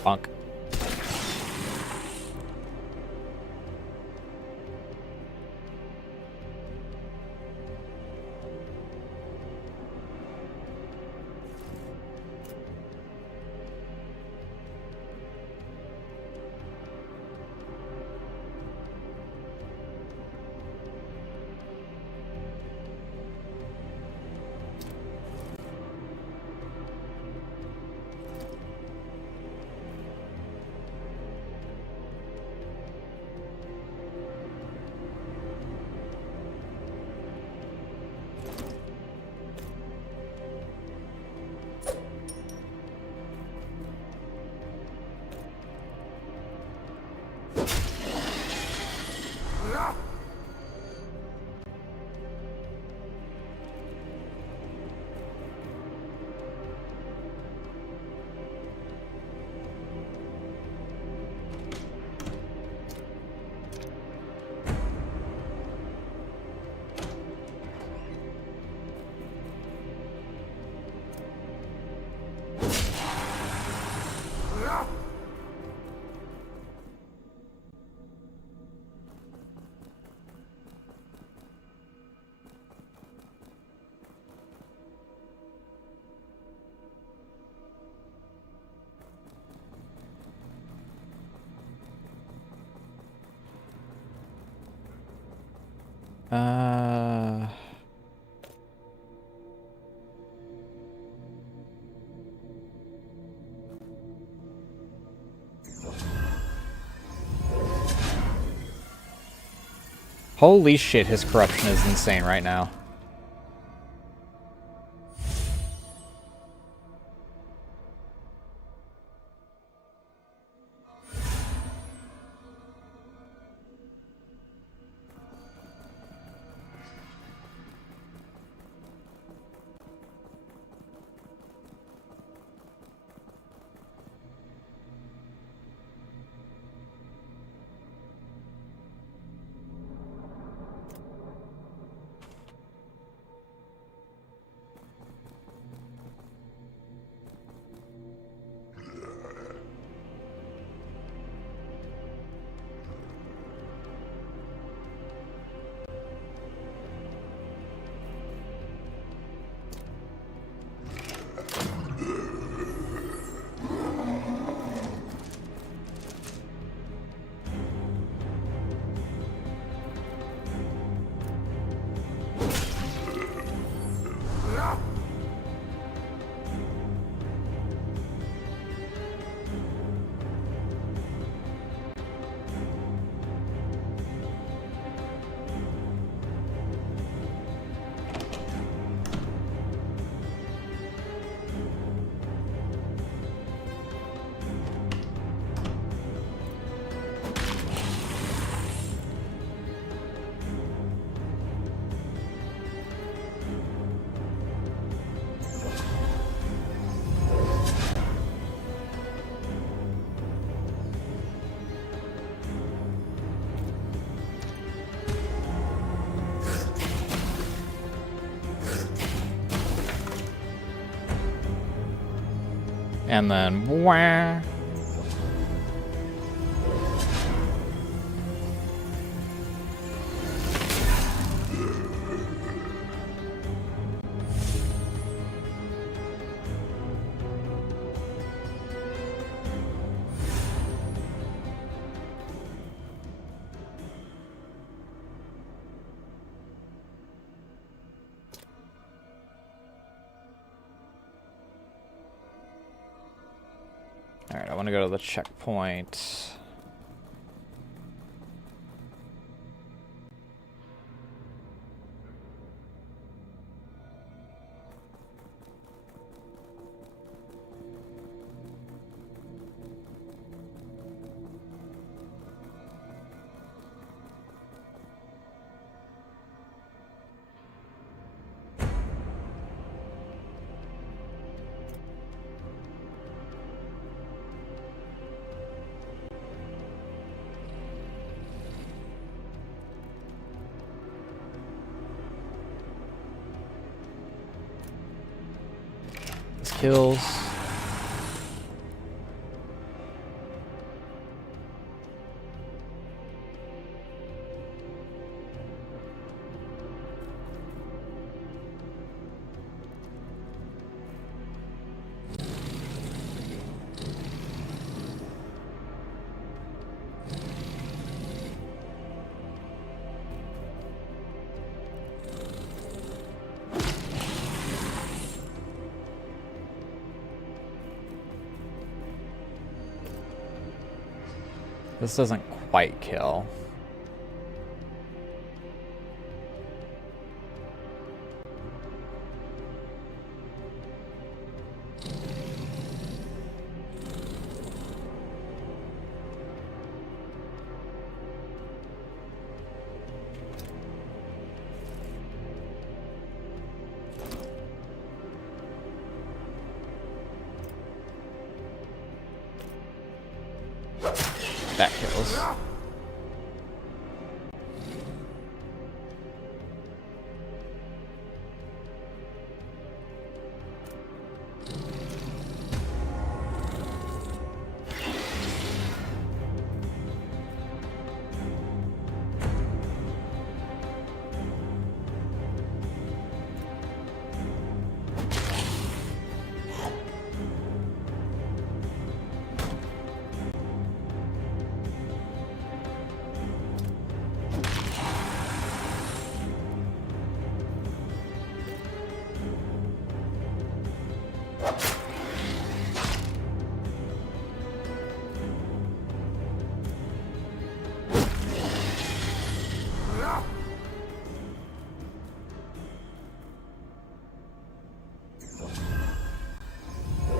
Bonk. Holy shit, his corruption is insane right now. And then, wah. Alright, I want to go to the checkpoint. Kills. This doesn't quite kill. That kills.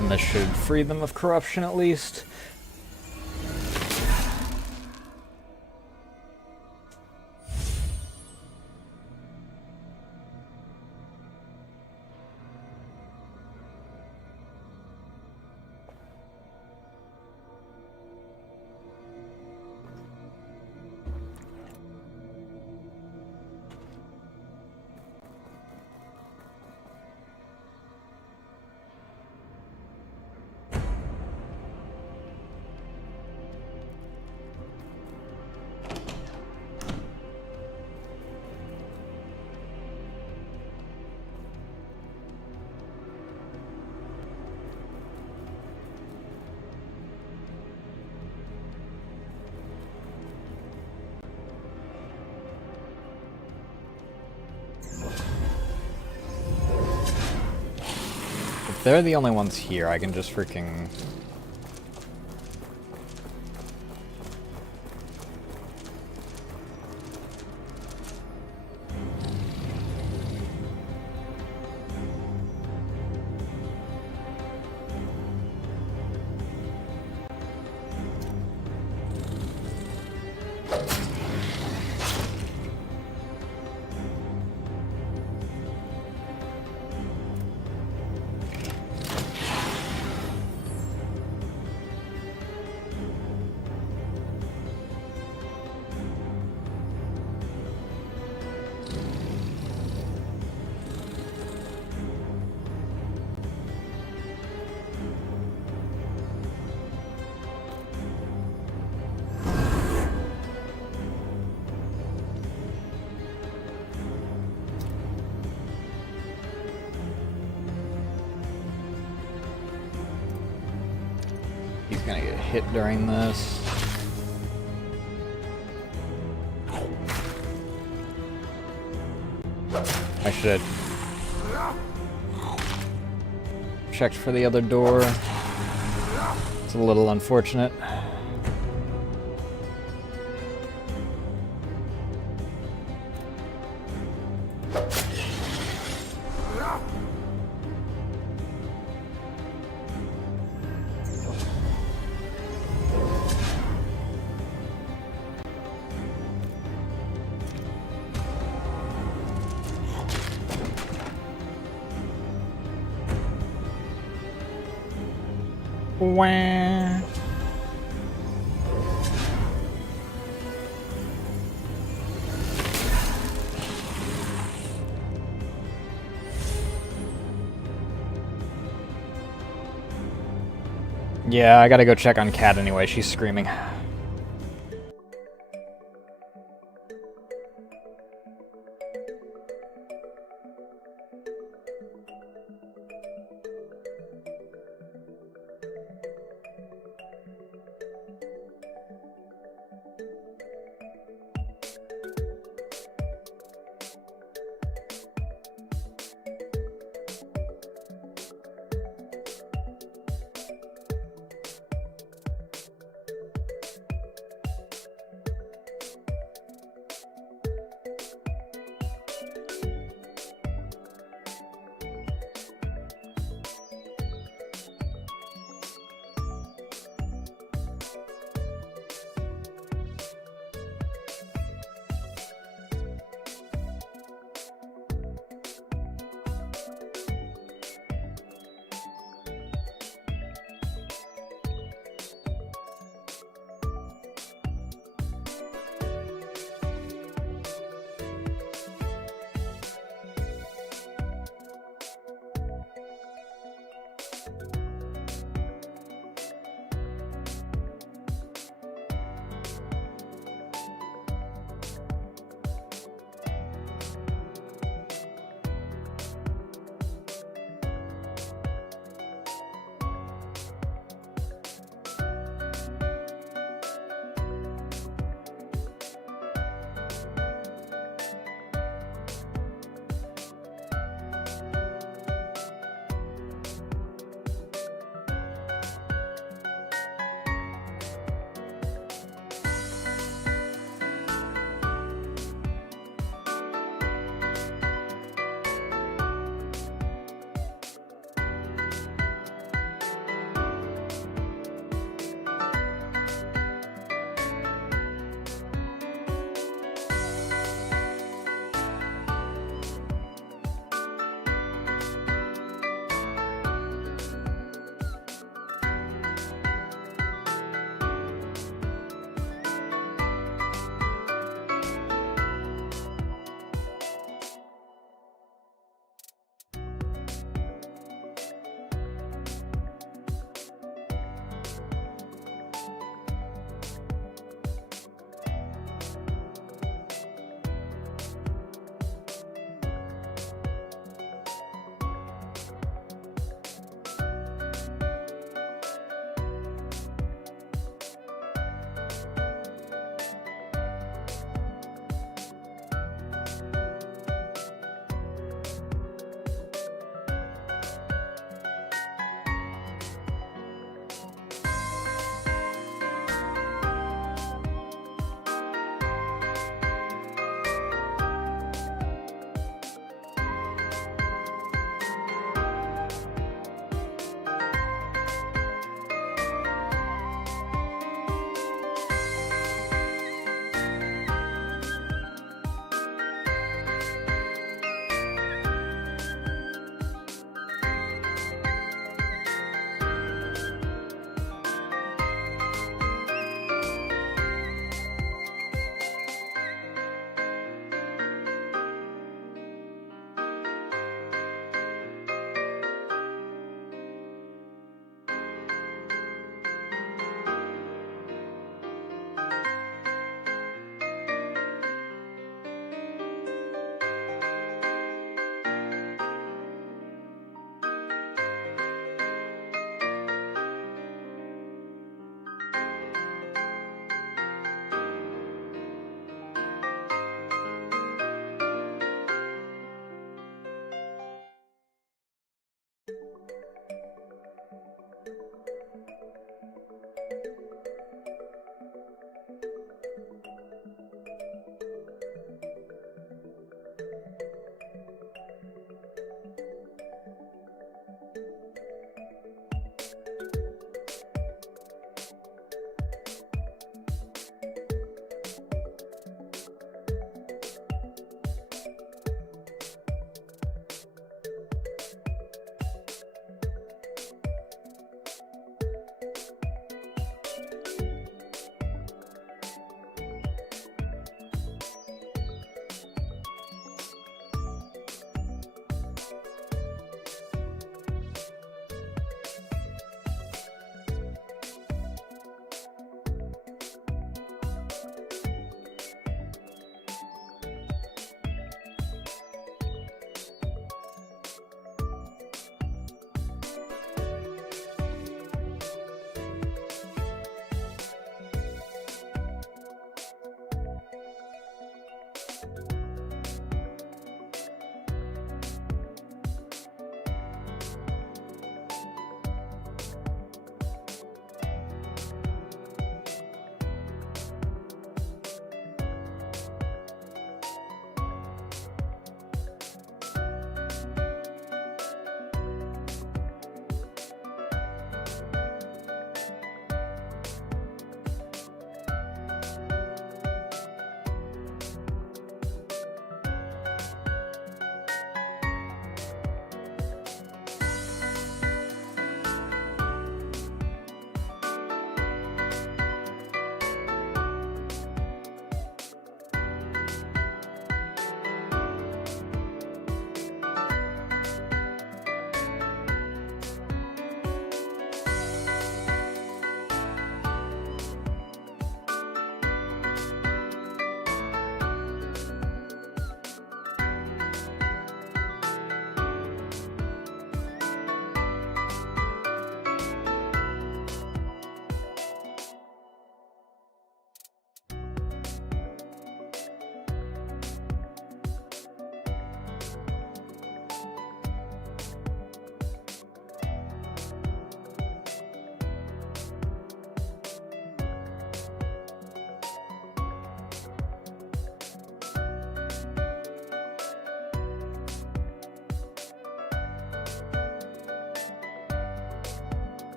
And this should free them of corruption at least. If they're the only ones here, I can just freaking... He's gonna get hit during this. I should have checked for the other door. It's a little unfortunate. Wah. Yeah, I gotta go check on Kat anyway, she's screaming.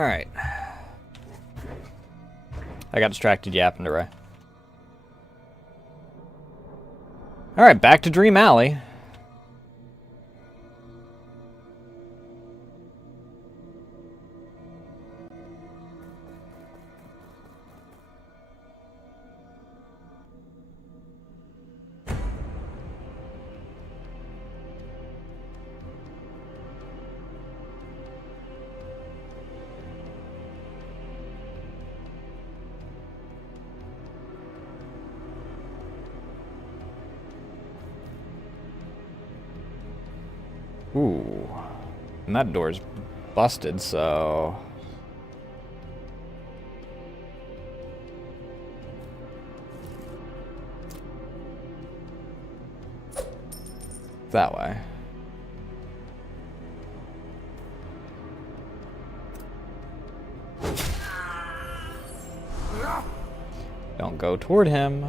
Alright. I got distracted yapping to Ray. Alright, back to Dream Alley. Ooh. And that door's busted, so... that way. Don't go toward him.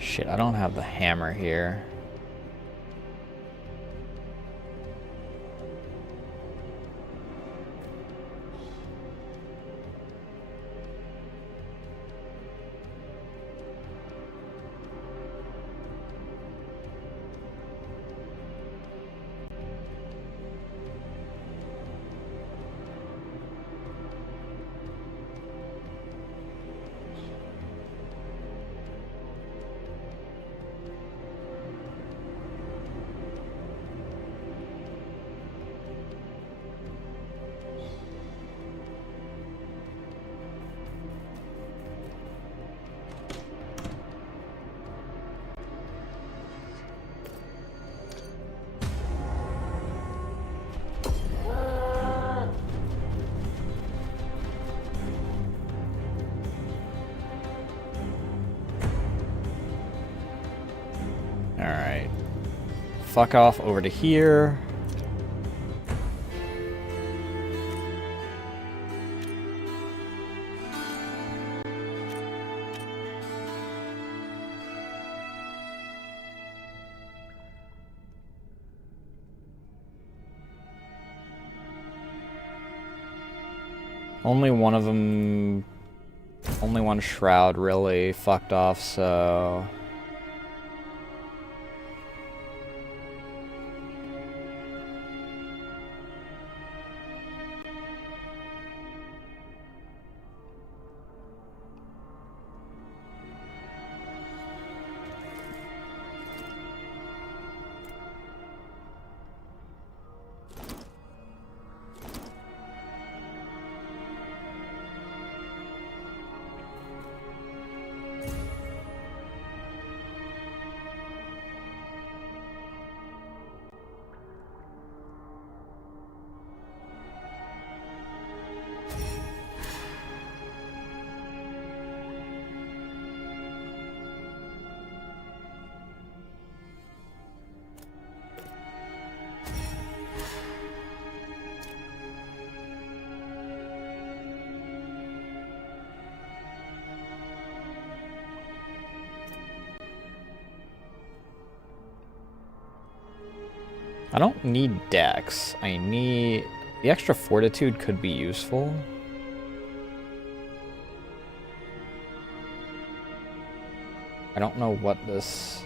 Shit, I don't have the hammer here. Alright. Fuck off over to here. Only one of them... only one shroud really fucked off, so... I don't need dex. I need... the extra fortitude could be useful. I don't know what this...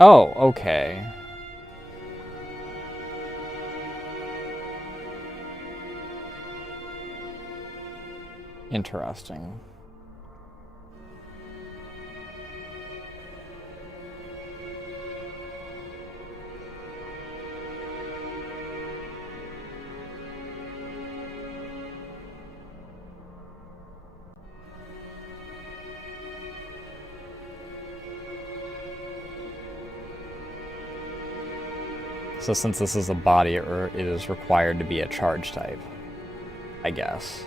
Oh, okay. Interesting. So since this is a body, it is required to be a charge type, I guess.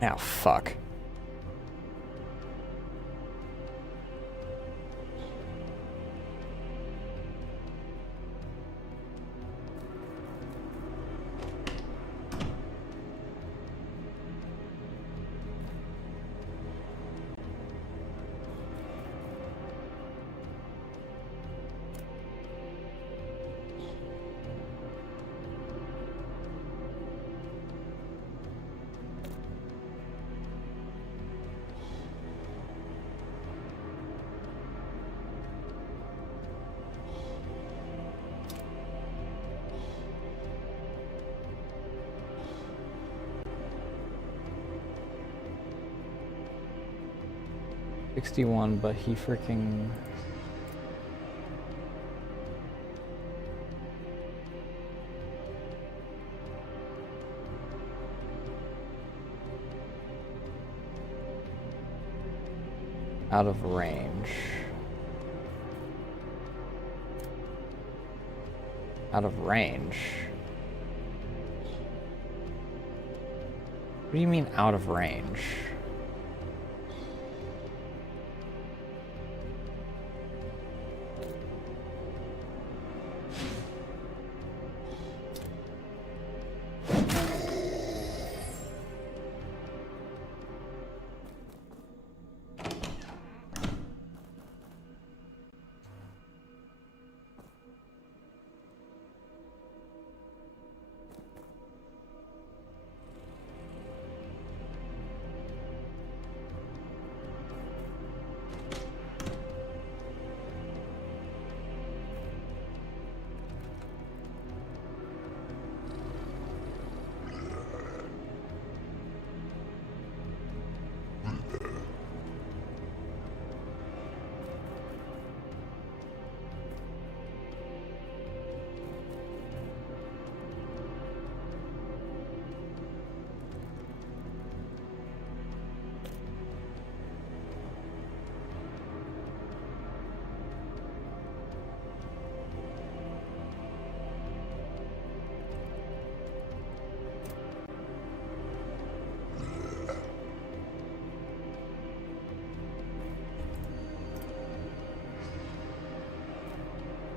Now, fuck. $61, but he freaking... out of range. Out of range? What do you mean out of range?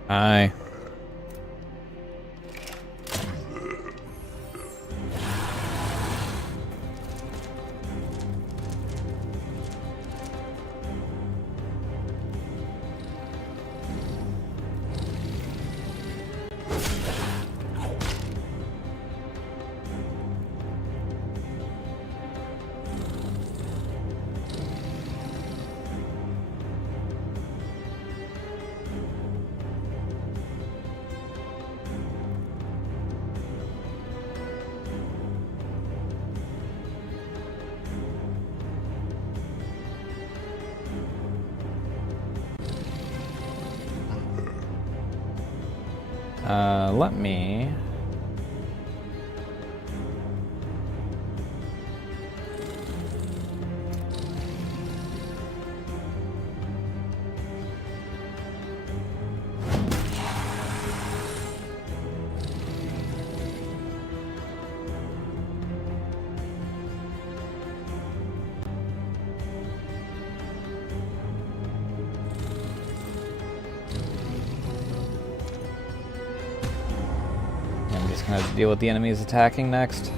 Aye. Let me... I'm just gonna deal with the enemies attacking next.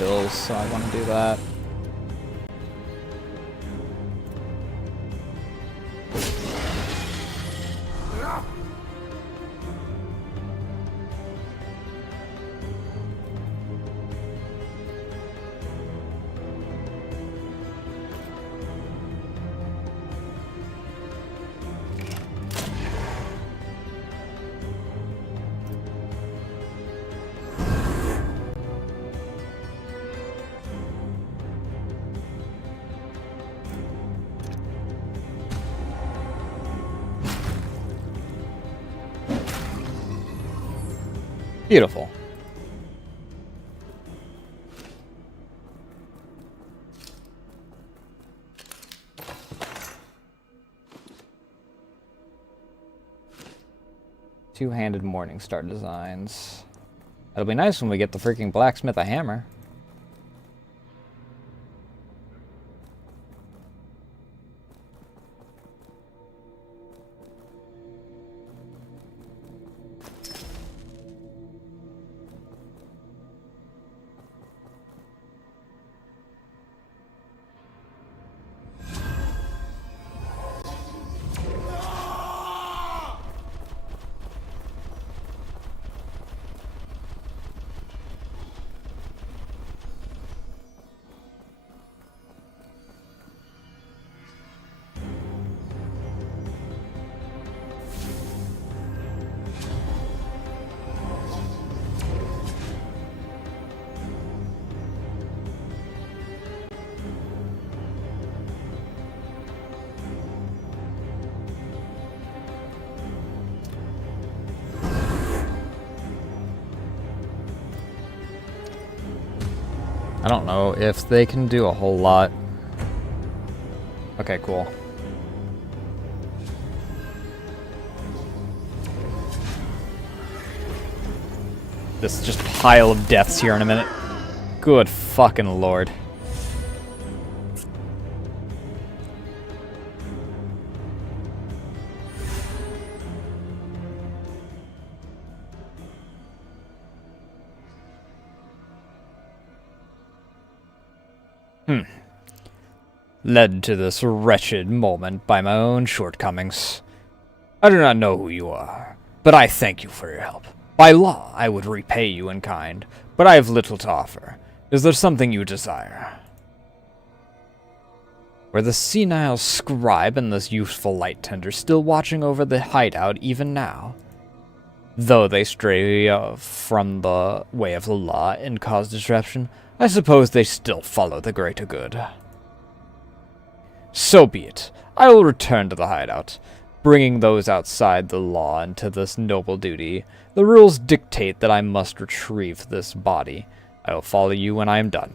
kills, so I want to do that. Beautiful. Two-handed Morningstar designs. It'll be nice when we get the freaking blacksmith a hammer. I don't know if they can do a whole lot. Okay, cool. This just pile of deaths here in a minute. Good fucking lord. Led to this wretched moment by my own shortcomings. I do not know who you are, but I thank you for your help. By law, I would repay you in kind, but I have little to offer. Is there something you desire? Were the senile scribe and this youthful light tender still watching over the hideout even now? Though they stray from the way of the law and cause disruption, I suppose they still follow the greater good. So be it. I will return to the hideout, bringing those outside the law into this noble duty. The rules dictate that I must retrieve this body. I will follow you when I am done.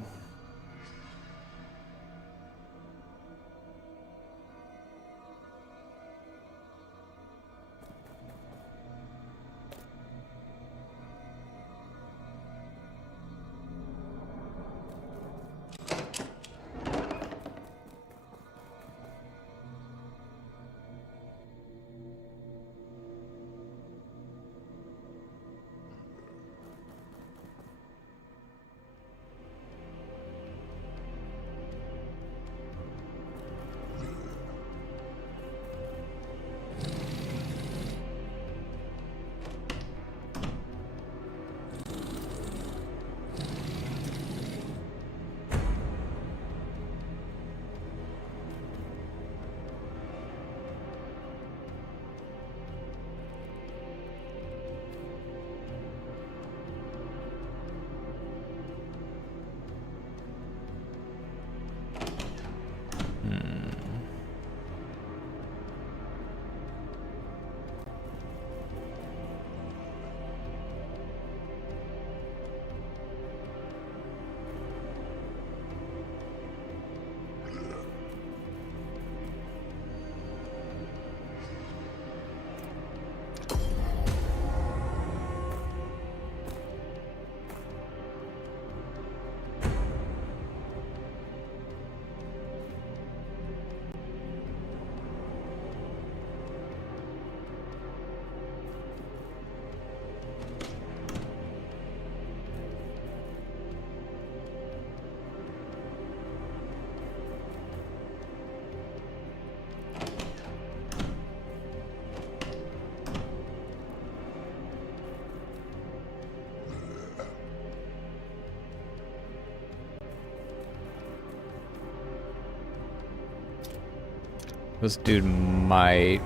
This dude might...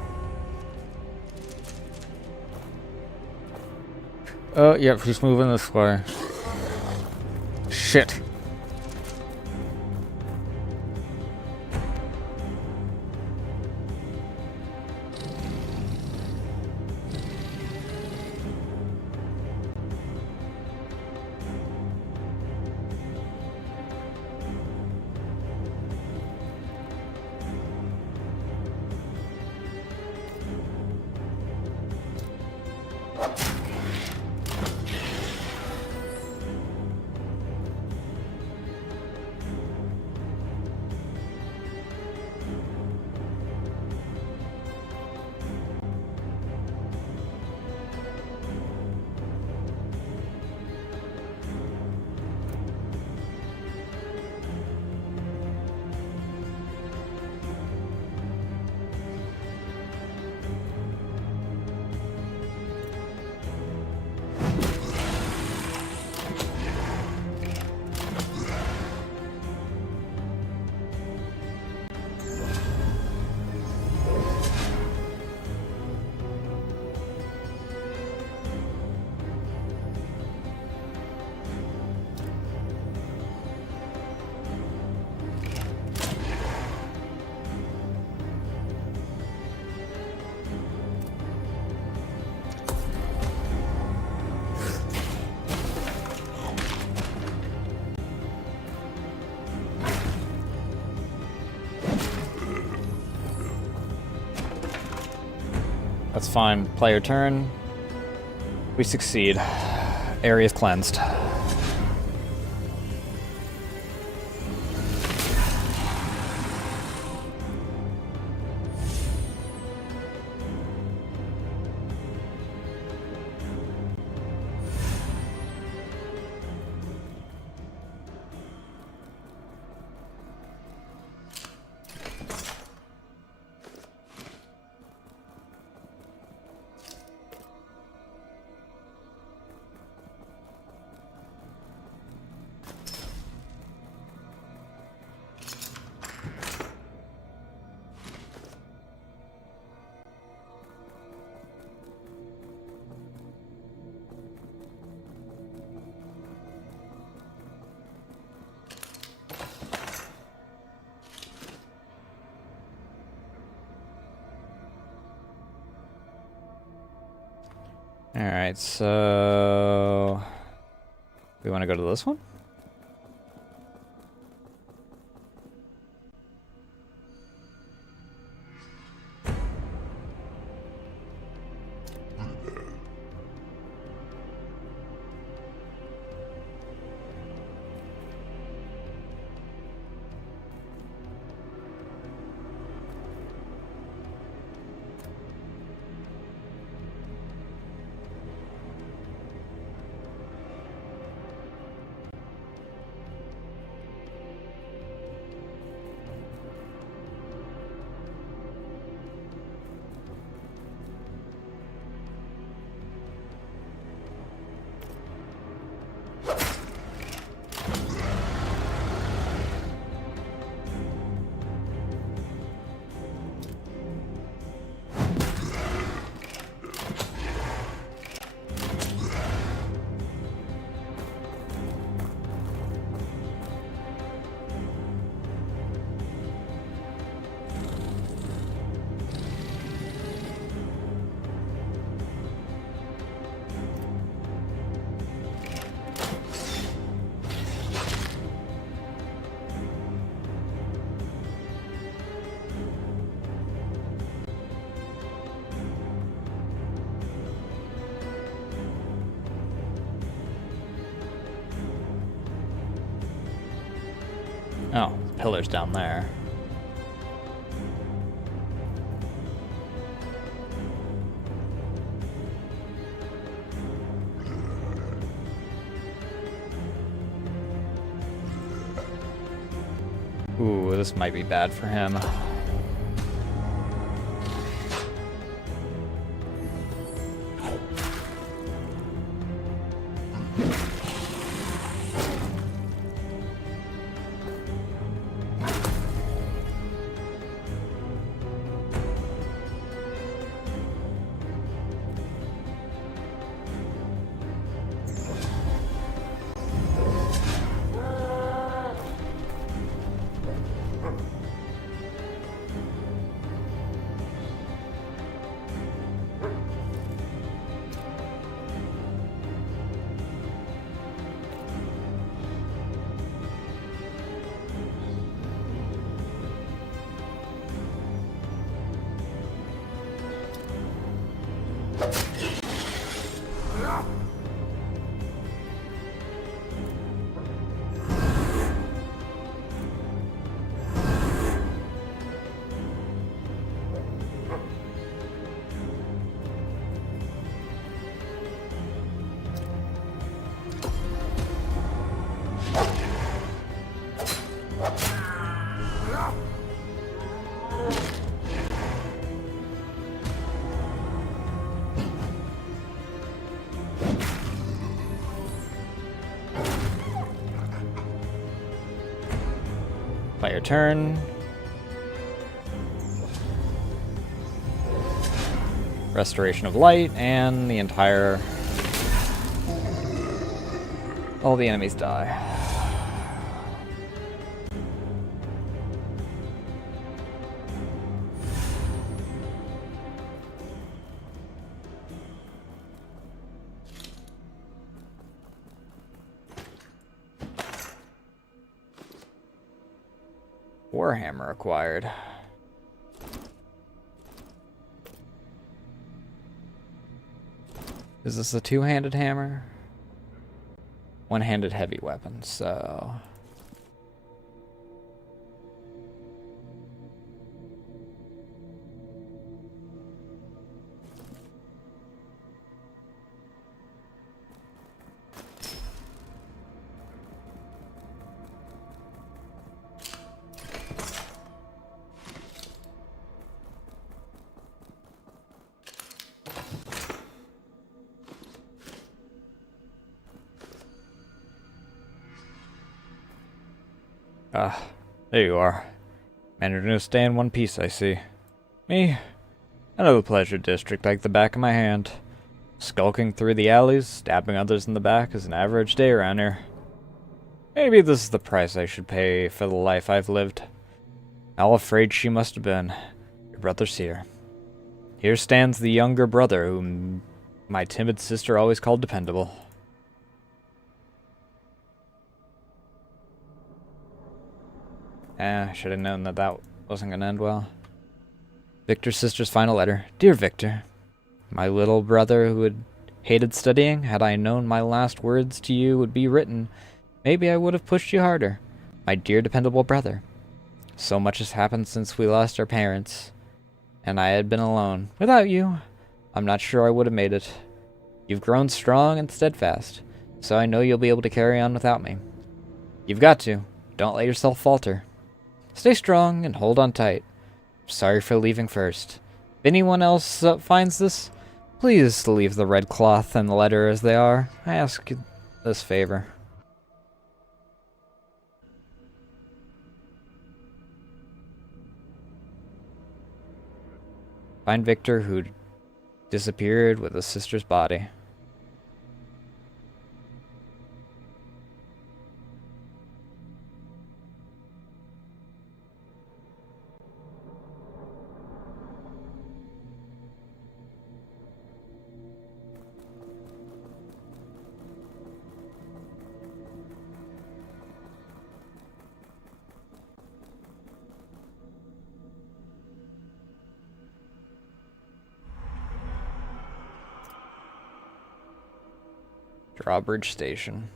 Oh, yep, he's moving this way. Shit. That's fine. Player turn. We succeed. Area's cleansed. Alright, so... we want to go to this one? Oh, pillars down there. Ooh, this might be bad for him. By your turn. Restoration of light, and the entire... all the enemies die. Warhammer acquired. Is this a two-handed hammer? One-handed heavy weapon, so... Ah, there you are. Managed to stay in one piece, I see. Me? I know the pleasure district like the back of my hand. Skulking through the alleys, stabbing others in the back is an average day around here. Maybe this is the price I should pay for the life I've lived. How afraid she must have been. Your brother's here. Here stands the younger brother whom my timid sister always called dependable. I should have known that that wasn't going to end well. Victor's sister's final letter. Dear Victor, my little brother who had hated studying, had I known my last words to you would be written, maybe I would have pushed you harder. My dear dependable brother. So much has happened since we lost our parents, and I had been alone. Without you, I'm not sure I would have made it. You've grown strong and steadfast, so I know you'll be able to carry on without me. You've got to. Don't let yourself falter. Stay strong and hold on tight. Sorry for leaving first. If anyone else finds this, please leave the red cloth and the letter as they are. I ask you this favor. Find Victor, who disappeared with his sister's body. Drawbridge Station.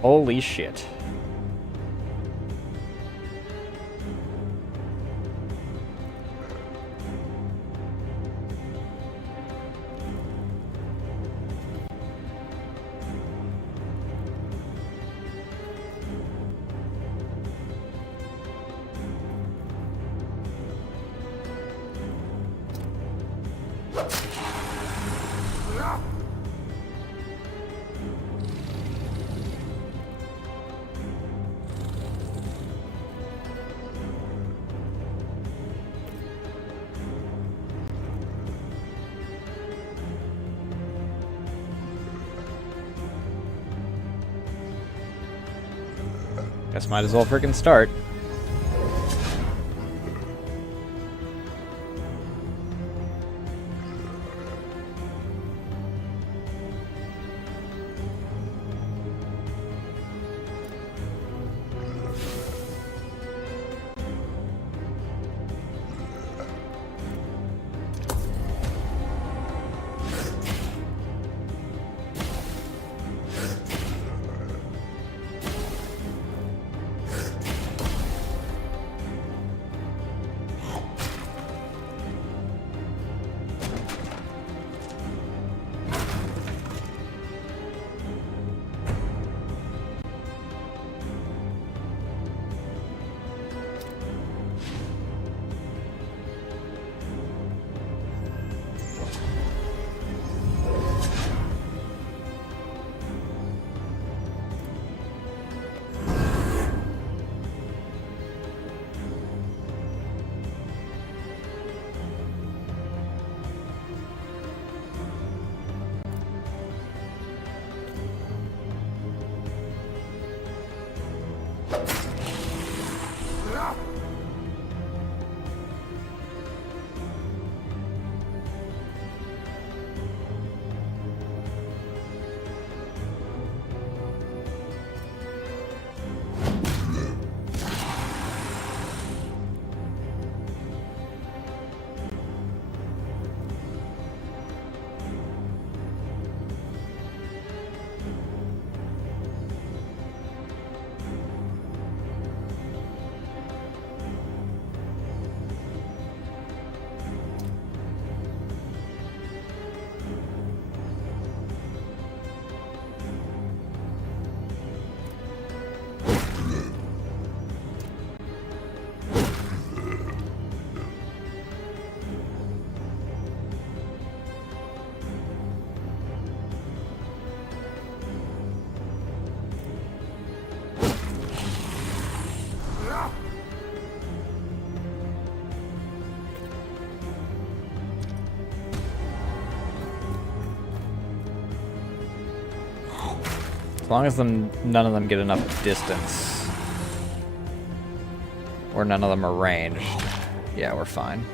Holy shit. Guess might as well freaking start. As long as none of them get enough distance. Or none of them are ranged. Yeah, we're fine.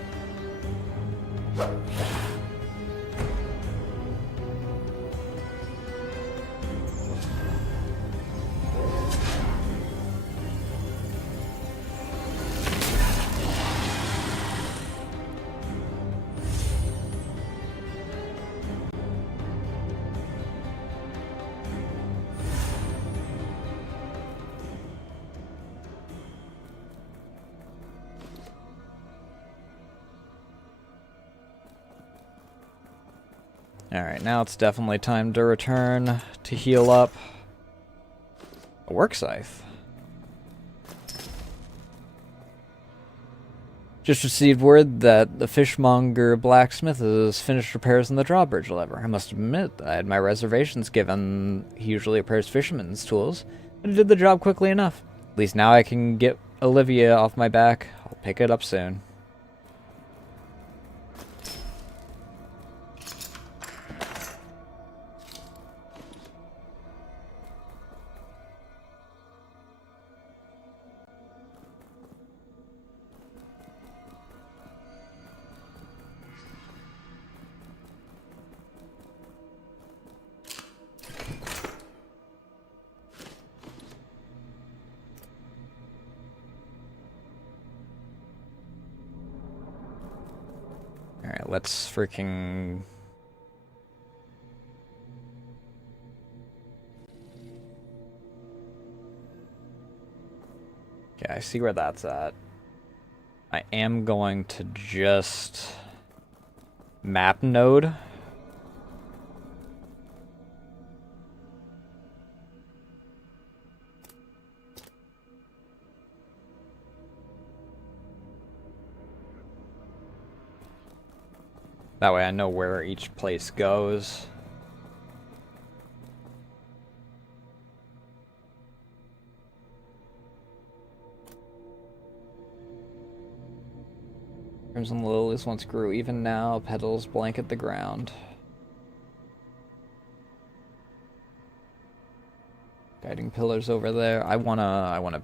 Alright, now it's definitely time to return to heal up. A work scythe. Just received word that the fishmonger blacksmith has finished repairs on the drawbridge lever. I must admit, I had my reservations given he usually repairs fishermen's tools, but he did the job quickly enough. At least now I can get Olivia off my back. I'll pick it up soon. Alright, let's freaking... Okay, I see where that's at. I am going to just map node. That way I know where each place goes. Crimson lilies once grew, even now petals blanket the ground. Guiding pillars over there. I wanna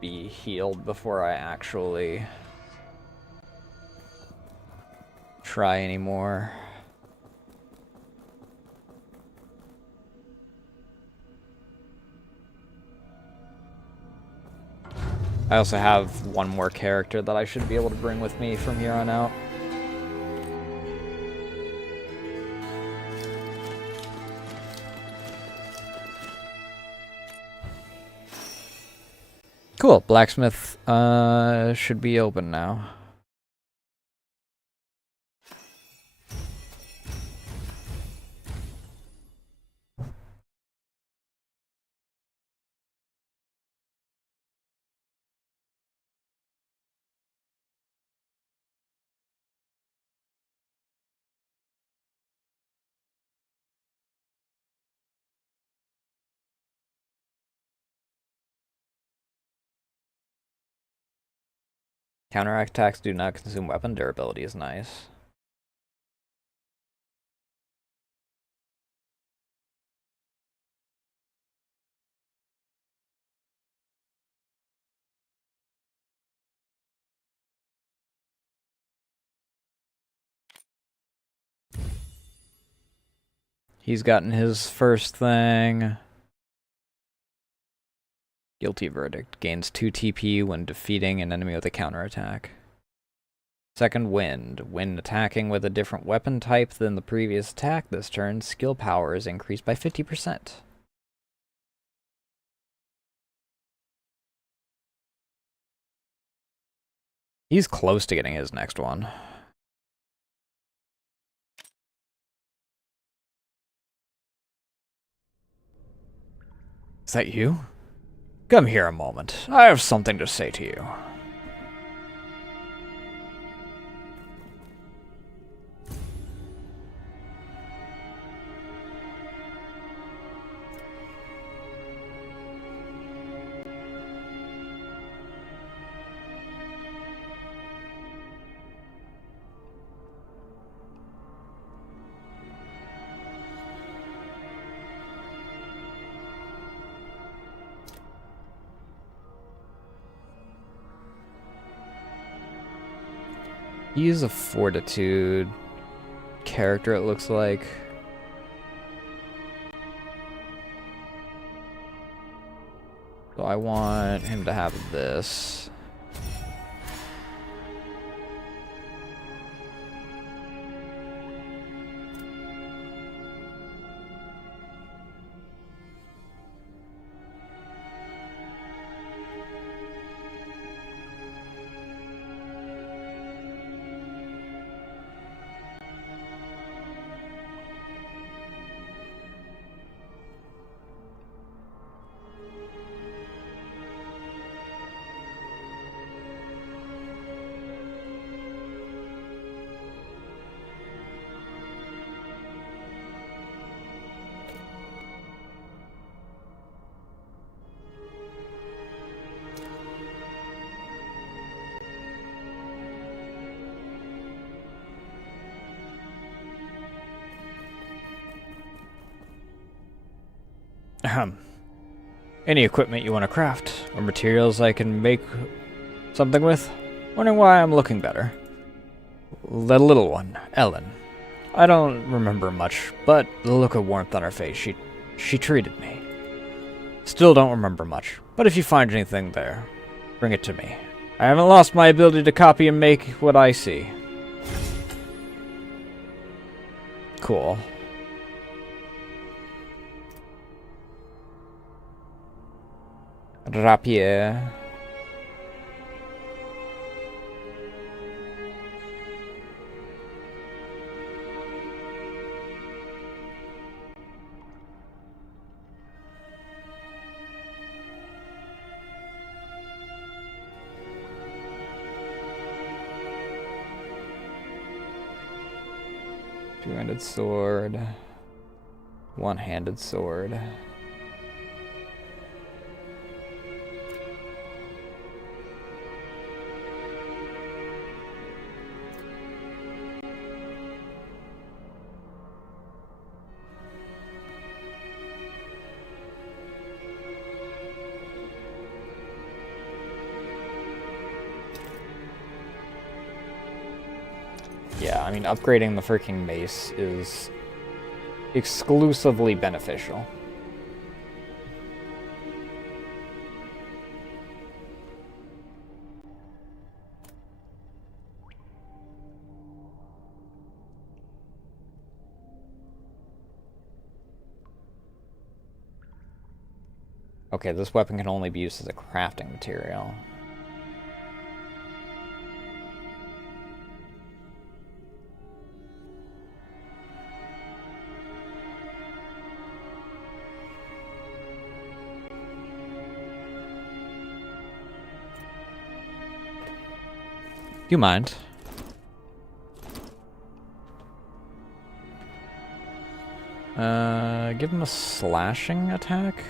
be healed before I actually try anymore. I also have one more character that I should be able to bring with me from here on out. Cool, blacksmith should be open now. Counteract attacks do not consume weapon durability is nice. He's gotten his first thing. Guilty verdict. Gains 2 TP when defeating an enemy with a counterattack. Second wind. When attacking with a different weapon type than the previous attack this turn, skill power is increased by 50%. He's close to getting his next one. Is that you? Come here a moment. I have something to say to you. He's a fortitude character, it looks like. So I want him to have this. Any equipment you want to craft, or materials I can make something with? Wondering why I'm looking better. The little one, Ellen. I don't remember much, but the look of warmth on her face, she treated me. Still don't remember much, but if you find anything there, bring it to me. I haven't lost my ability to copy and make what I see. Cool. Rapier. Two-handed sword. One-handed sword. Yeah, I mean, upgrading the freaking mace is exclusively beneficial. Okay, this weapon can only be used as a crafting material. Do you mind? Give him a slashing attack?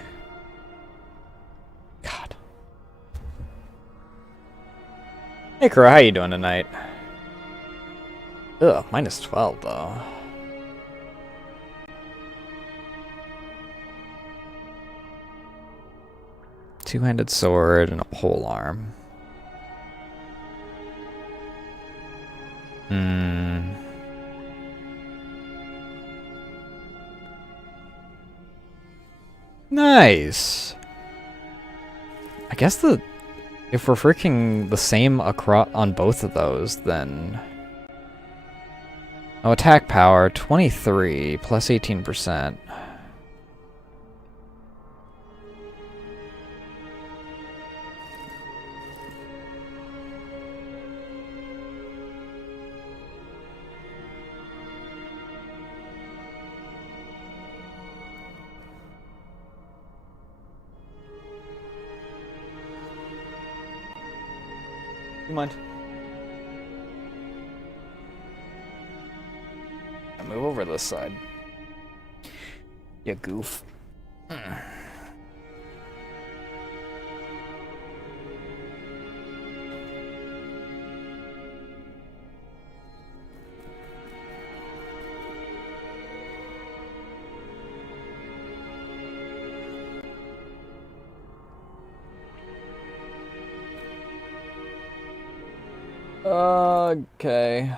God. Hey, Kura, how you doing tonight? Ugh, minus 12, though. Two-handed sword and a pole arm. Nice. I guess if we're freaking the same across on both of those, then oh, attack power 23 plus 18%. You mind? I'll move over this side. You goof. Okay.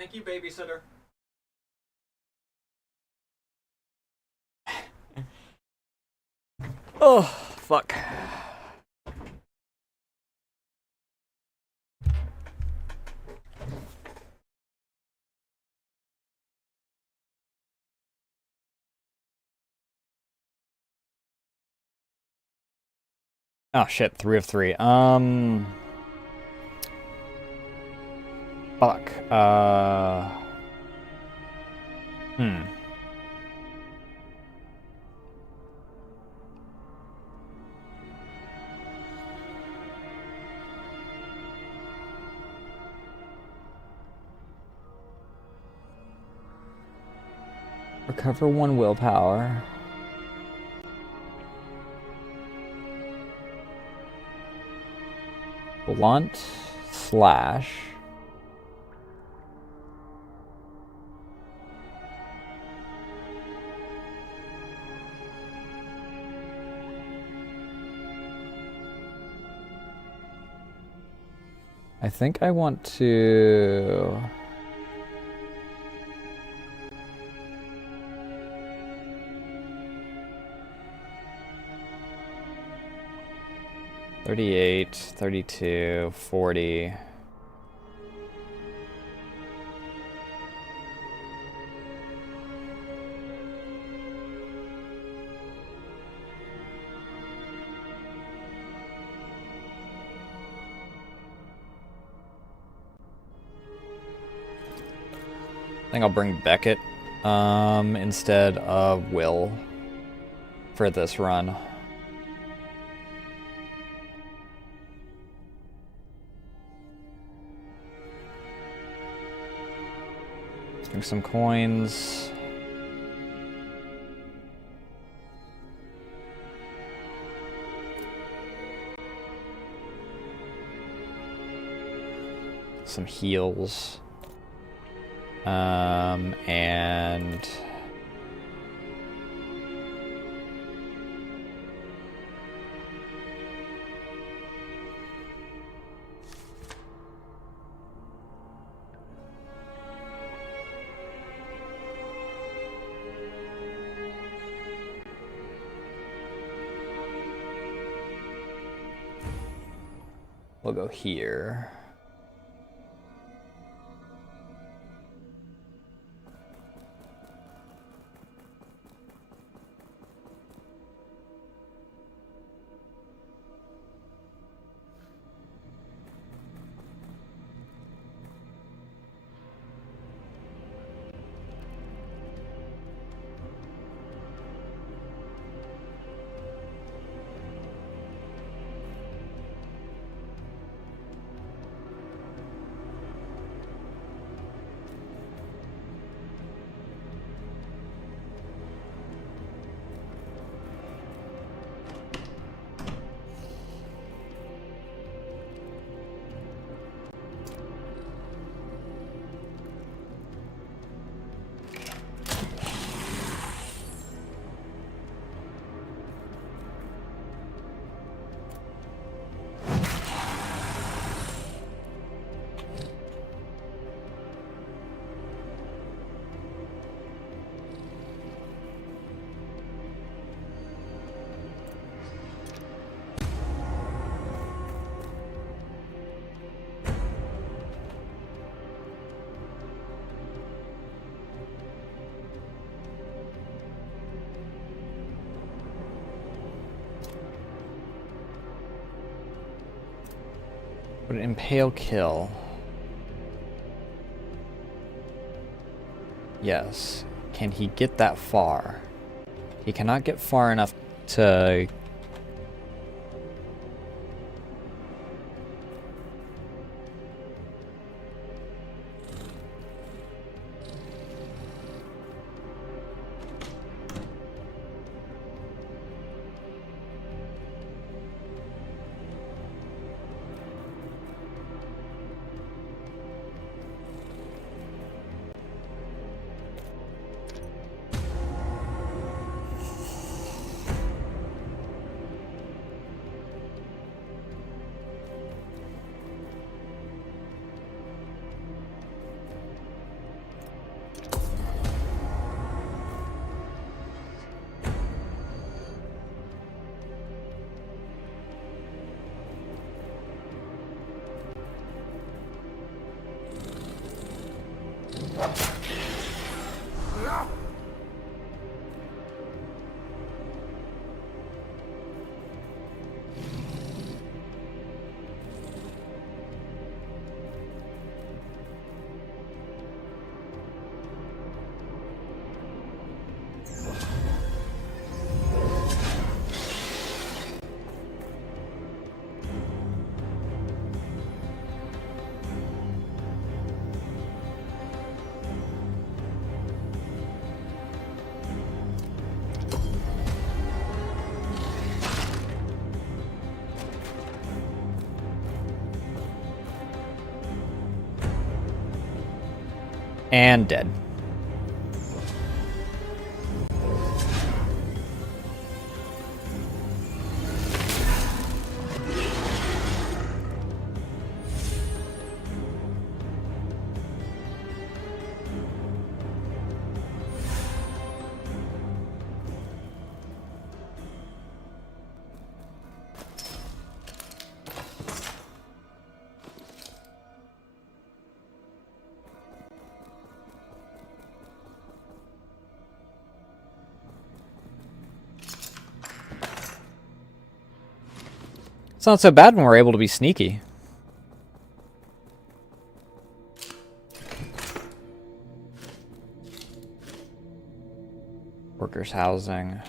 Thank you, babysitter. Oh, fuck. Oh shit, 3 of 3. Fuck. Hmm. Recover 1 willpower. Blunt slash. I think I want to... $38, $32, $40. I think I'll bring Beckett instead of Will for this run. Let's bring some coins. Some heals. And we'll go here. Would an impale kill? Yes. Can he get that far? He cannot get far enough to... And dead. It's not so bad when we're able to be sneaky. Workers' housing.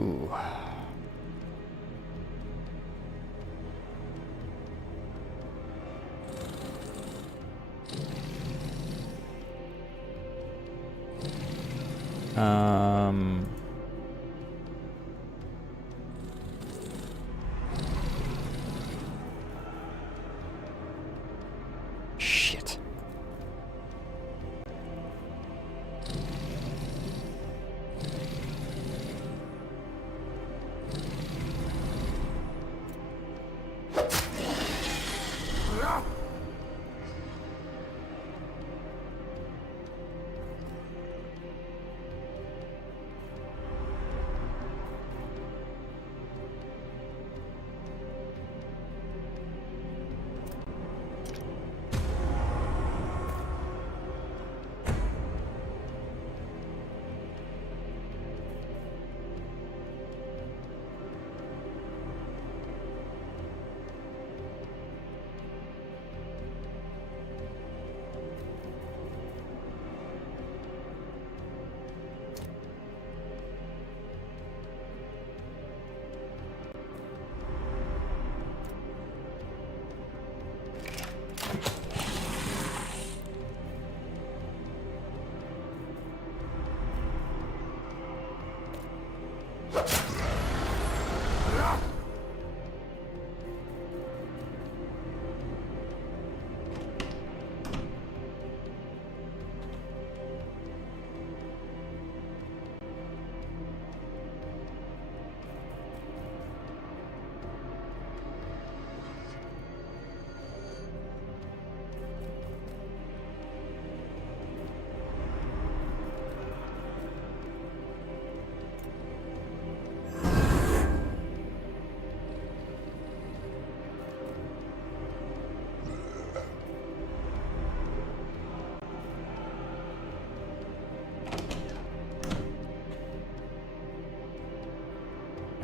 Ooh. Shit.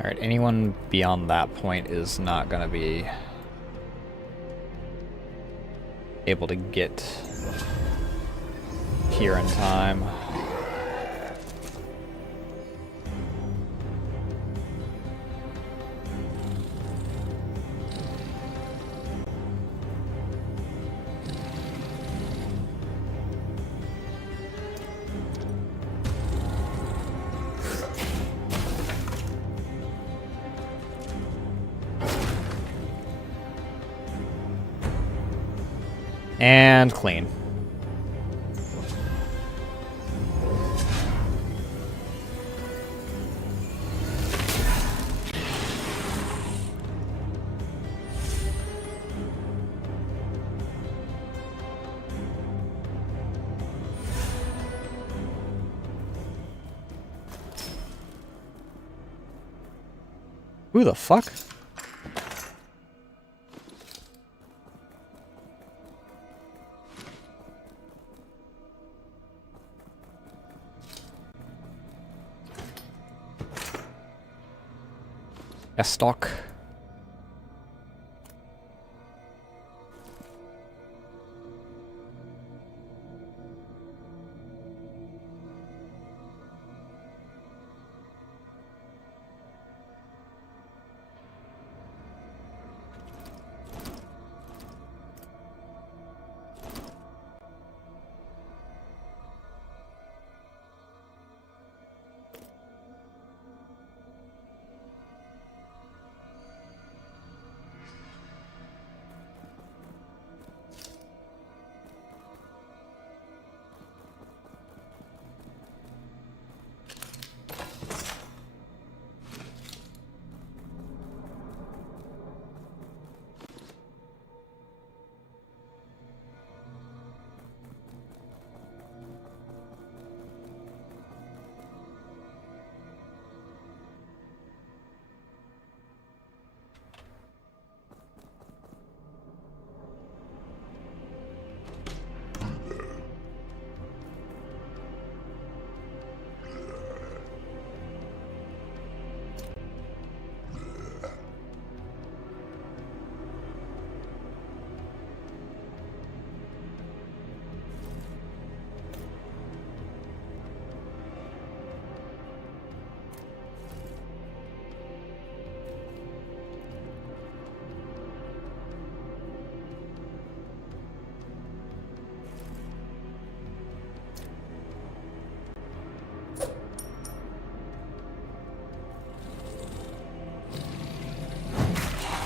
Alright, anyone beyond that point is not gonna be able to get here in time. And clean. Who the fuck? Stock.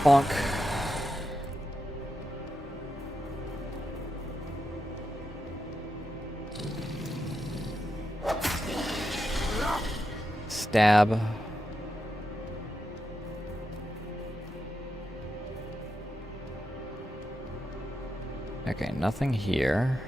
Bonk. Stab. Okay, nothing here.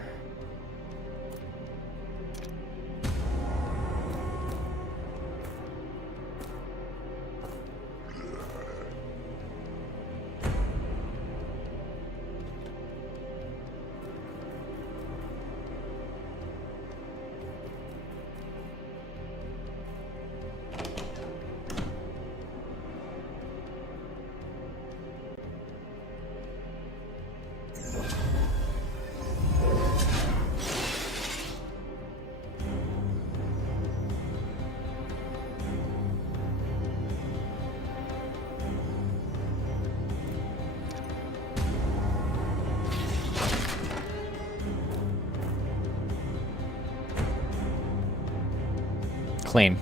Clean.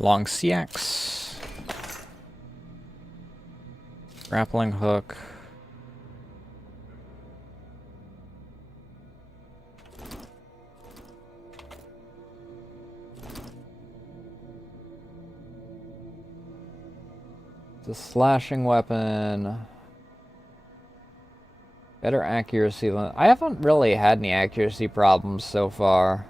Long CX. Grappling hook. The slashing weapon. Better accuracy. I haven't really had any accuracy problems so far.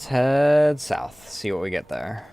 Let's head south, see what we get there.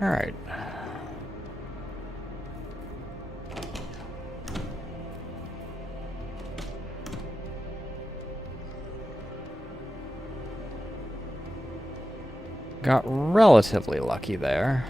All right. Got relatively lucky there.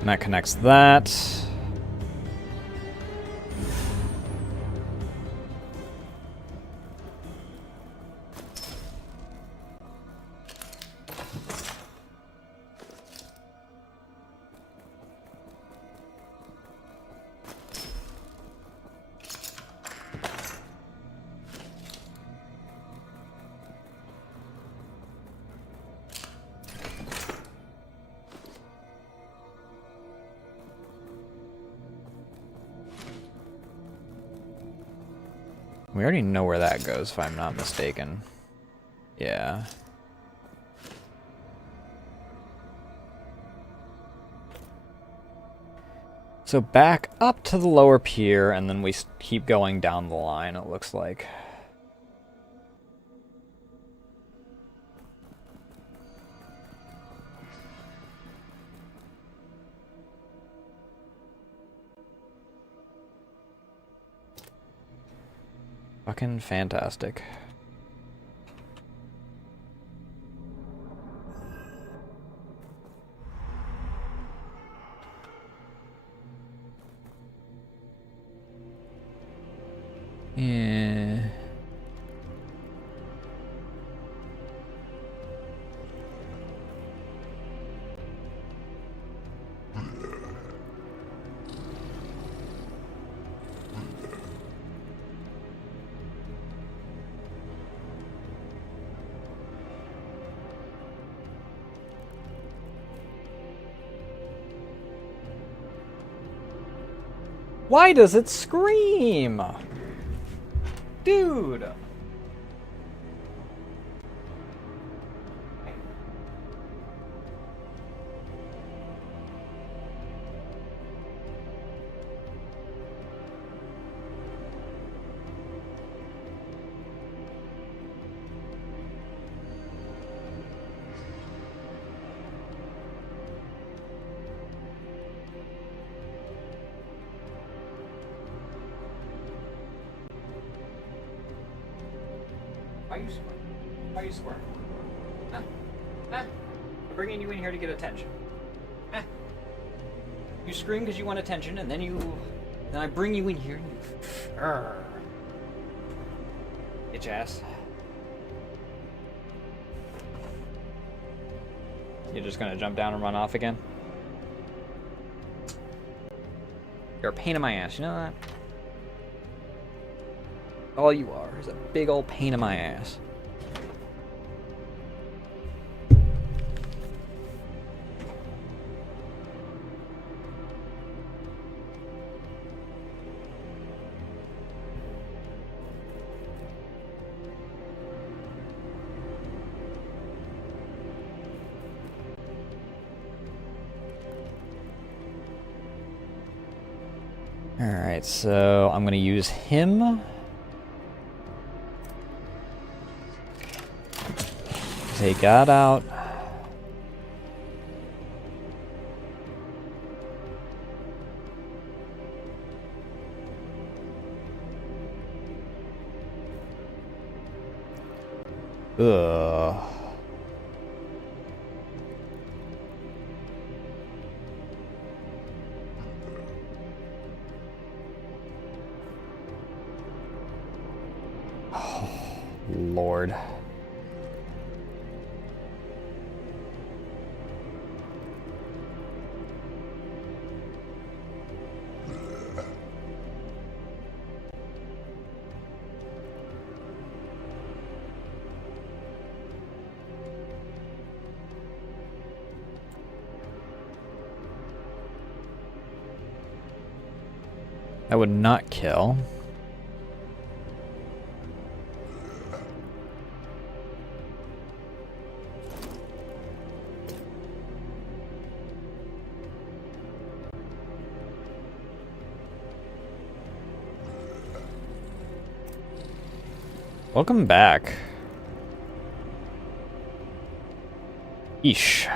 And that connects that. We already know where that goes, if I'm not mistaken. Yeah. So back up to the lower pier, and then we keep going down the line, it looks like. Fucking fantastic. Yeah. Why does it scream? Dude! Why are you swearing? Why are you swearing? Huh? Huh? I'm bringing you in here to get attention. Huh? You scream because you want attention, and then I bring you in here and you... Bitch ass. You're just gonna jump down and run off again? You're a pain in my ass, you know that? All you are is a big old pain in my ass. Alright, so I'm gonna use him. Take that out. Ugh. Oh, Lord. That would not kill. Welcome back. Eesh.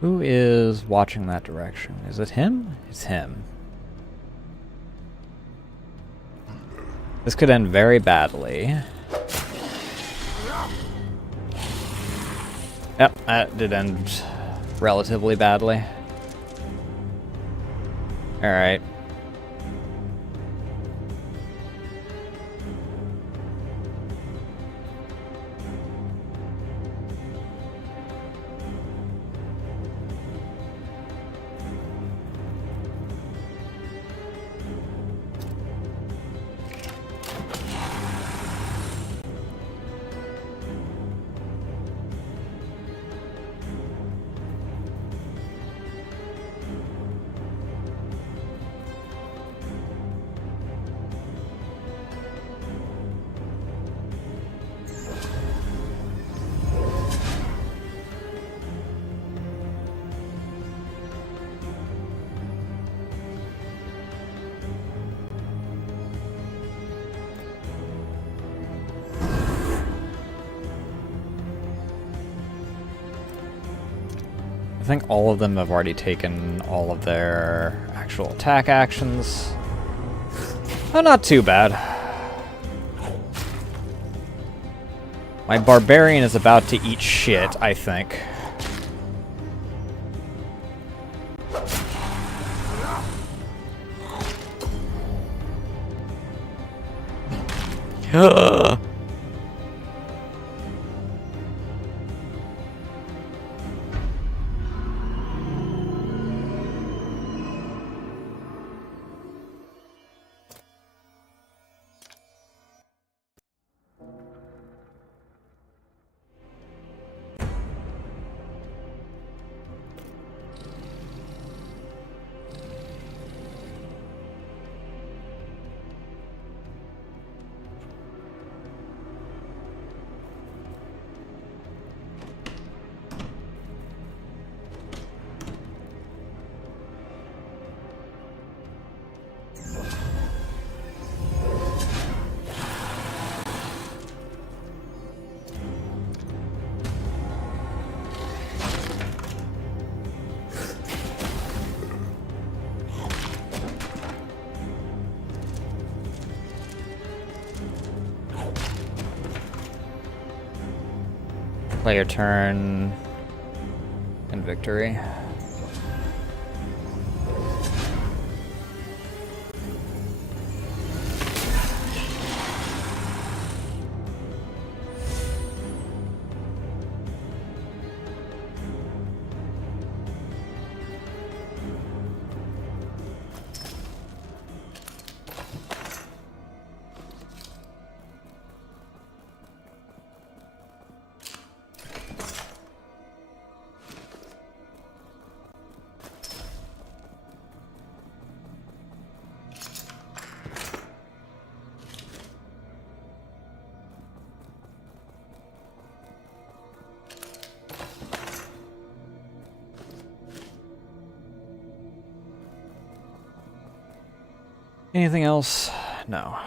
Who is watching that direction? Is it him? It's him. This could end very badly. Yep, that did end relatively badly. Alright. I think all of them have already taken all of their actual attack actions. Oh, not too bad. My barbarian is about to eat shit, I think. Play your turn in victory. Anything else? No.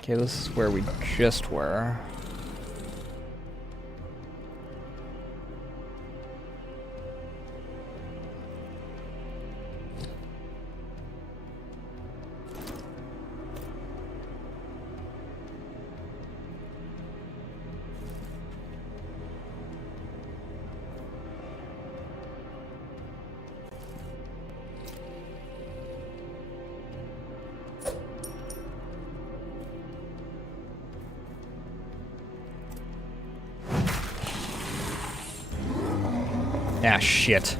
Okay, this is where we just were. Ah, shit.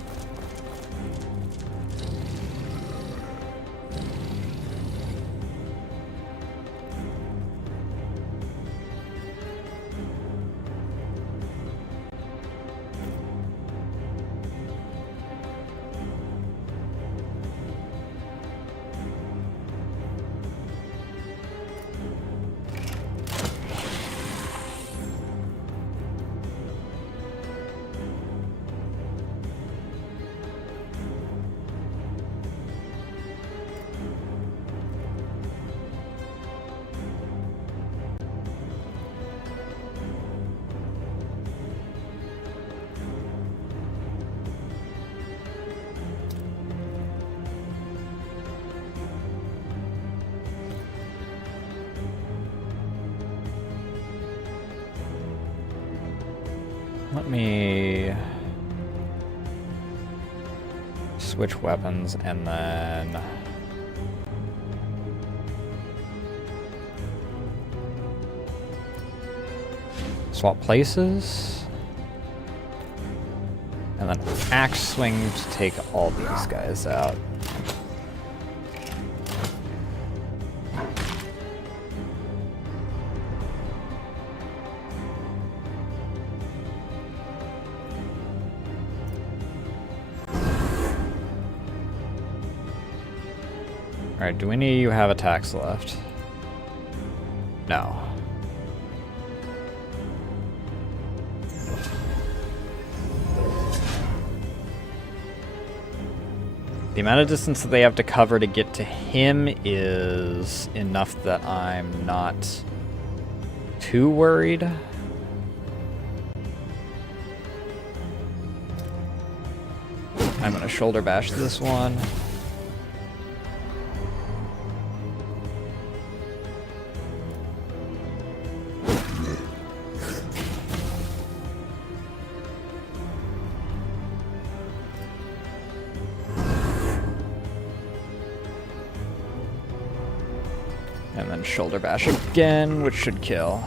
Let me switch weapons and then swap places. And then axe swing to take all these guys out. Alright, do any of you have attacks left? No. The amount of distance that they have to cover to get to him is enough that I'm not too worried. I'm gonna shoulder bash this one. And then shoulder bash again, which should kill.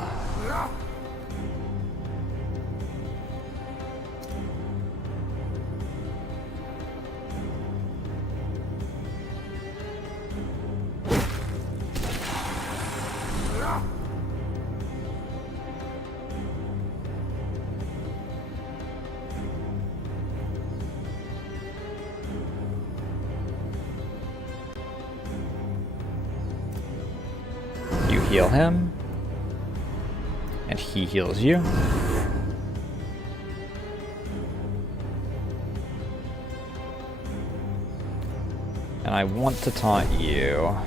Heal him. And he heals you. And I want to taunt you.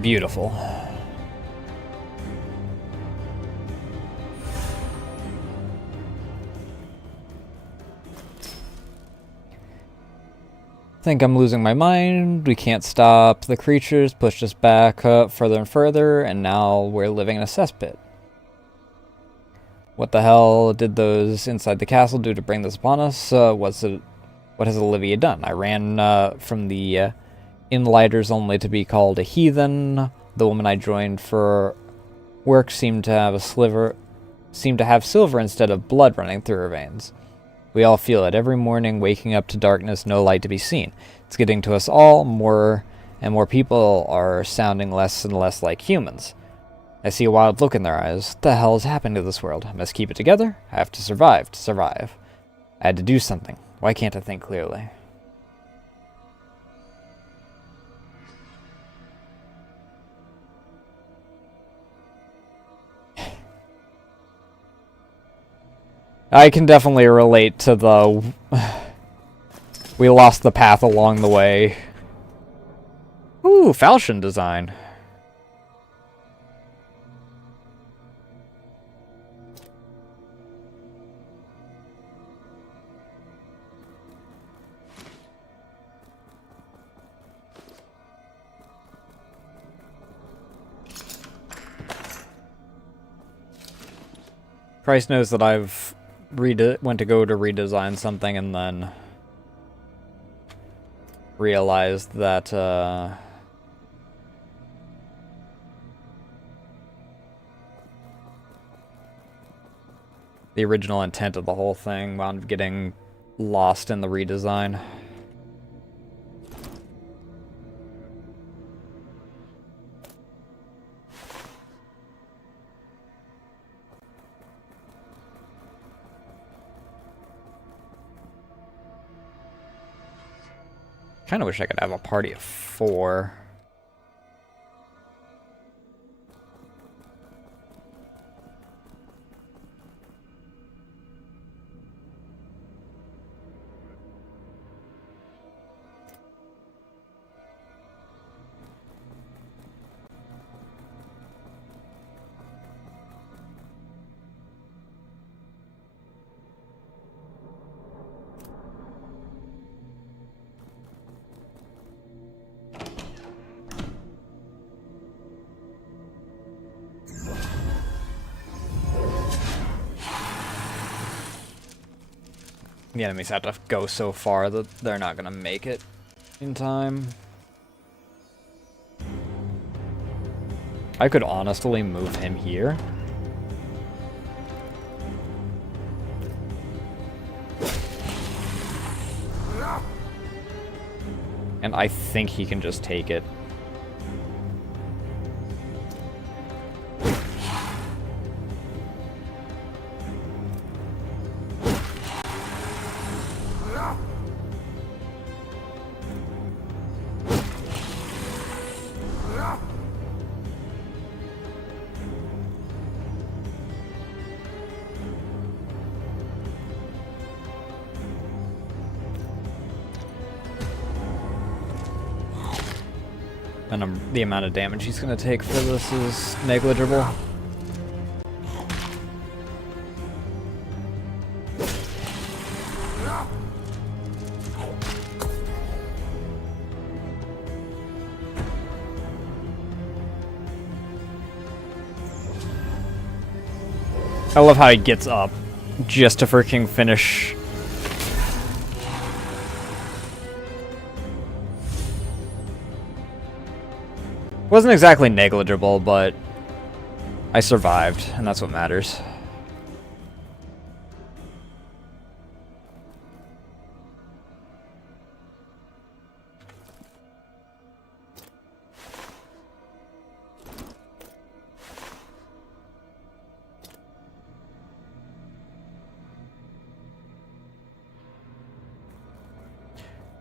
Beautiful. Think I'm losing my mind. We can't stop. The creatures pushed us back up further and further, and now we're living in a cesspit. What the hell did those inside the castle do to bring this upon us? What has Olivia done? I ran from the Inlighters only to be called a heathen. The woman I joined for work seemed to have silver instead of blood running through her veins. We all feel it every morning, waking up to darkness, no light to be seen. It's getting to us all. More and more people are sounding less and less like humans. I see a wild look in their eyes. What the hell is happening to this world? I must keep it together. I have to survive to survive. I had to do something. Why can't I think clearly? I can definitely relate to the... we lost the path along the way. Ooh, falchion design. Christ knows that I've went to go to redesign something and then realized that the original intent of the whole thing wound up getting lost in the redesign. Kind of wish I could have a party of 4. The enemies have to go so far that they're not gonna make it in time. I could honestly move him here. And I think he can just take it. And the amount of damage he's going to take for this is negligible. I love how he gets up just to freaking finish Wasn't exactly negligible, but I survived, and that's what matters.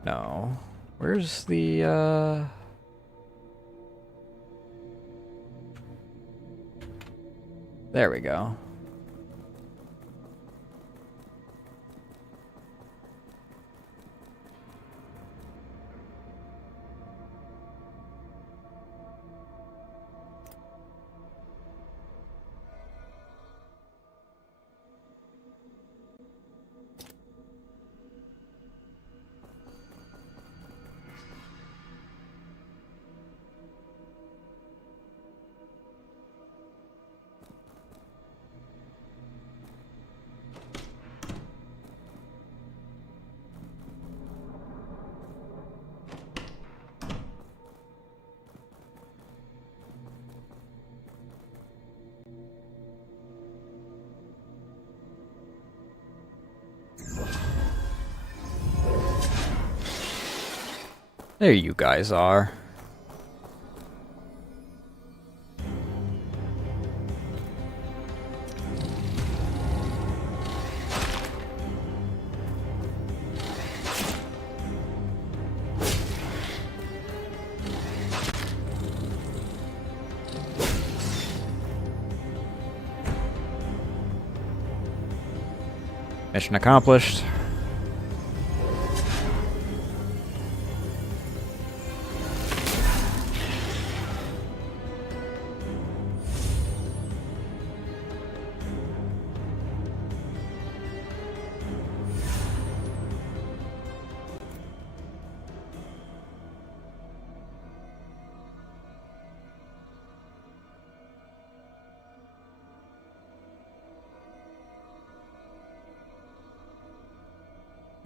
No. Where's the, There we go. There you guys are. Mission accomplished.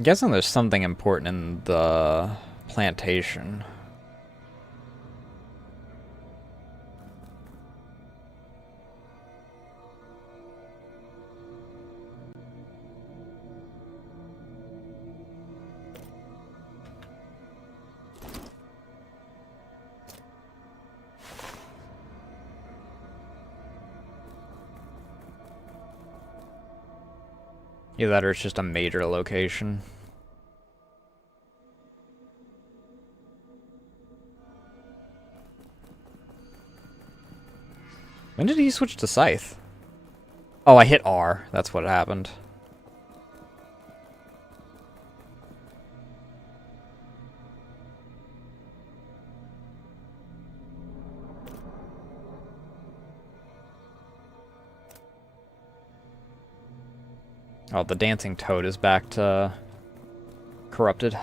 I'm guessing there's something important in the plantation. Either that or it's just a major location. When did he switch to Scythe? Oh, I hit R. That's what happened. Oh, the dancing toad is back to corrupted.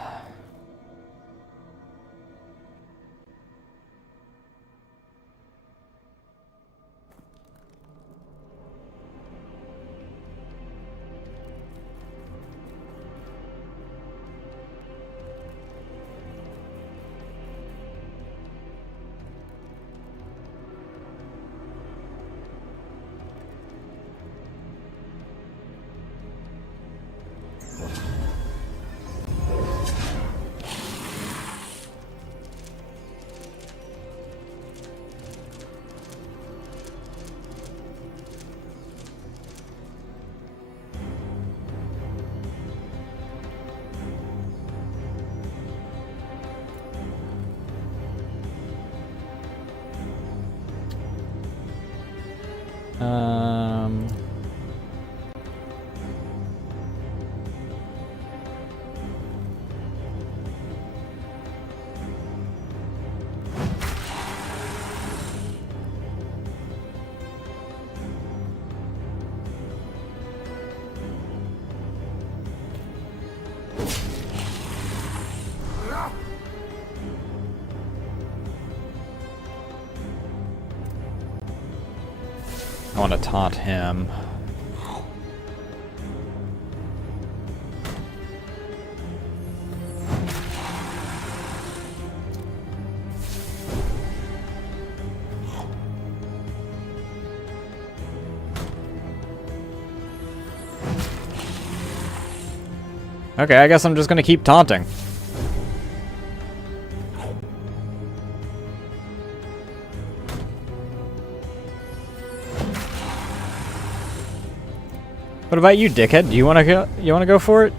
Um... I want to taunt him. Okay, I guess I'm just gonna keep taunting. What about you, dickhead? Do you wanna go? You wanna go for it?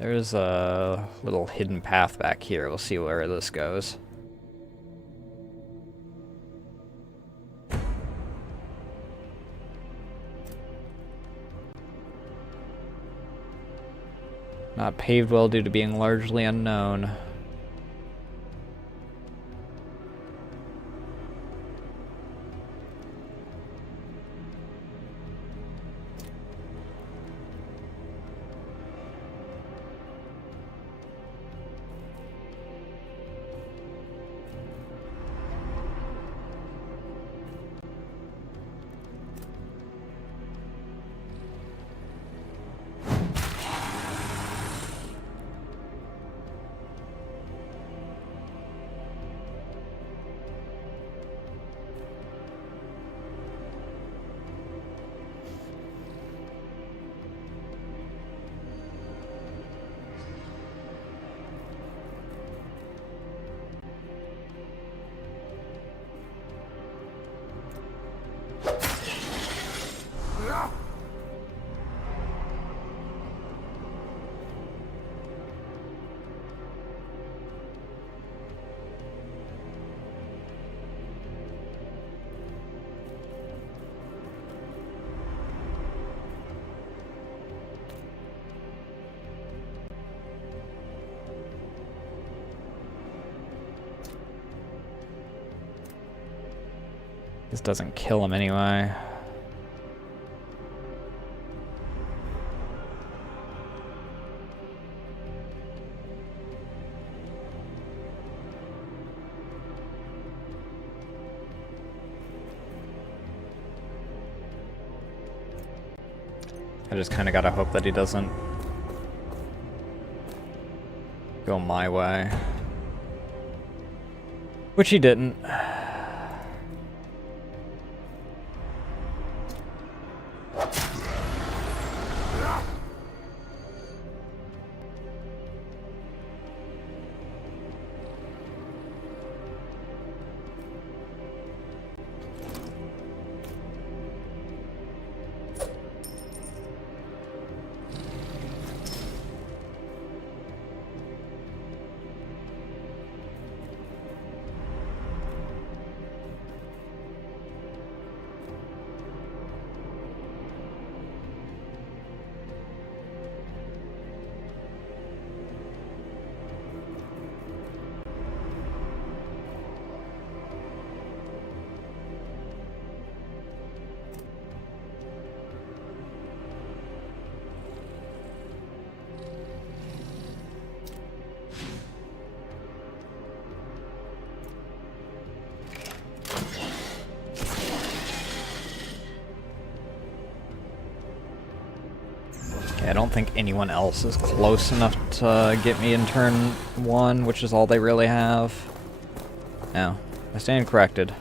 There's a little hidden path back here. We'll see where this goes. Not paved well due to being largely unknown. This doesn't kill him anyway. I just kind of gotta hope that he doesn't go my way. Which he didn't. I don't think anyone else is close enough to get me in turn 1, which is all they really have. No, I stand corrected.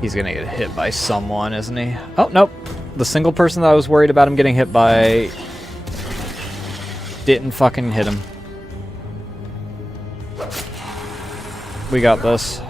He's gonna get hit by someone, isn't he? Oh, nope. The single person that I was worried about him getting hit by didn't fucking hit him. We got this.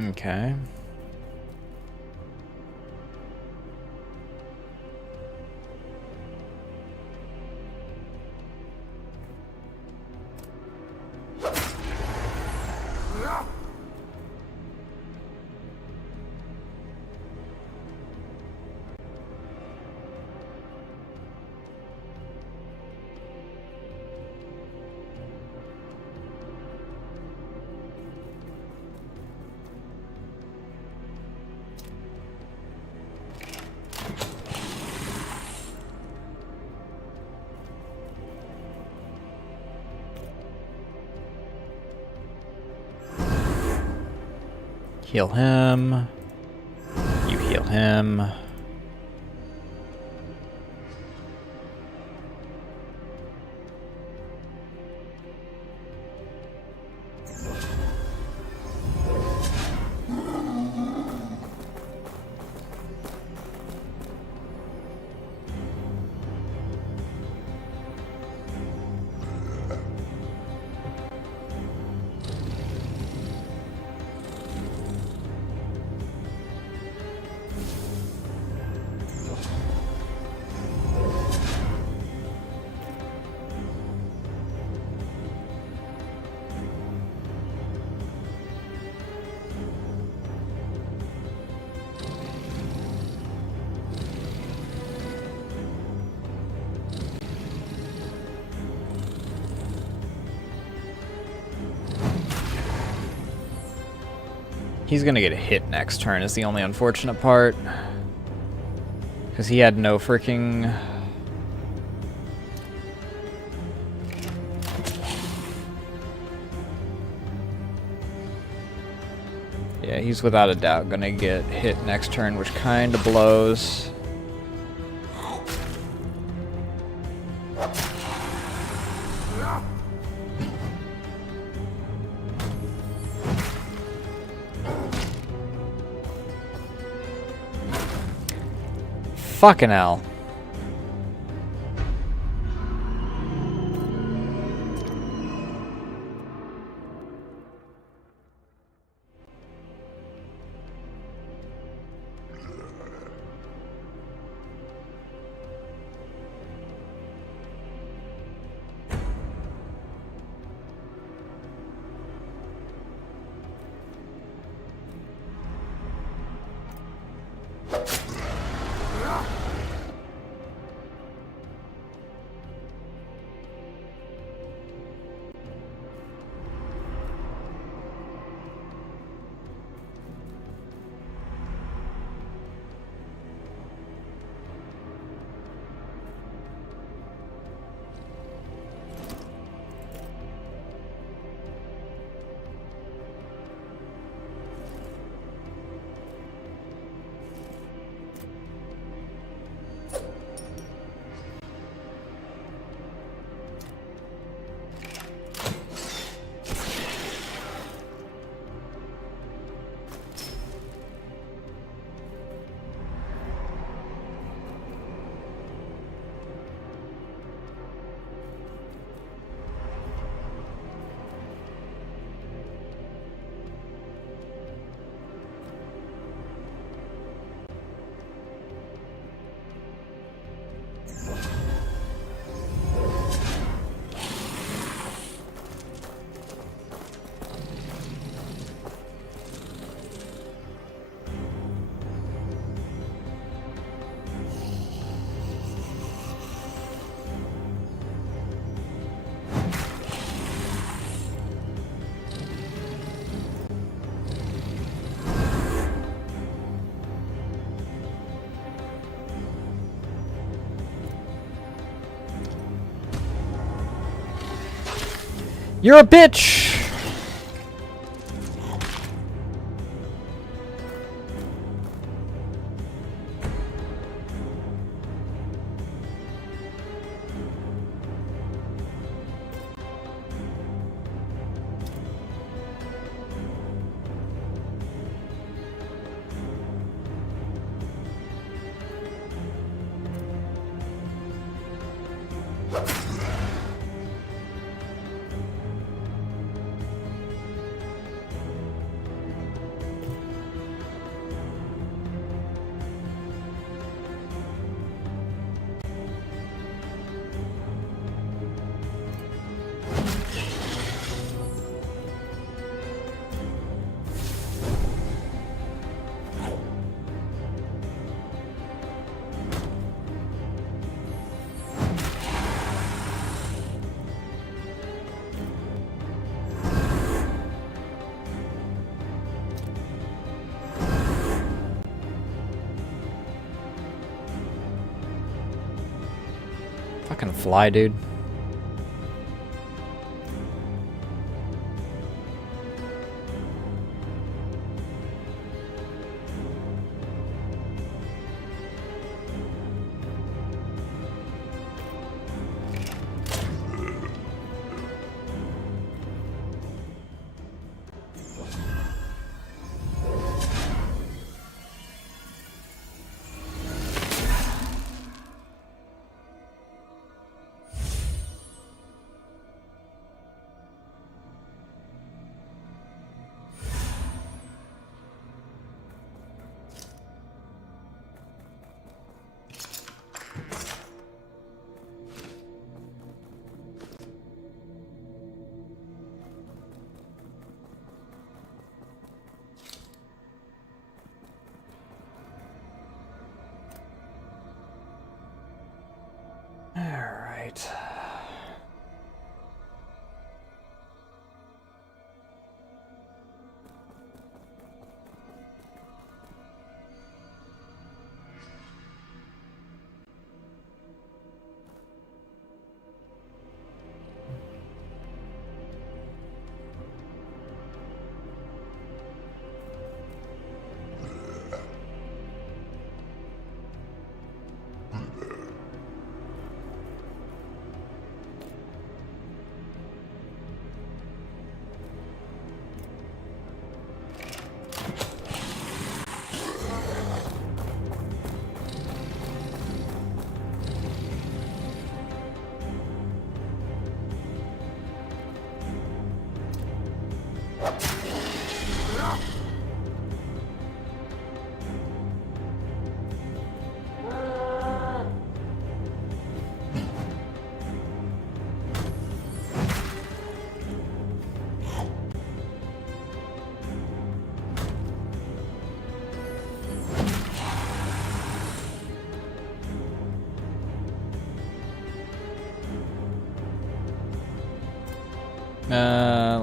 Okay. Heal him. You heal him. He's gonna get hit next turn is the only unfortunate part. Because he had no freaking... Yeah, he's without a doubt gonna get hit next turn, which kind of blows. Fucking hell. You're a bitch! Fucking fly, dude. Alright.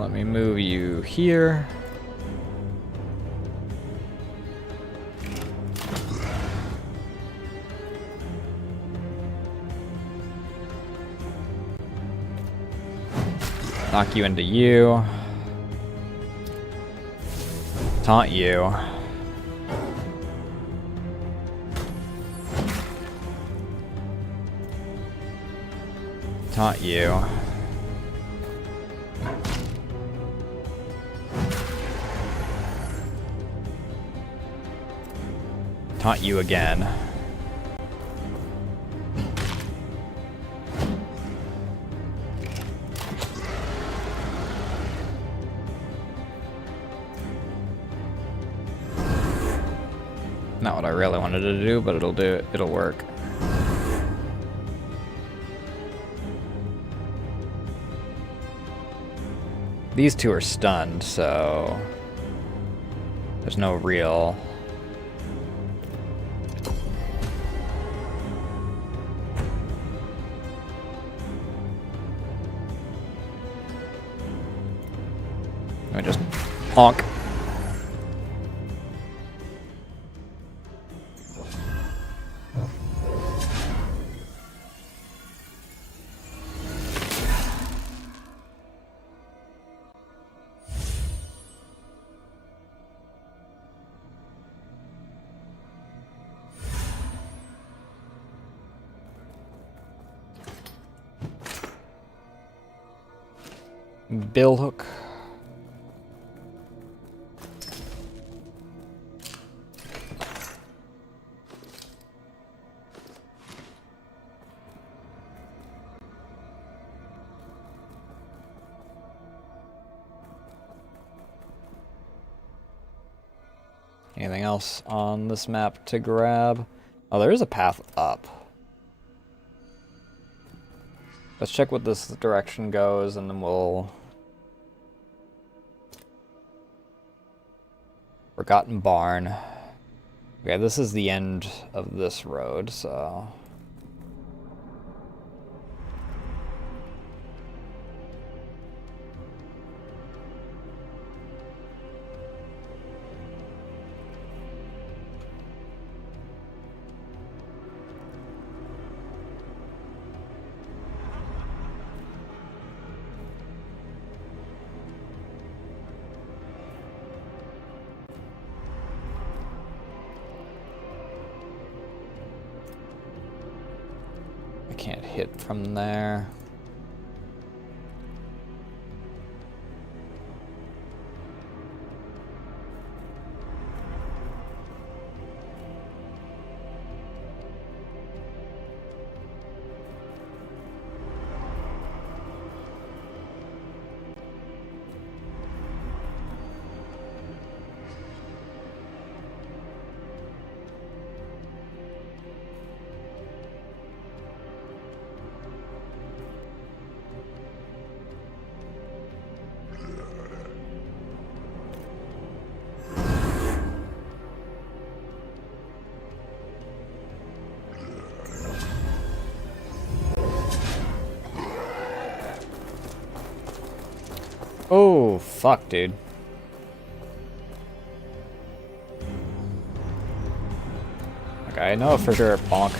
Let me move you here. Knock you into you. Taunt you. Taunt you. Taunt you again. Not what I really wanted to do, but it'll do it. It'll work. These two are stunned, so there's no real. Let me just honk. Bill hook. Anything else on this map to grab? Oh, there is a path up. Let's check what this direction goes, and then we'll... Forgotten Barn. Okay, this is the end of this road, so... Can't hit from there. Oh, fuck, dude. Okay, I know for sure, bonk.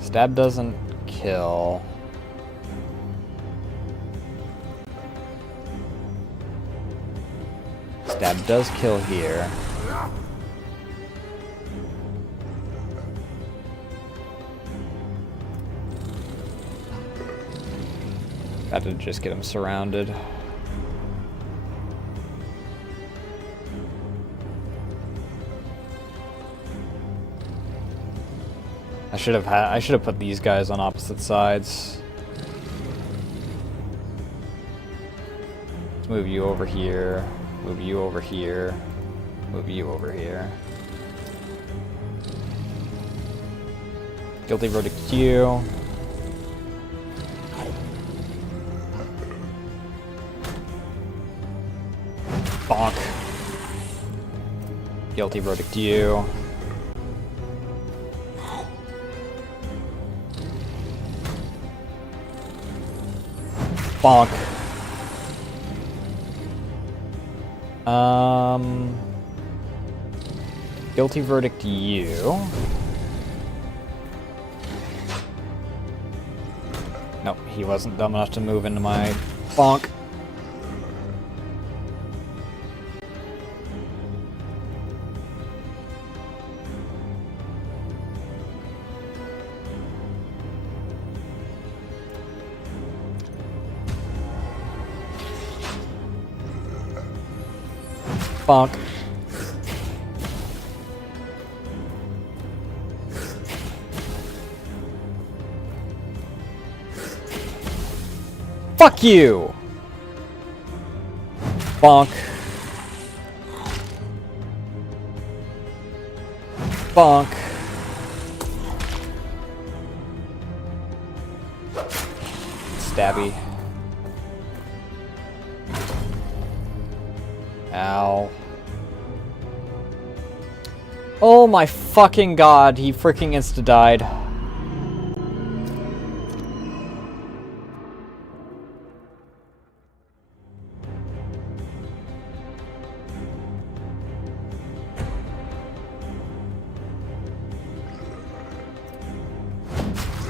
Stab doesn't kill. Stab does kill here. Had to just get him surrounded. I should have put these guys on opposite sides. Let's move you over here. Move you over here. Move you over here. Guilty verdict you. Bonk. Guilty verdict you. Bonk. Guilty verdict you. Nope, he wasn't dumb enough to move into my bonk. Bonk. Fuck you! Bonk. Bonk. Stabby. Ow. Oh my fucking god, he freaking insta-died.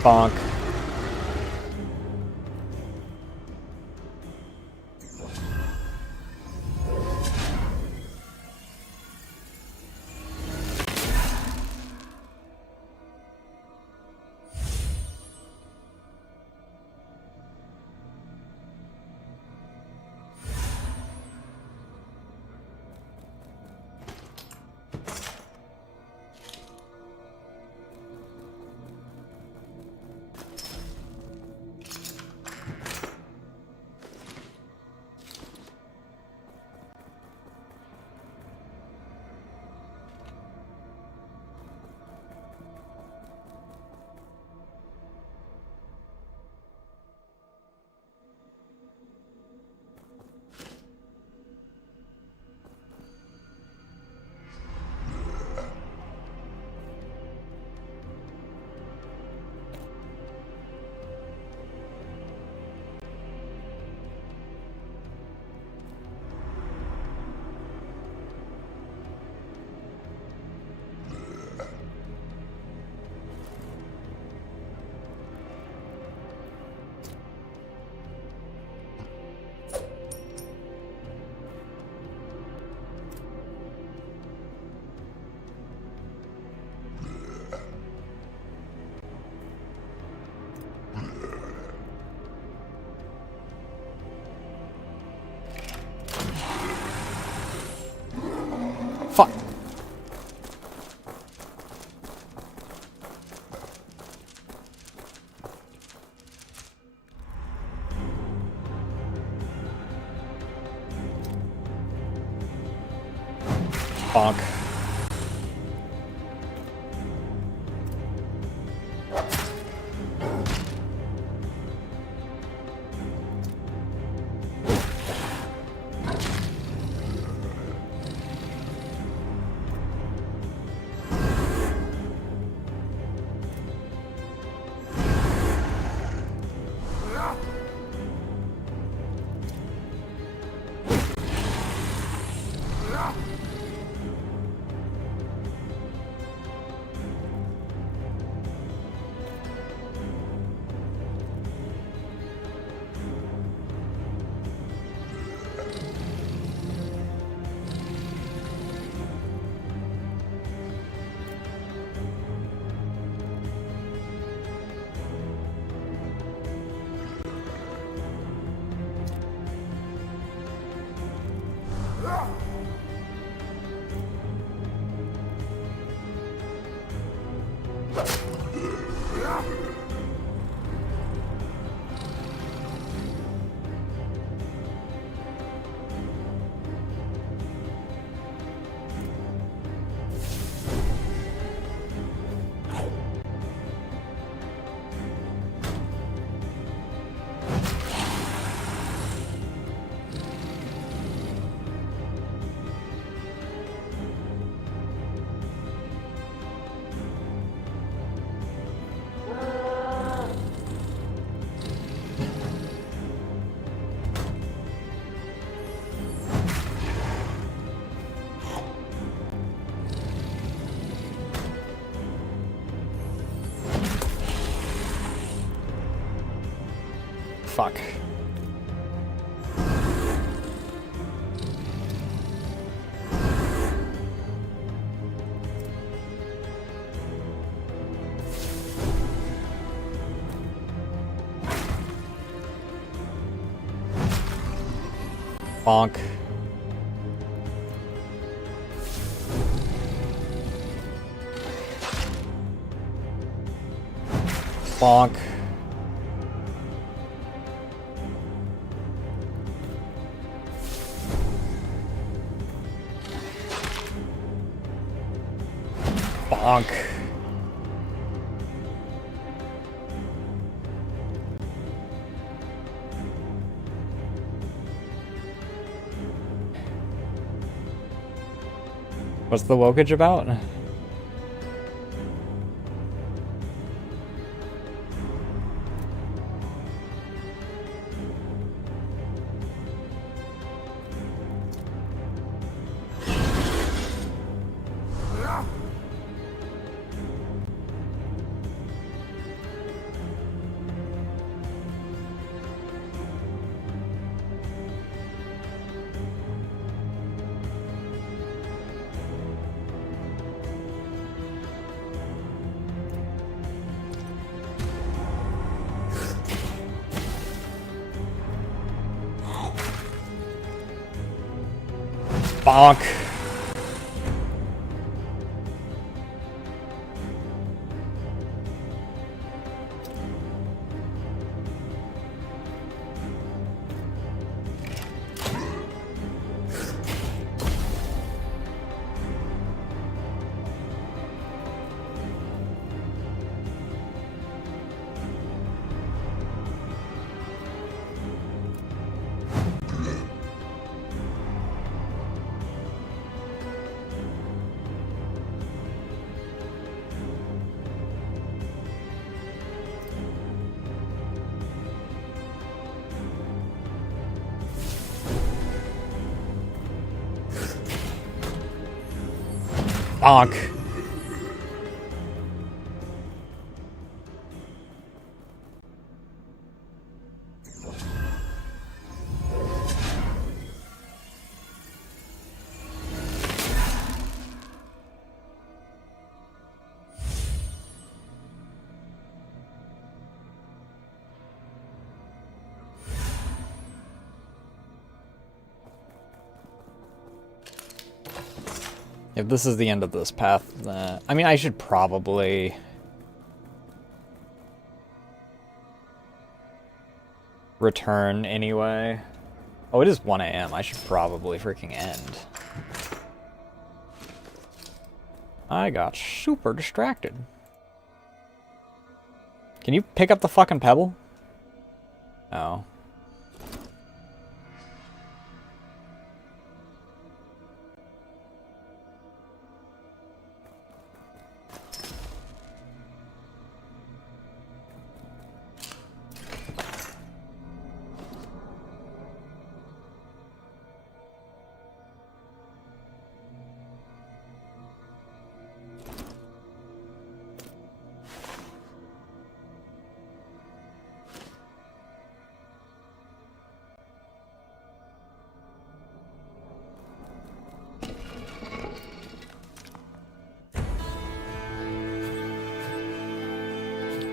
Bonk. Bonk. Fuck. Bonk. Bonk. Bonk. What's the wokage about? Bonk. Bonk. If this is the end of this path, I mean, I should probably return anyway. Oh, it is 1 a.m. I should probably freaking end. I got super distracted. Can you pick up the fucking pebble? Oh.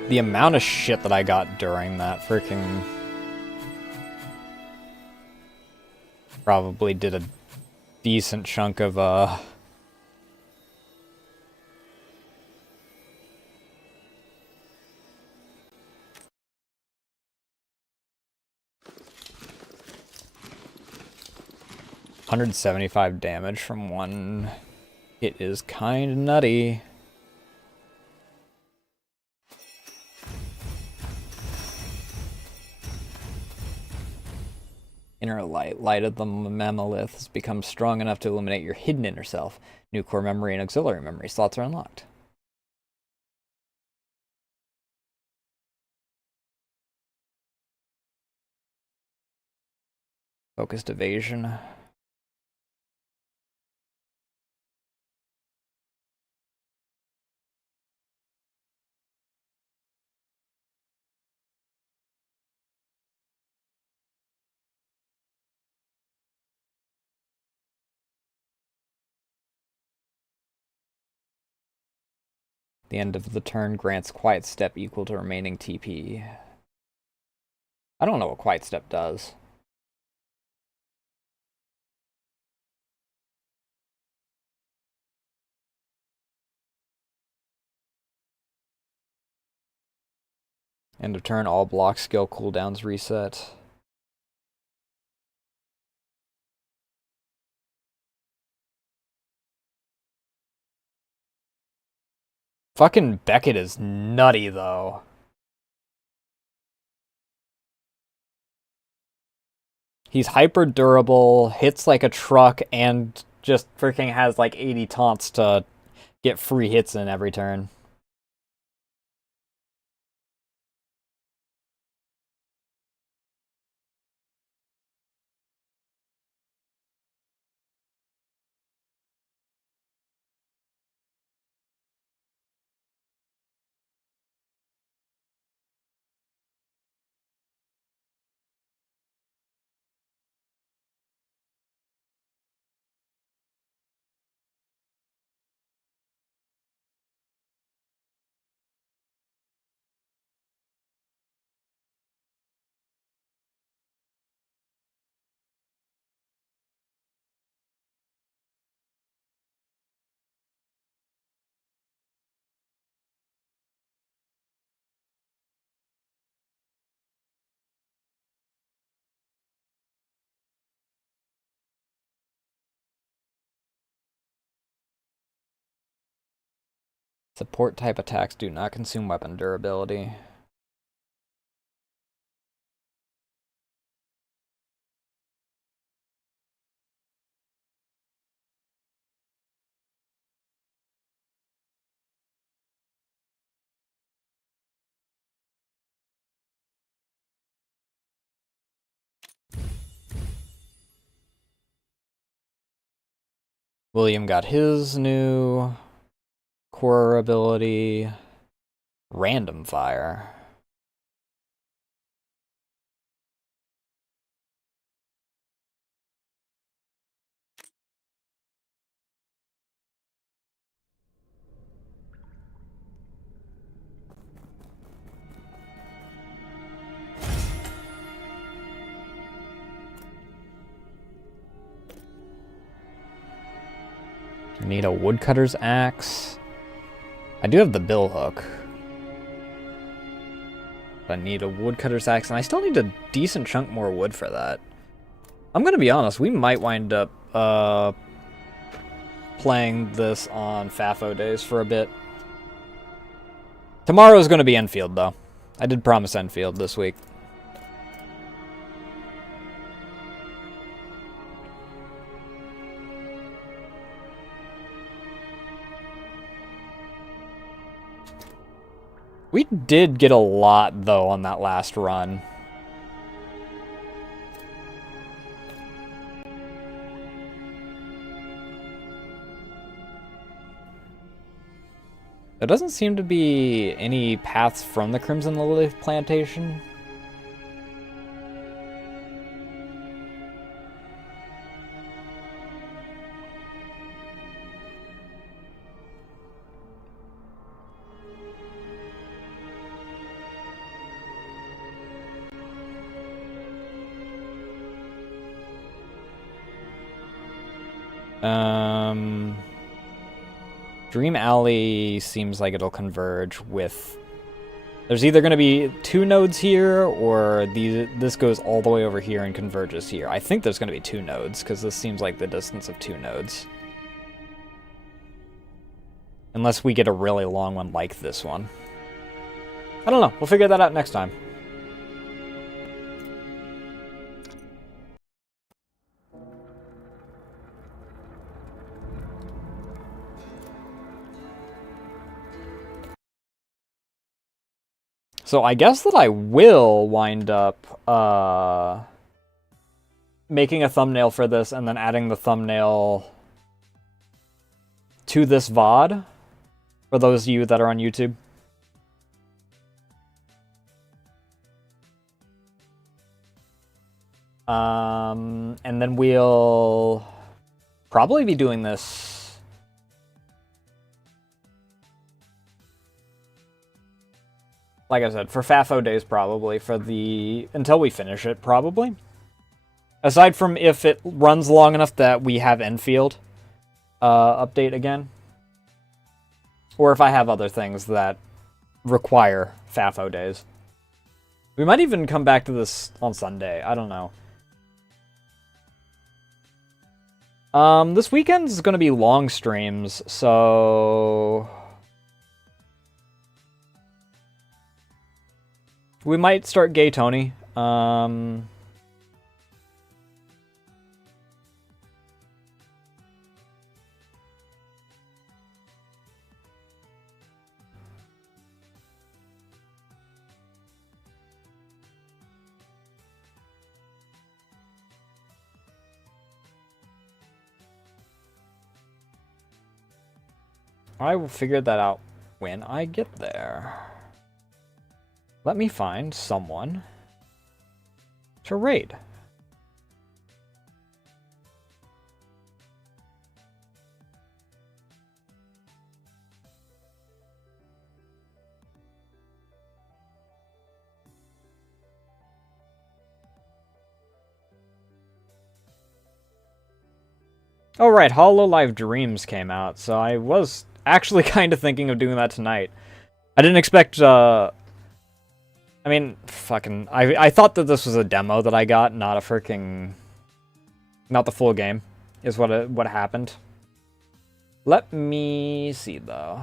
The amount of shit that I got during that freaking... Probably did a decent chunk of, $175 damage from one. It is kinda nutty. Inner light of the mammalith has become strong enough to illuminate your hidden inner self. New core memory and auxiliary memory slots are unlocked. Focused evasion. The end of the turn grants quiet step equal to remaining TP. I don't know what quiet step does. End of turn, all block skill cooldowns reset. Fucking Beckett is nutty, though. He's hyper durable, hits like a truck, and just freaking has like 80 taunts to get free hits in every turn. Support type attacks do not consume weapon durability. William got his new core ability, Random Fire. I need a woodcutter's axe. I do have the bill hook. But I need a woodcutter's axe, and I still need a decent chunk more wood for that. I'm gonna be honest, we might wind up playing this on FAFO days for a bit. Tomorrow's going to be Enfield, though. I did promise Enfield this week. We did get a lot, though, on that last run. There doesn't seem to be any paths from the Crimson Lily plantation. Dream Alley seems like it'll converge with... There's either going to be 2 nodes here, or this goes all the way over here and converges here. I think there's going to be 2 nodes, because this seems like the distance of 2 nodes. Unless we get a really long one like this one. I don't know. We'll figure that out next time. So I guess that I will wind up making a thumbnail for this and then adding the thumbnail to this VOD for those of you that are on YouTube. And then we'll probably be doing this like I said, for FAFO days probably, until we finish it, probably. Aside from if it runs long enough that we have Enfield update again. Or if I have other things that require FAFO days. We might even come back to this on Sunday, I don't know. This weekend is going to be long streams, so... We might start Gay Tony. Alright, I will figure that out when I get there. Let me find someone to raid. Oh right, HoloLive Dreams came out, so I was actually kind of thinking of doing that tonight. I didn't expect, I mean, fucking... I thought that this was a demo that I got, not a freaking... Not the full game, is what happened. Let me see, though.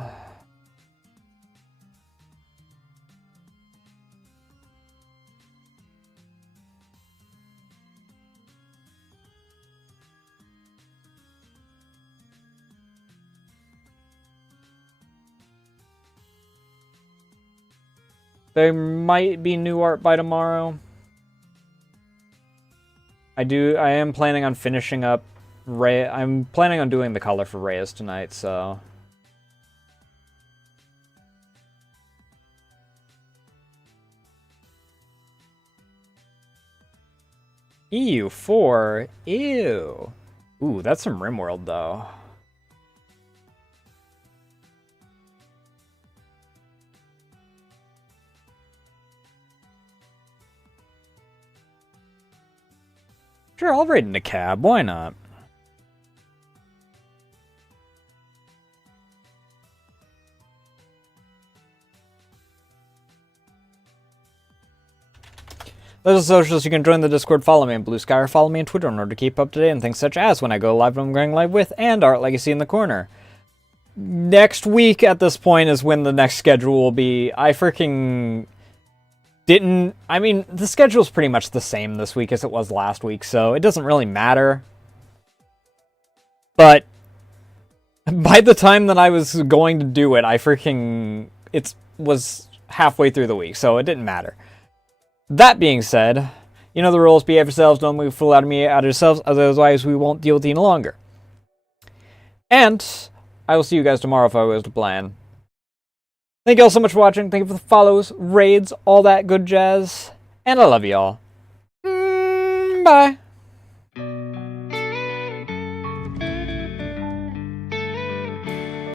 There might be new art by tomorrow. I am planning on finishing up I'm planning on doing the color for Reyes tonight, so... EU4? Ew. Ooh, that's some RimWorld, though. Sure, I'll raid in a cab. Why not? Those are socials. You can join the Discord, follow me on Blue Sky, or follow me on Twitter in order to keep up to date on things such as when I go live, when I'm going live with, and Art Legacy in the Corner. Next week at this point is when the next schedule will be. I freaking didn't... I mean, the schedule's pretty much the same this week as it was last week, so it doesn't really matter. But by the time that I was going to do it, it was halfway through the week, so it didn't matter. That being said, you know the rules. Behave yourselves, don't move fool out of me, out of yourselves, otherwise we won't deal with you any longer. And I will see you guys tomorrow if I was to plan. Thank you all so much for watching. Thank you for the follows, raids, all that good jazz. And I love you all. Bye.